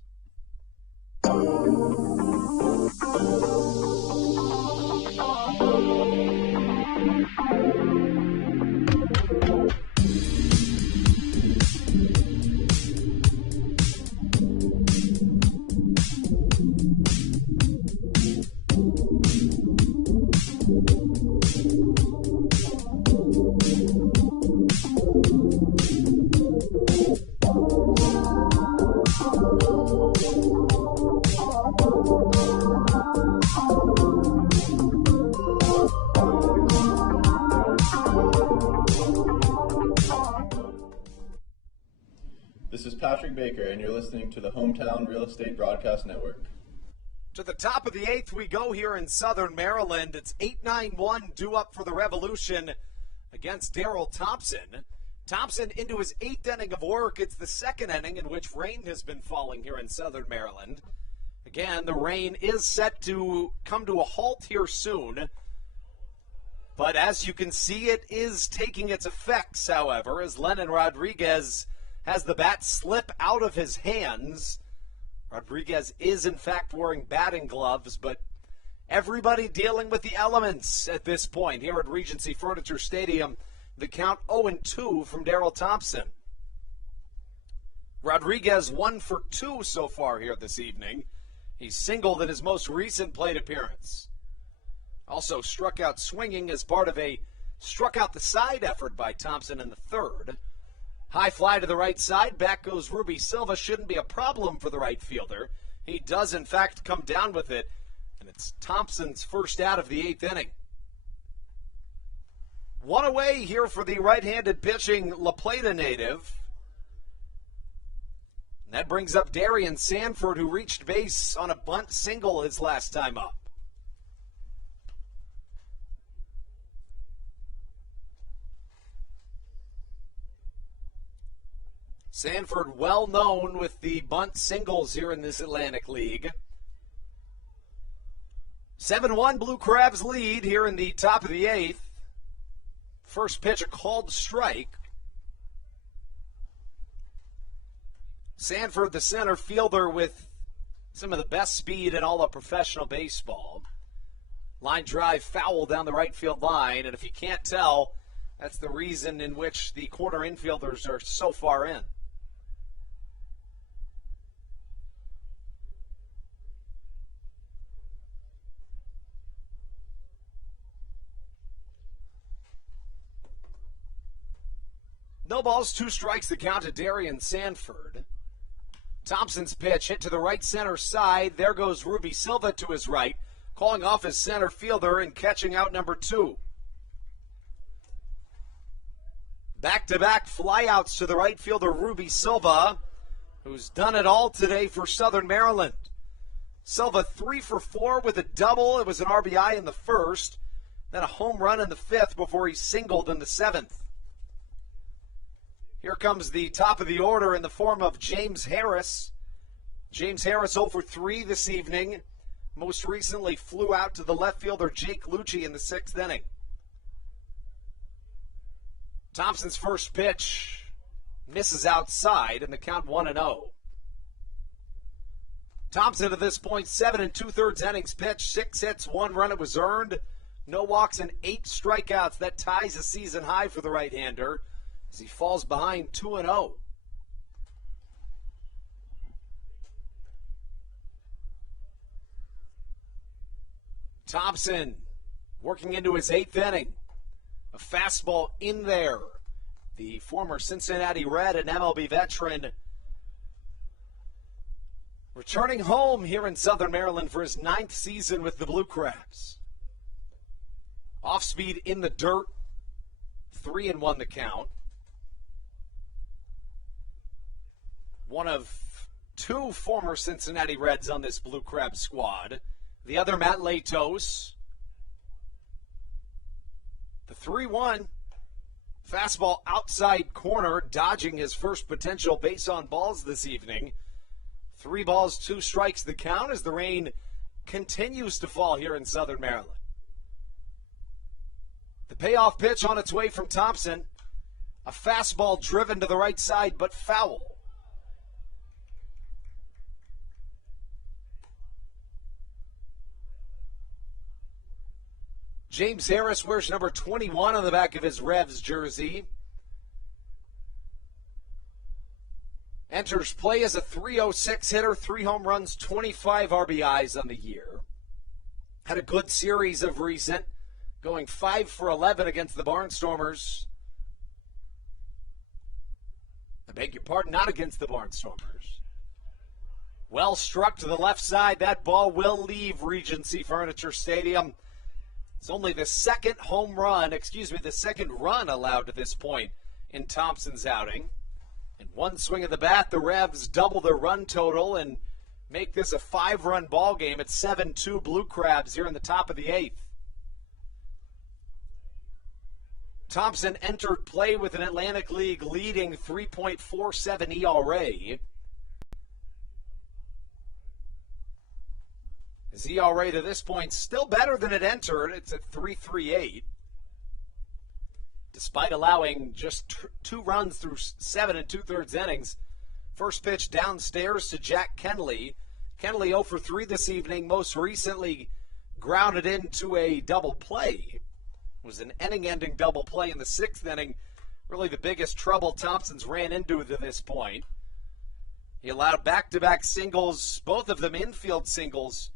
Baker, and you're listening to the Hometown Real Estate Broadcast Network. To the top of the 8th we go here in Southern Maryland. It's 8-9-1 due up for the Revolution against Darrell Thompson. Thompson into his 8th inning of work. It's the 2nd inning in which rain has been falling here in Southern Maryland. Again, the rain is set to come to a halt here soon. But as you can see, it is taking its effects, however, as Lennon Rodriguez has the bat slip out of his hands. Rodriguez is, in fact, wearing batting gloves, but everybody dealing with the elements at this point here at Regency Furniture Stadium. The count 0-2 from Darrell Thompson. Rodriguez 1 for 2 so far here this evening. He singled in his most recent plate appearance. Also struck out swinging as part of a struck out the side effort by Thompson in the 3rd. High fly to the right side. Back goes Ruby Silva. Shouldn't be a problem for the right fielder. He does, in fact, come down with it. And it's Thompson's first out of the 8th inning. One away here for the right-handed pitching La Plata native. And that brings up Darian Sanford, who reached base on a bunt single his last time up. Sanford well known with the bunt singles here in this Atlantic League. 7-1 Blue Crabs lead here in the top of the 8th. First pitch, a called strike. Sanford, the center fielder, with some of the best speed in all of professional baseball. Line drive foul down the right field line, and if you can't tell, that's the reason in which the corner infielders are so far in. No balls, 2 strikes the count to Darian Sanford. Thompson's pitch hit to the right center side. There goes Ruby Silva to his right, calling off his center fielder and catching out number 2. Back-to-back flyouts to the right fielder, Ruby Silva, who's done it all today for Southern Maryland. Silva 3 for 4 with a double. It was an RBI in the 1st, then a home run in the 5th before he singled in the 7th. Here comes the top of the order in the form of James Harris. James Harris 0 for 3 this evening. Most recently flew out to the left fielder Jake Lucci in the 6th inning. Thompson's first pitch misses outside, and the count 1-0. Thompson at this point, 7 2/3 innings pitched, 6 hits, 1 run. It was earned. No walks and 8 strikeouts. That ties a season high for the right-hander as he falls behind 2-0. Thompson working into his 8th inning. A fastball in there. The former Cincinnati Red and MLB veteran returning home here in Southern Maryland for his 9th season with the Blue Crabs. Off speed in the dirt. 3-1 the count. One of 2 former Cincinnati Reds on this Blue Crab squad. The other, Matt Latos. The 3-1 fastball outside corner, dodging his first potential base on balls this evening. 3 balls, 2 strikes the count as the rain continues to fall here in Southern Maryland. The payoff pitch on its way from Thompson. A fastball driven to the right side, but foul. James Harris wears number 21 on the back of his Revs jersey. Enters play as a .306 hitter, 3 home runs, 25 RBIs on the year. Had a good series of recent, going 5 for 11 against the Barnstormers. I beg your pardon, not against the Barnstormers. Well struck to the left side. That ball will leave Regency Furniture Stadium. It's only the second run allowed to this point in Thompson's outing. In one swing of the bat, the Revs double their run total and make this a 5-run ball game at 7-2 Blue Crabs here in the top of the 8th. Thompson entered play with an Atlantic League leading 3.47 ERA. His ERA to this point still better than it entered. It's at 3.38. Despite allowing just 2 runs through 7 2/3 innings. First pitch downstairs to Jack Kenley. Kenley 0 for 3 this evening, most recently grounded into a double play. It was an inning-ending double play in the 6th inning. Really the biggest trouble Thompson's ran into to this point. He allowed back-to-back singles, both of them infield singles,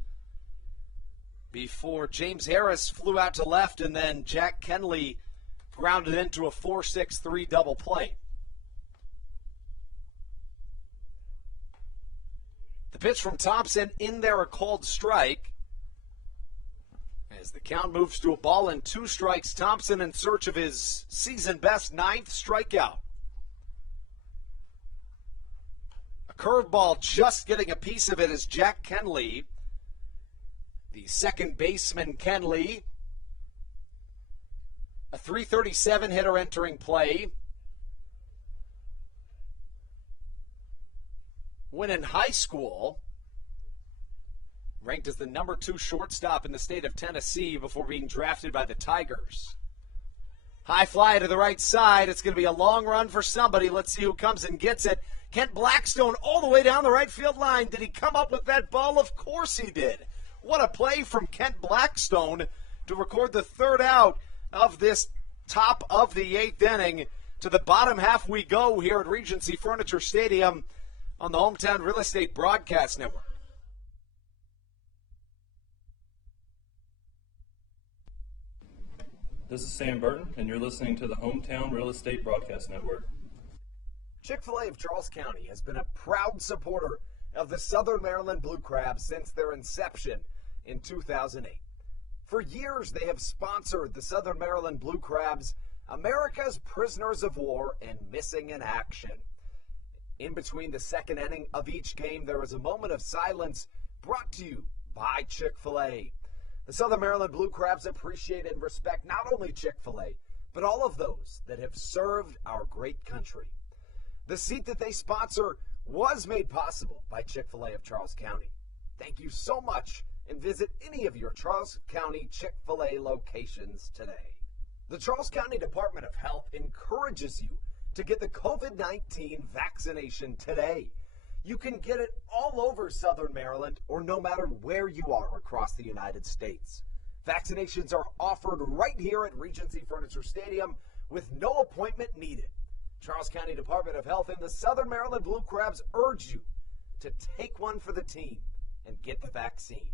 before James Harris flew out to left and then Jack Kenley grounded into a 4-6-3 double play. The pitch from Thompson, in there a called strike. As the count moves to a ball and 2 strikes, Thompson in search of his season-best 9th strikeout. A curveball just getting a piece of it is Jack Kenley. The second baseman, Kenley. A .337 hitter entering play. When in high school, ranked as the number 2 shortstop in the state of Tennessee before being drafted by the Tigers. High fly to the right side. It's going to be a long run for somebody. Let's see who comes and gets it. Kent Blackstone all the way down the right field line. Did he come up with that ball? Of course he did. What a play from Kent Blackstone to record the 3rd out of this top of the 8th inning. To the bottom half we go here at Regency Furniture Stadium on the Hometown Real Estate Broadcast Network. This is Sam Burton, and you're listening to the Hometown Real Estate Broadcast Network. Chick-fil-A of Charles County has been a proud supporter of the Southern Maryland Blue Crabs since their inception in 2008. For years, they have sponsored the Southern Maryland Blue Crabs, America's prisoners of war and missing in action. In between the 2nd inning of each game, there is a moment of silence brought to you by Chick-fil-A. The Southern Maryland Blue Crabs appreciate and respect not only Chick-fil-A, but all of those that have served our great country. The seat that they sponsor was made possible by Chick-fil-A of Charles County. Thank you so much, and visit any of your Charles County Chick-fil-A locations today. The Charles County Department of Health encourages you to get the COVID-19 vaccination today. You can get it all over Southern Maryland or no matter where you are across the United States. Vaccinations are offered right here at Regency Furniture Stadium with no appointment needed. Charles County Department of Health and the Southern Maryland Blue Crabs urge you to take one for the team and get the vaccine.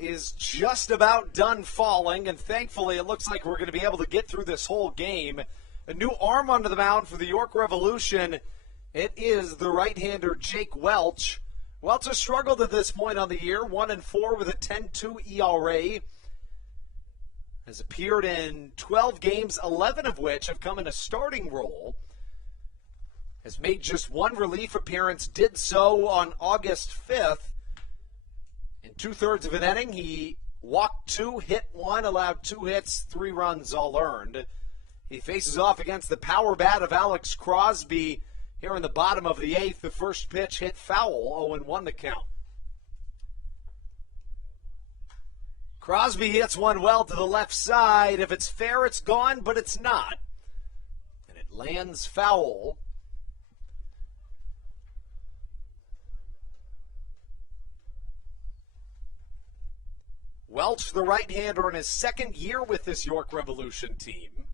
Is just about done falling, and thankfully it looks like we're going to be able to get through this whole game. A new arm onto the mound for the York Revolution. It is the right-hander Jake Welch. Welch has struggled at this point on the year, 1-4 with a 10.2 ERA. Has appeared in 12 games, 11 of which have come in a starting role. Has made just one relief appearance, did so on August 5th. In 2/3 of an inning, he walked 2, hit 1, allowed 2 hits, 3 runs all earned. He faces off against the power bat of Alex Crosby here in the bottom of the 8th. The first pitch hit foul, 0-1 the count. Crosby hits one well to the left side. If it's fair, it's gone, but it's not. And it lands foul. Welch, the right-hander, in his second year with this York Revolution team.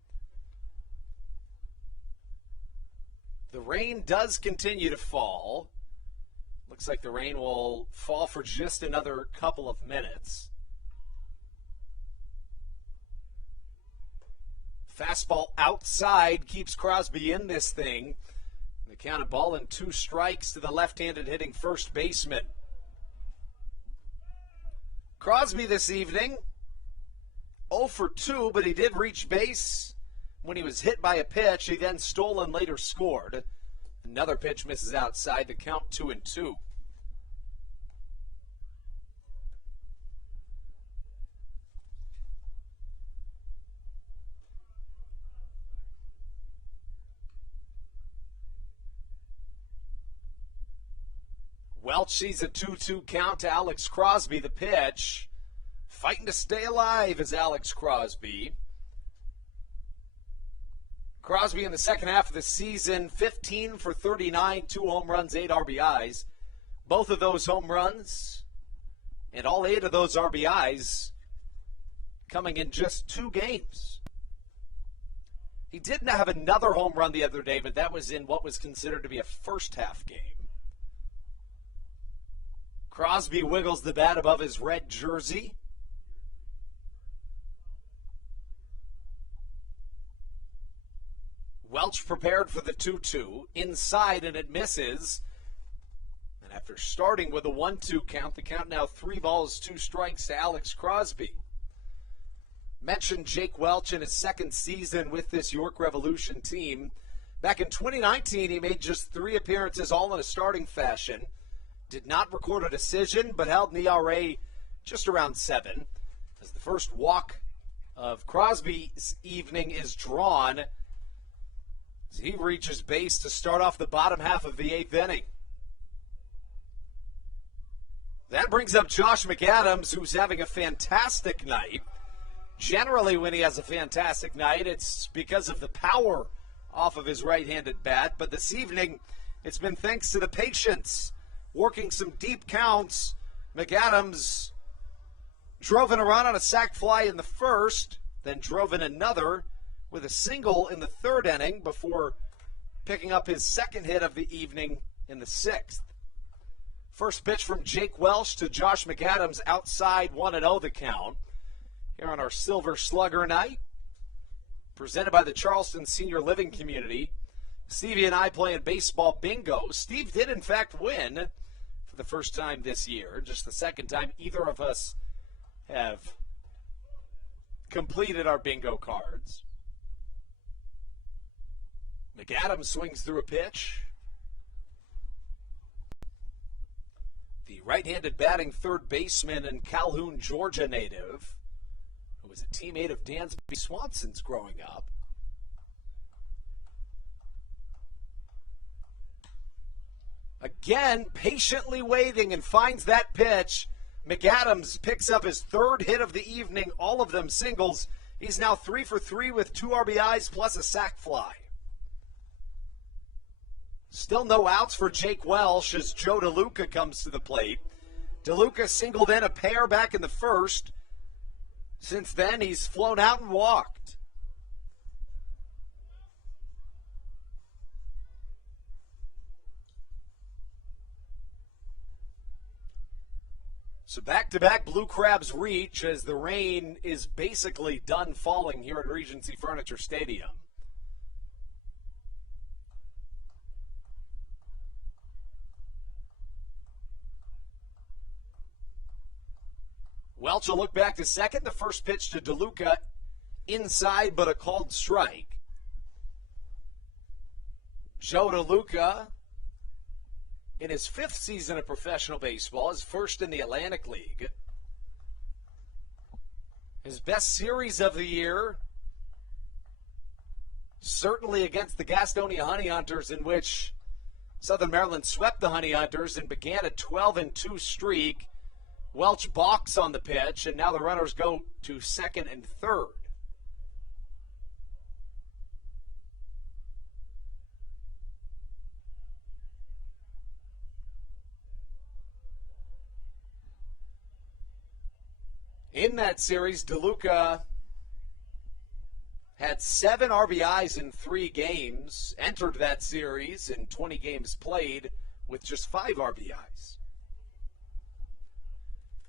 The rain does continue to fall. Looks like the rain will fall for just another couple of minutes. Fastball outside keeps Crosby in this thing. The count of ball and 2 strikes to the left-handed hitting first baseman. Crosby this evening, 0 for 2, but he did reach base when he was hit by a pitch. He then stole and later scored. Another pitch misses outside, the count 2-2. Welch sees a 2-2 count to Alex Crosby, the pitch. Fighting to stay alive is Alex Crosby. Crosby in the second half of the season, 15 for 39, 2 home runs, 8 RBIs. Both of those home runs and all 8 of those RBIs coming in just 2 games. He did have another home run the other day, but that was in what was considered to be a first half game. Crosby wiggles the bat above his red jersey. Welch prepared for the 2-2. Inside, and it misses. And after starting with a 1-2 count, the count now 3 balls, 2 strikes to Alex Crosby. Mentioned Jake Welch in his second season with this York Revolution team. Back in 2019, he made just 3 appearances, all in a starting fashion. Did not record a decision, but held an ERA just around 7. As the first walk of Crosby's evening is drawn, as he reaches base to start off the bottom half of the 8th inning. That brings up Josh McAdams, who's having a fantastic night. Generally, when he has a fantastic night, it's because of the power off of his right-handed bat. But this evening, it's been thanks to the patience. Working some deep counts, McAdams drove in a run on a sac fly in the first, then drove in another with a single in the 3rd inning before picking up his second hit of the evening in the 6th. First pitch from Jake Welch to Josh McAdams, outside, 1-0 the count. Here on our Silver Slugger night, presented by the Charleston Senior Living Community. Stevie and I playing baseball bingo. Steve did, in fact, win for the first time this year. Just the second time either of us have completed our bingo cards. McAdams swings through a pitch. The right-handed batting third baseman and Calhoun, Georgia native, who was a teammate of Dansby Swanson's growing up. Again, patiently waiting and finds that pitch. McAdams picks up his 3rd hit of the evening, all of them singles. He's now 3 for 3 with 2 RBIs plus a sac fly. Still no outs for Jake Welch as Joe DeLuca comes to the plate. DeLuca singled in a pair back in the first. Since then, he's flown out and walked. So back-to-back Blue Crabs reach as the rain is basically done falling here at Regency Furniture Stadium. Welch will look back to second. The first pitch to DeLuca, inside but a called strike. Joe DeLuca, in his 5th season of professional baseball, is first in the Atlantic League. His best series of the year, certainly against the Gastonia Honey Hunters, in which Southern Maryland swept the Honey Hunters and began a 12-2 streak. Welch balks on the pitch, and now the runners go to second and third. In that series, DeLuca had 7 RBIs in 3 games, entered that series in 20 games played with just 5 RBIs.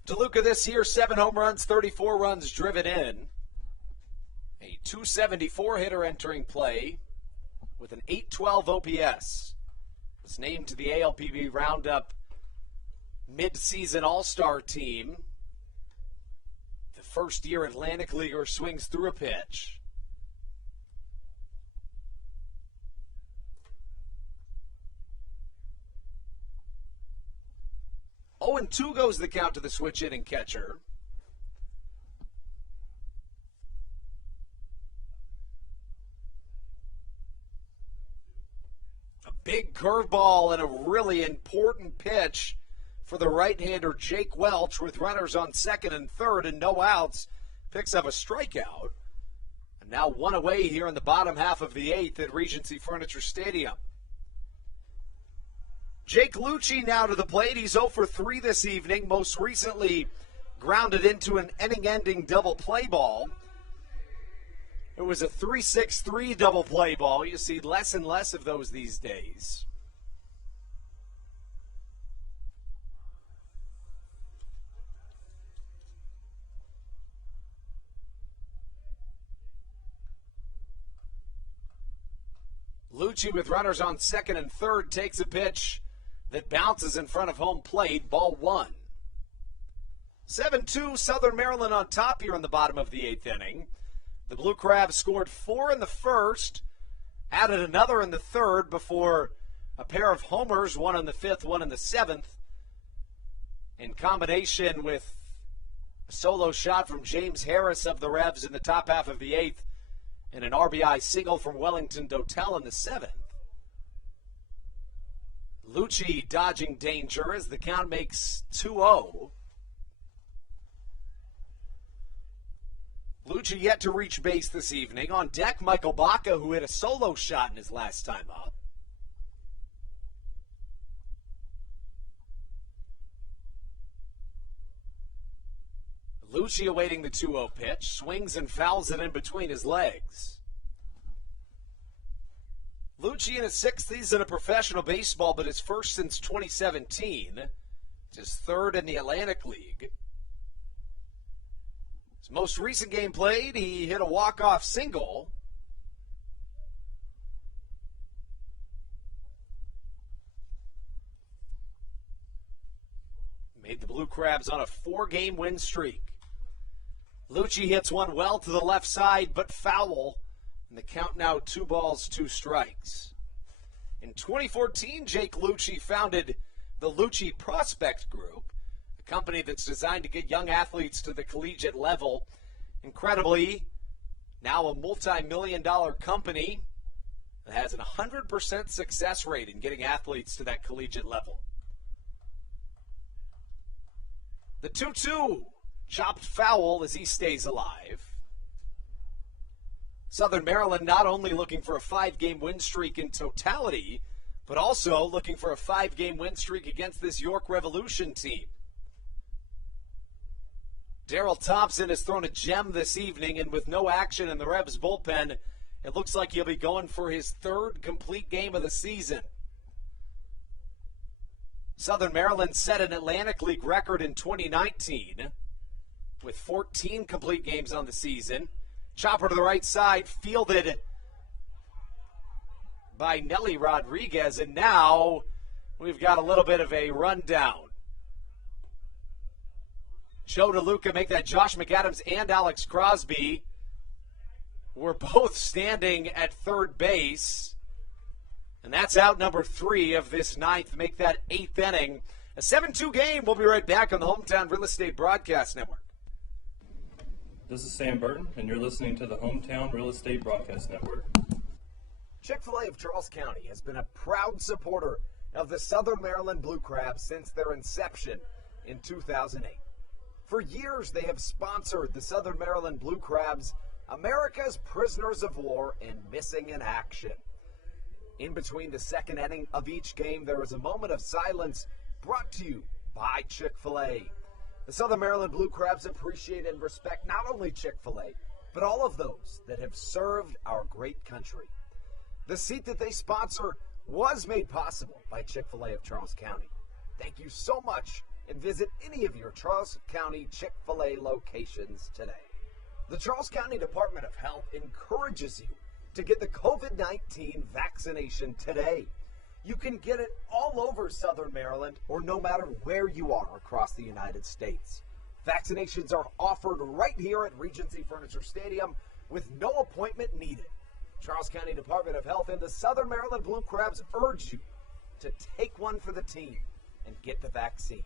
DeLuca this year, 7 home runs, 34 runs driven in. A .274 hitter entering play with an .812 OPS. Was named to the ALPB Roundup mid-season all-star team. The first-year Atlantic Leaguer swings through a pitch. Oh, and 2 goes the count to the switch hitting catcher. A big curveball and a really important pitch for the right-hander Jake Welch, with runners on second and third and no outs. Picks up a strikeout. And now 1 away here in the bottom half of the 8th at Regency Furniture Stadium. Jake Lucci now to the plate. He's 0 for 3 this evening. Most recently grounded into an inning-ending double play ball. It was a 3-6-3 double play ball. You see less and less of those these days. Lucci with runners on second and third takes a pitch that bounces in front of home plate, ball 1. 7-2, Southern Maryland on top here in the bottom of the 8th inning. The Blue Crabs scored 4 in the first, added another in the third before a pair of homers, 1 in the 5th, 1 in the 7th, in combination with a solo shot from James Harris of the Revs in the top half of the 8th, and an RBI single from Wellington Dotel in the 7th. Lucci dodging danger as the count makes 2-0. Lucci yet to reach base this evening. On deck, Michael Baca, who hit a solo shot in his last time up. Lucci awaiting the 2-0 pitch, swings and fouls it in between his legs. Lucci in his 6th season of professional baseball, but his first since 2017. It's his 3rd in the Atlantic League. His most recent game played, he hit a walk-off single. Made the Blue Crabs on a 4-game win streak. Lucci hits one well to the left side, but foul. And the count now 2 balls, 2 strikes. In 2014, Jake Lucci founded the Lucci Prospect Group, a company that's designed to get young athletes to the collegiate level. Incredibly, now a multi-million-dollar company that has a 100% success rate in getting athletes to that collegiate level. The 2-2 chopped foul as he stays alive. Southern Maryland not only looking for a 5-game win streak in totality, but also looking for a 5-game win streak against this York Revolution team. Daryl Thompson has thrown a gem this evening, and with no action in the Revs bullpen, it looks like he'll be going for his 3rd complete game of the season. Southern Maryland set an Atlantic League record in 2019 with 14 complete games on the season. Chopper to the right side, fielded by Nelly Rodriguez, and now we've got a little bit of a rundown. Joe DeLuca make that Josh McAdams and Alex Crosby were both standing at third base. And that's out number 3 of this ninth. Make that 8th inning. A 7-2 game. We'll be right back on the Hometown Real Estate Broadcast Network. This is Sam Burton, and you're listening to the Hometown Real Estate Broadcast Network. Chick-fil-A of Charles County has been a proud supporter of the Southern Maryland Blue Crabs since their inception in 2008. For years, they have sponsored the Southern Maryland Blue Crabs, America's prisoners of war and missing in action. In between the second inning of each game, there is a moment of silence brought to you by Chick-fil-A. The Southern Maryland Blue Crabs appreciate and respect not only Chick-fil-A, but all of those that have served our great country. The seat that they sponsor was made possible by Chick-fil-A of Charles County. Thank you so much, and visit any of your Charles County Chick-fil-A locations today. The Charles County Department of Health encourages you to get the COVID-19 vaccination today. You can get it all over Southern Maryland or no matter where you are across the United States. Vaccinations are offered right here at Regency Furniture Stadium with no appointment needed. Charles County Department of Health and the Southern Maryland Blue Crabs urge you to take one for the team and get the vaccine.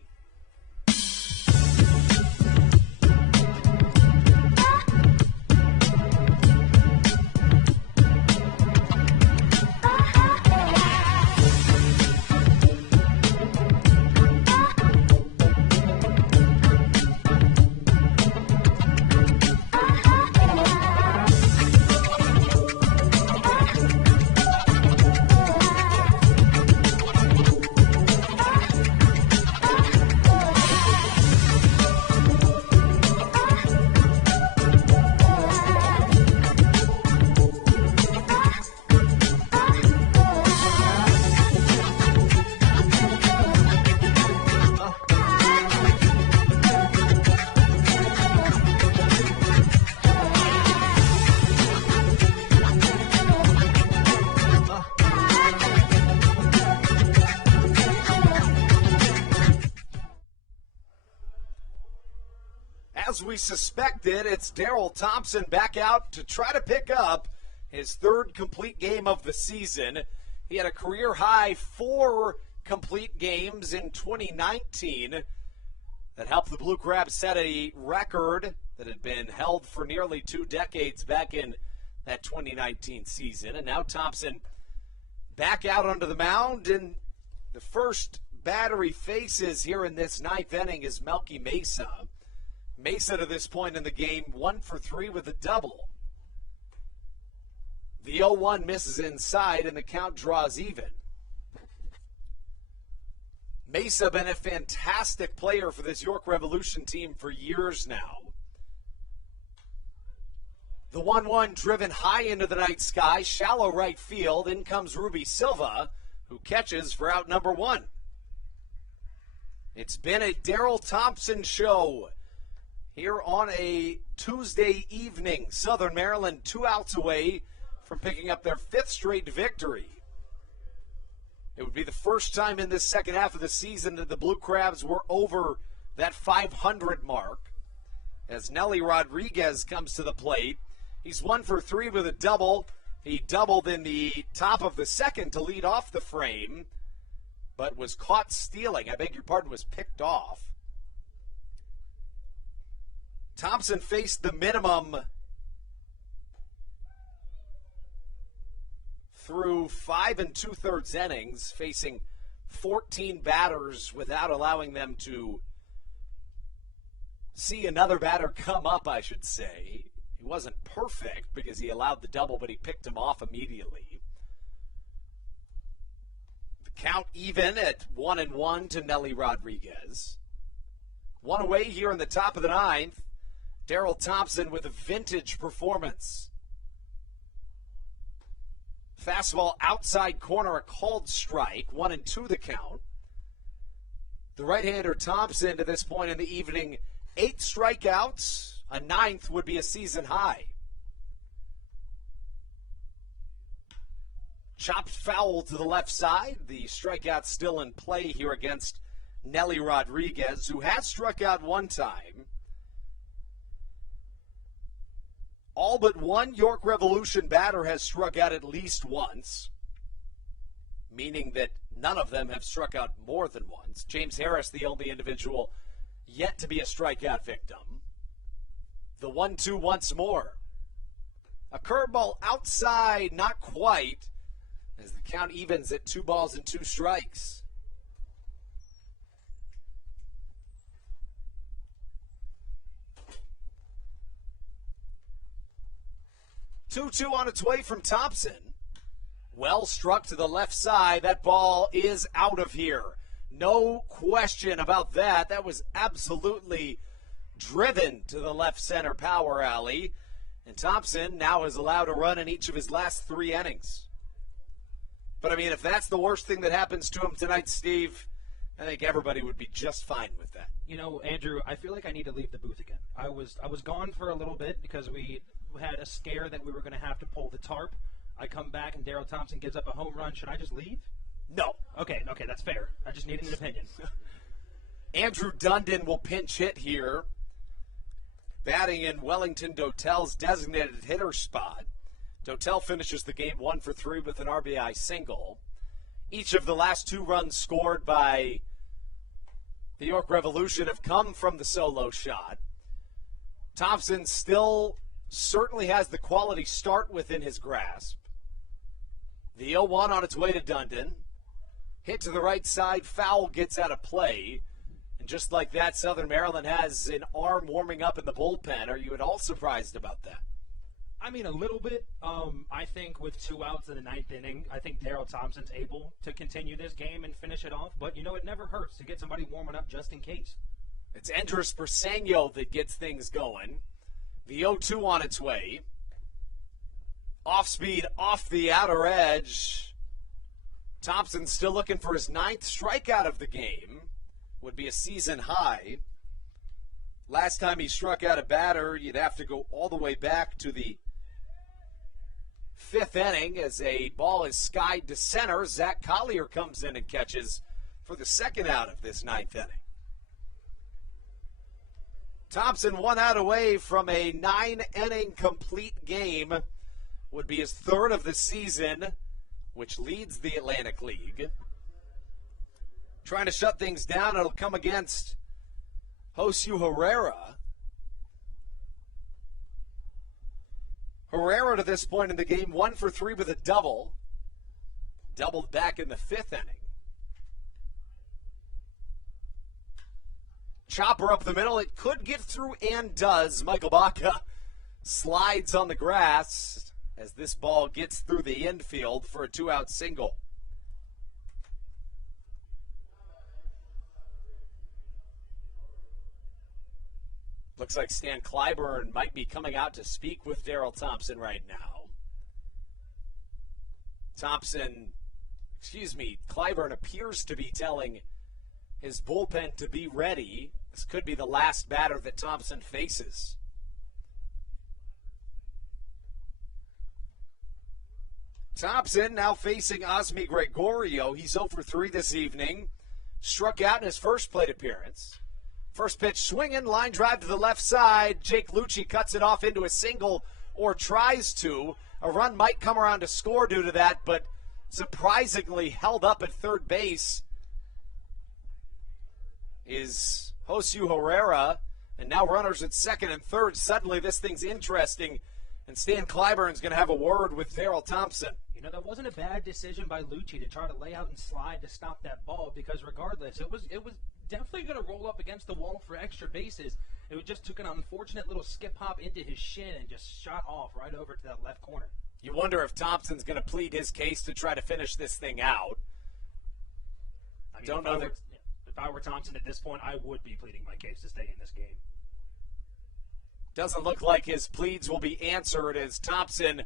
As we suspected, it's Daryl Thompson back out to try to pick up his 3rd complete game of the season. He had a career-high 4 complete games in 2019 that helped the Blue Crabs set a record that had been held for nearly 2 decades back in that 2019 season. And now Thompson back out onto the mound, and the first batter he faces here in this 9th inning is Melky Mesa. Mesa, to this point in the game, 1 for 3 with a double. The 0-1 misses inside, and the count draws even. Mesa been a fantastic player for this York Revolution team for years now. The 1-1 driven high into the night sky, shallow right field. In comes Ruby Silva, who catches for out number 1. It's been a Daryl Thompson show here on a Tuesday evening. Southern Maryland 2 outs away from picking up their 5th straight victory. It would be the first time in this second half of the season that the Blue Crabs were over that 500 mark. As Nelly Rodriguez comes to the plate, he's 1 for 3 with a double. He doubled in the top of the 2nd to lead off the frame, but was caught stealing. I beg your pardon, was picked off. Thompson faced the minimum through 5 2/3 innings, facing 14 batters without allowing them to see another batter come up, I should say. He wasn't perfect because he allowed the double, but he picked him off immediately. The count even at 1-1 to Nelly Rodriguez. 1 away here in the top of the 9th. Daryl Thompson with a vintage performance. Fastball outside corner, a called strike. 1-2 the count. The right-hander Thompson to this point in the evening, 8 strikeouts. A 9th would be a season high. Chopped foul to the left side. The strikeout still in play here against Nelly Rodriguez, who has struck out 1 time. All but one York Revolution batter has struck out at least once, meaning that none of them have struck out more than once. James Harris, the only individual yet to be a strikeout victim. The 1-2 once more. A curveball outside, not quite, as the count evens at 2 balls and 2 strikes. Two on its way from Thompson. Well struck to the left side. That ball is out of here. No question about that. That was absolutely driven to the left center power alley. And Thompson now is allowed to run in each of his last 3 innings. But, I mean, if that's the worst thing that happens to him tonight, Steve, I think everybody would be just fine with that. You know, Andrew, I feel like I need to leave the booth again. I was gone for a little bit because we had a scare that we were going to have to pull the tarp. I come back and Daryl Thompson gives up a home run. Should I just leave? No. Okay, that's fair. I just needed an opinion. Andrew Dundon will pinch hit here, batting in Wellington Dotel's designated hitter spot. Dotel finishes the game 1 for 3 with an RBI single. Each of the last 2 runs scored by the York Revolution have come from the solo shot. Thompson still certainly has the quality start within his grasp. The 0-1 on its way to Dundon. Hit to the right side, foul gets out of play. And just like that, Southern Maryland has an arm warming up in the bullpen. Are you at all surprised about that? I mean, a little bit. I think with 2 outs in the 9th inning, I think Daryl Thompson's able to continue this game and finish it off. But, you know, it never hurts to get somebody warming up just in case. It's Andres Briseño that gets things going. The 0-2 on its way. Off speed, off the outer edge. Thompson still looking for his 9th strikeout of the game. Would be a season high. Last time he struck out a batter, you'd have to go all the way back to the 5th inning as a ball is skied to center. Zach Collier comes in and catches for the 2nd out of this 9th inning. Thompson 1 out away from a 9-inning complete game. Would be his 3rd of the season, which leads the Atlantic League. Trying to shut things down, it'll come against Josue Herrera. Herrera to this point in the game, 1 for 3 with a double. Doubled back in the 5th inning. Chopper up the middle. It could get through and does. Michael Baca slides on the grass as this ball gets through the infield for a 2-out single. Looks like Stan Clyburn might be coming out to speak with Daryl Thompson right now. Clyburn appears to be telling his bullpen to be ready. This could be the last batter that Thompson faces. Thompson now facing Osmi Gregorio. He's 0 for 3 this evening. Struck out in his first plate appearance. First pitch swinging, line drive to the left side. Jake Lucci cuts it off into a single, or tries to. A run might come around to score due to that, but surprisingly held up at third base is Josue Herrera. And now runners at 2nd and 3rd. Suddenly this thing's interesting, and Stan Clyburn's going to have a word with Daryl Thompson. You know, that wasn't a bad decision by Lucci to try to lay out and slide to stop that ball, because regardless, it was definitely going to roll up against the wall for extra bases. It just took an unfortunate little skip hop into his shin and just shot off right over to that left corner. You wonder if Thompson's going to plead his case to try to finish this thing out. I mean, if I were Thompson at this point, I would be pleading my case to stay in this game. Doesn't look like his pleads will be answered, as Thompson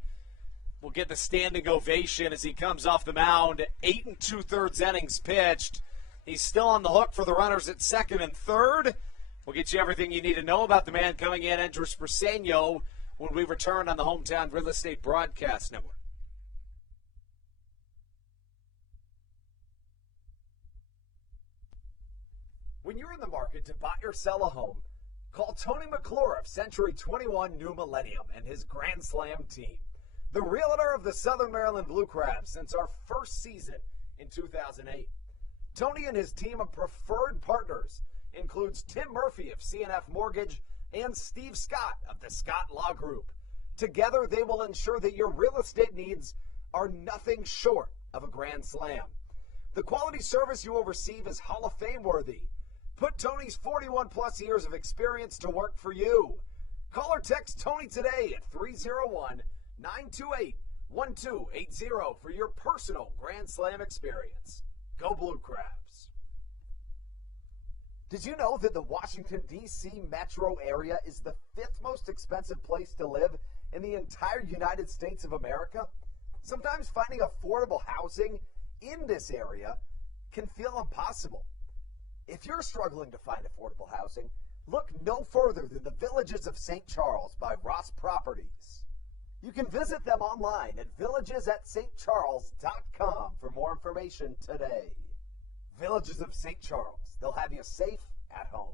will get the standing ovation as he comes off the mound. 8 2/3 innings pitched. He's still on the hook for the runners at 2nd and 3rd. We'll get you everything you need to know about the man coming in, Andres Briseño, when we return on the Hometown Real Estate Broadcast Network. When you're in the market to buy or sell a home, Call Tony McClure of Century 21 New Millennium and his Grand Slam team, the realtor of the Southern Maryland Blue Crabs since our first season in 2008. Tony and his team of preferred partners includes Tim Murphy of CNF Mortgage and Steve Scott of the Scott Law Group. Together, they will ensure that your real estate needs are nothing short of a grand slam. The quality service you will receive is Hall of Fame worthy. Put Tony's 41-plus years of experience to work for you. Call or text Tony today at 301-928-1280 for your personal Grand Slam experience. Go Blue Crabs. Did you know that the Washington, D.C. metro area is the 5th most expensive place to live in the entire United States of America? Sometimes finding affordable housing in this area can feel impossible. If you're struggling to find affordable housing, look no further than the Villages of St. Charles by Ross Properties. You can visit them online at villagesatstcharles.com for more information today. Villages of St. Charles. They'll have you safe at home.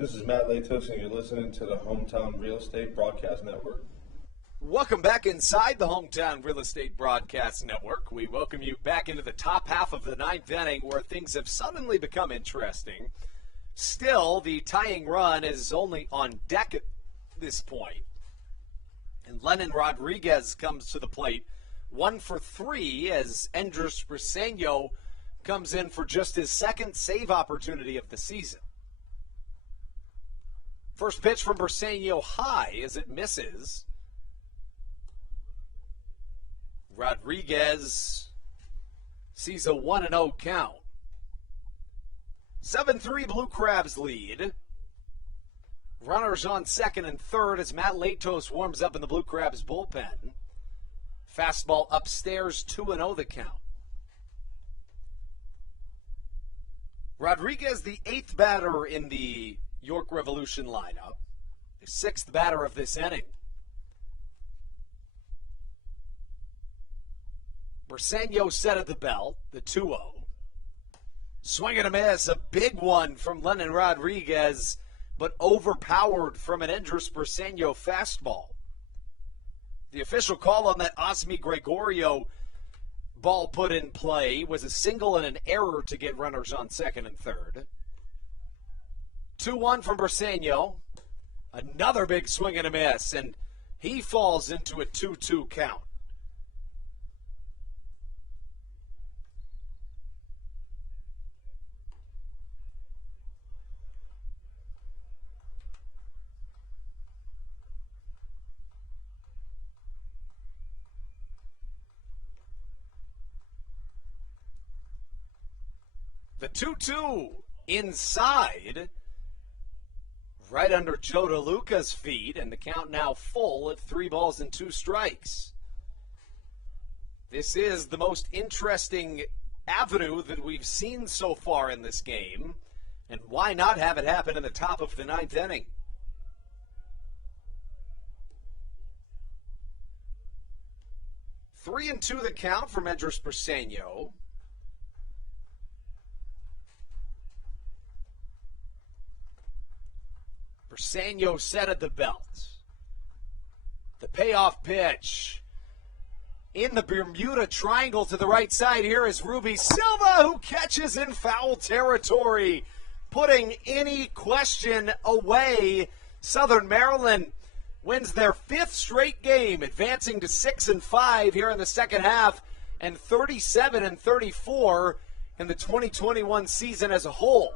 This is Matt Latos, and you're listening to the Hometown Real Estate Broadcast Network. Welcome back inside the Hometown Real Estate Broadcast Network. We welcome you back into the top half of the ninth inning where things have suddenly become interesting. Still, the tying run is only on deck at this point. And Lennon Rodriguez comes to the plate 1 for 3 as Andres Briseño comes in for just his second save opportunity of the season. First pitch from Briseño high as it misses. Rodriguez sees a 1-0 count. 7-3 Blue Crabs lead. Runners on second and third as Matt Latos warms up in the Blue Crabs bullpen. Fastball upstairs, 2-0 the count. Rodriguez, the 8th batter in the York Revolution lineup, the 6th batter of this inning. Briseño set at the belt, the 2-0. Swing and a miss, a big one from Lennon Rodriguez, but overpowered from an Andres Briseño fastball. The official call on that Osmi Gregorio ball put in play was a single and an error to get runners on second and third. 2-1 from Briseño. Another big swing and a miss, and he falls into a 2-2 count. The 2-2 inside. right under Joe DeLuca's feet, and the count now full at 3 balls and 2 strikes. This is the most interesting avenue that we've seen so far in this game, and why not have it happen in the top of the 9th inning? Three and 2 the count from Andres Briseño. Briseño set at the belt. The payoff pitch. In the Bermuda Triangle to the right side, here is Ruby Silva, who catches in foul territory, putting any question away. Southern Maryland wins their 5th straight game, advancing to 6-5 here in the second half, and 37-34 in the 2021 season as a whole.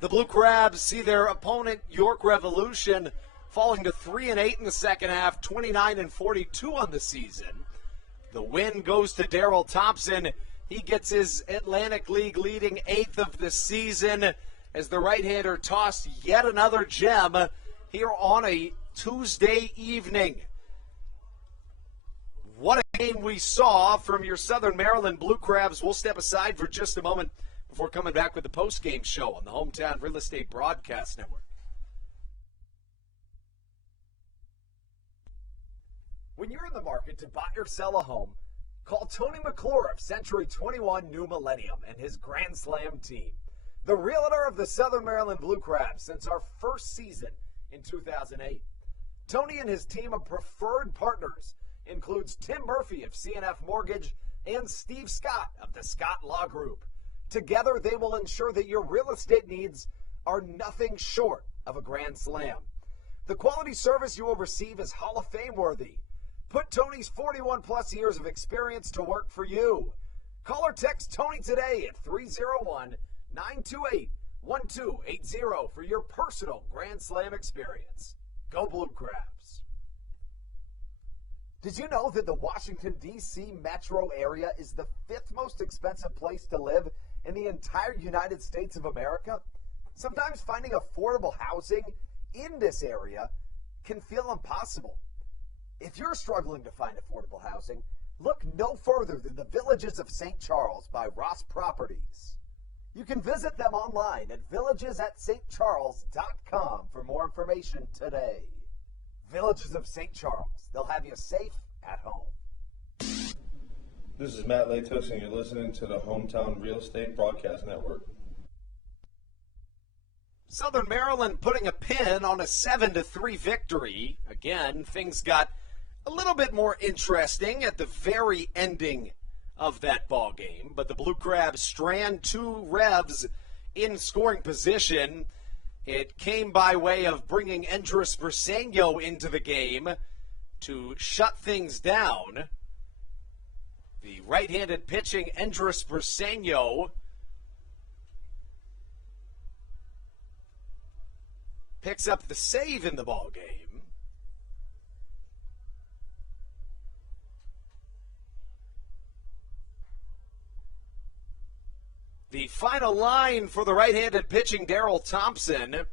The Blue Crabs see their opponent, York Revolution, falling to 3-8 in the second half, 29-42 on the season. The win goes to Daryl Thompson. He gets his Atlantic League leading 8th of the season as the right-hander tossed yet another gem here on a Tuesday evening. What a game we saw from your Southern Maryland Blue Crabs. We'll step aside for just a moment before coming back with the post-game show on the Hometown Real Estate Broadcast Network. When you're in the market to buy or sell a home, call Tony McClure of Century 21 New Millennium and his Grand Slam team. The realtor of the Southern Maryland Blue Crabs since our first season in 2008. Tony and his team of preferred partners includes Tim Murphy of CNF Mortgage and Steve Scott of the Scott Law Group. Together, they will ensure that your real estate needs are nothing short of a grand slam. The quality service you will receive is Hall of Fame worthy. Put Tony's 41-plus years of experience to work for you. Call or text Tony today at 301-928-1280 for your personal Grand Slam experience. Go Blue Crabs. Did you know that the Washington, D.C. metro area is the 5th most expensive place to live in the entire United States of America? Sometimes finding affordable housing in this area can feel impossible. If you're struggling to find affordable housing, look no further than the Villages of St. Charles by Ross Properties. You can visit them online at villagesatstcharles.com for more information today. Villages of St. Charles. They'll have you safe at home. This is Matt Latos, and you're listening to the Hometown Real Estate Broadcast Network. Southern Maryland putting a pin on a 7-3 victory. Again, things got a little bit more interesting at the very ending of that ball game, but the Blue Crabs strand 2 Revs in scoring position. It came by way of bringing Andres Briseño into the game to shut things down. The right-handed pitching Andres Briseño picks up the save in the ball game. The final line for the right-handed pitching Daryl Thompson.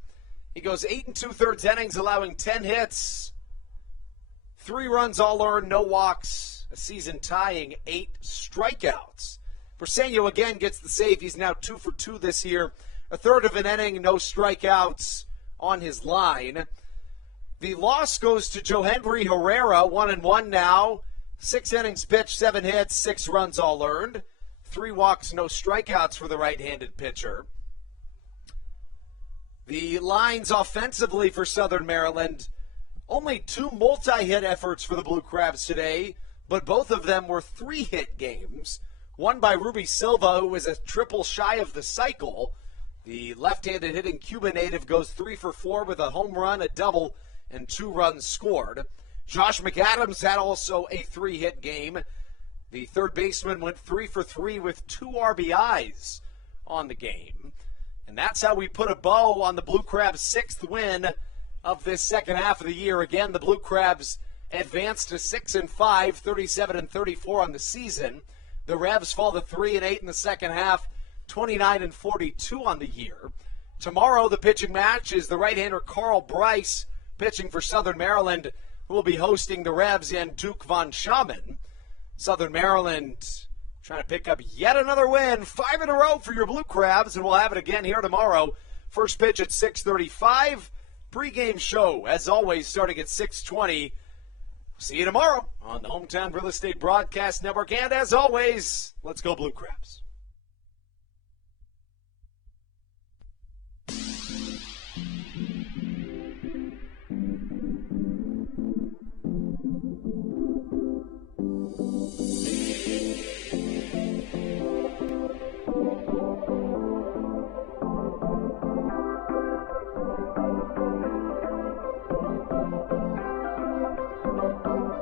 He goes 8 2/3 innings, allowing 10 hits, 3 runs all earned, no walks, a season-tying 8 strikeouts. Briseño again gets the save. He's now 2 for 2 this year. A third of an inning, no strikeouts on his line. The loss goes to Johenry Herrera, 1-1 now. 6 innings pitched, 7 hits, 6 runs all earned. 3 walks, no strikeouts for the right-handed pitcher. The lines offensively for Southern Maryland, only 2 multi-hit efforts for the Blue Crabs today, but both of them were 3-hit games. One by Ruby Silva, who was a triple shy of the cycle. The left-handed hitting Cuban native goes 3 for 4 with a home run, a double, and 2 runs scored. Josh McAdams had also a 3-hit game. The third baseman went 3 for 3 with 2 RBIs on the game. And that's how we put a bow on the Blue Crabs' 6th win of this second half of the year. Again, the Blue Crabs advanced to 6-5, 37-34 on the season. The Revs fall to 3-8 in the second half, 29-42 on the year. Tomorrow, the pitching match is the right-hander Carl Bryce pitching for Southern Maryland, who will be hosting the Revs and Duke von Schaman. Southern Maryland trying to pick up yet another win, 5 in a row for your Blue Crabs, and we'll have it again here tomorrow. First pitch at 6:35. Pre-game show, as always, starting at 6:20. See you tomorrow on the Hometown Real Estate Broadcast Network. And as always, let's go Blue Crabs.